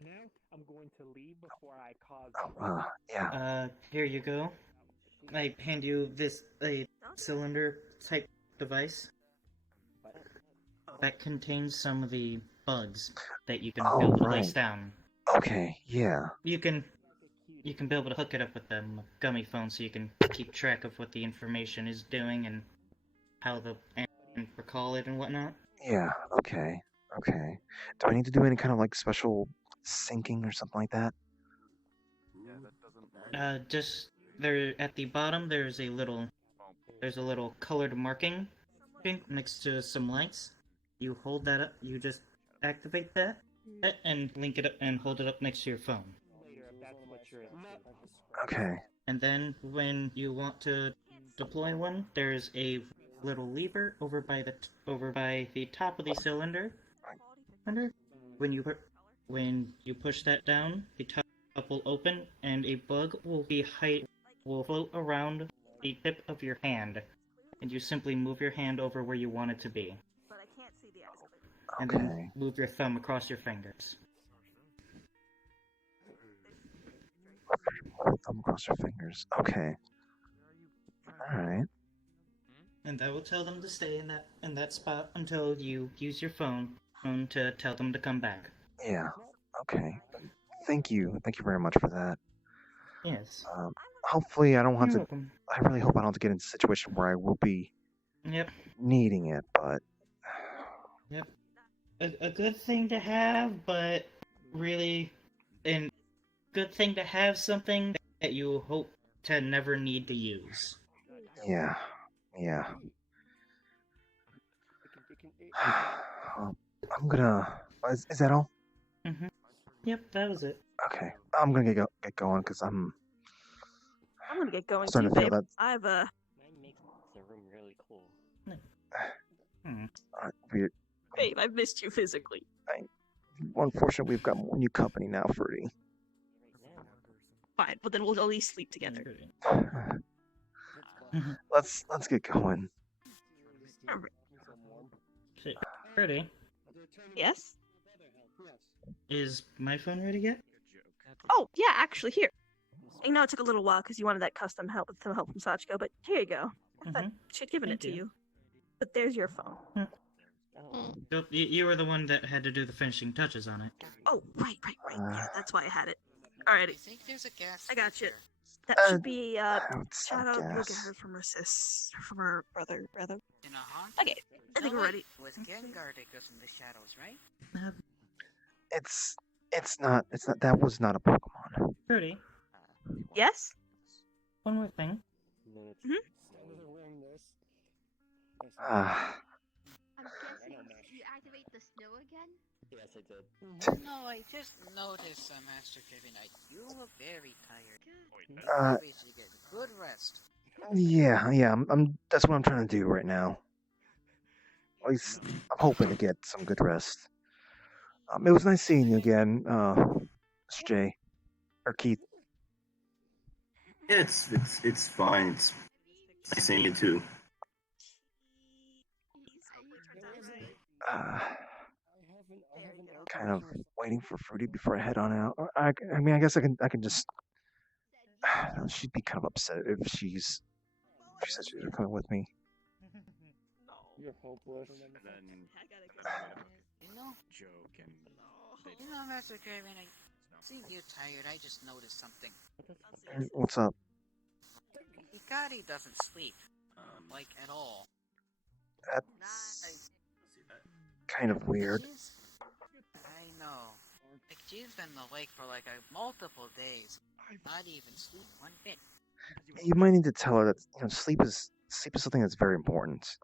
now I'm going to leave before I cause. Yeah. Here you go. I hand you a cylinder type device that contains some of the bugs that you can be able to place down. Okay. Yeah. You can be able to hook it up with the gummy phone so you can keep track of what the information is doing and how and recall it and whatnot. Yeah. Okay. Okay. Do I need to do any kind of like special syncing or something like that? Just there at the bottom. There's a little colored marking next to some lights. You hold that up. You just activate that and link it up and hold it up next to your phone. Okay. And then when you want to deploy one, there's a little lever over by the top of the cylinder. When you push that down, the top will open and a bug will float around the tip of your hand, and you simply move your hand over where you want it to be. And then move your thumb across your fingers. Thumb across your fingers. Okay. All right. And that will tell them to stay in that spot until you use your phone to tell them to come back. Yeah. Okay. Thank you. Thank you very much for that. Yes. Hopefully I don't have You're to. welcome. I really hope I don't have to get into a situation where I will be needing it, but. Yep. A good thing to have, but really, a good thing to have something that you hope to never need to use. Yeah. Yeah. I'm gonna. Is that all? Yep, that was it. Okay. I'm gonna get going because I'm gonna get going starting too, to feel babe. that. I have a. The room really cool. Weird. Babe, I've missed you physically. Unfortunately, we've got new company now, Fruity. Fine, but then we'll at least sleep together. Let's get going. Ready? Yes. Is my phone ready yet? Oh, yeah, actually, here. I know it took a little while because you wanted that custom help with some help from Sachiko, but here you go. I thought she'd given it to you. But there's your phone. So, you were the one that had to do the finishing touches on it. Oh, right. Yeah, that's why I had it. Alrighty. I think there's a gas. I got you. That should be, Shadow. You'll get her from her brother, rather. In a haunt? Okay, I think we're ready. It was Gengar that goes in the shadows, right? It's not. That was not a Pokemon. Rudy. Yes? One more thing. Ah. I'm guessing you activate the snow again? Yes, I did. No, I just noticed, Master Kevin, you look very tired. You should get good rest. Yeah. That's what I'm trying to do right now. At least I'm hoping to get some good rest. It was nice seeing you again, Mr. J. Or Keith. Yeah, it's fine. It's nice seeing you too. Kind of waiting for Fruity before I head on out. I mean, I guess I can just. She'd be kind of upset if she said she was coming with me. You're hopeless. And then joke and Master Kevin, I see you tired. I just noticed something. What's up? Hikari doesn't sleep, like at all. That's kind of weird. I know. Like she's been in the lake for like multiple days, not even sleep one bit. You might need to tell her that sleep is something that's very important.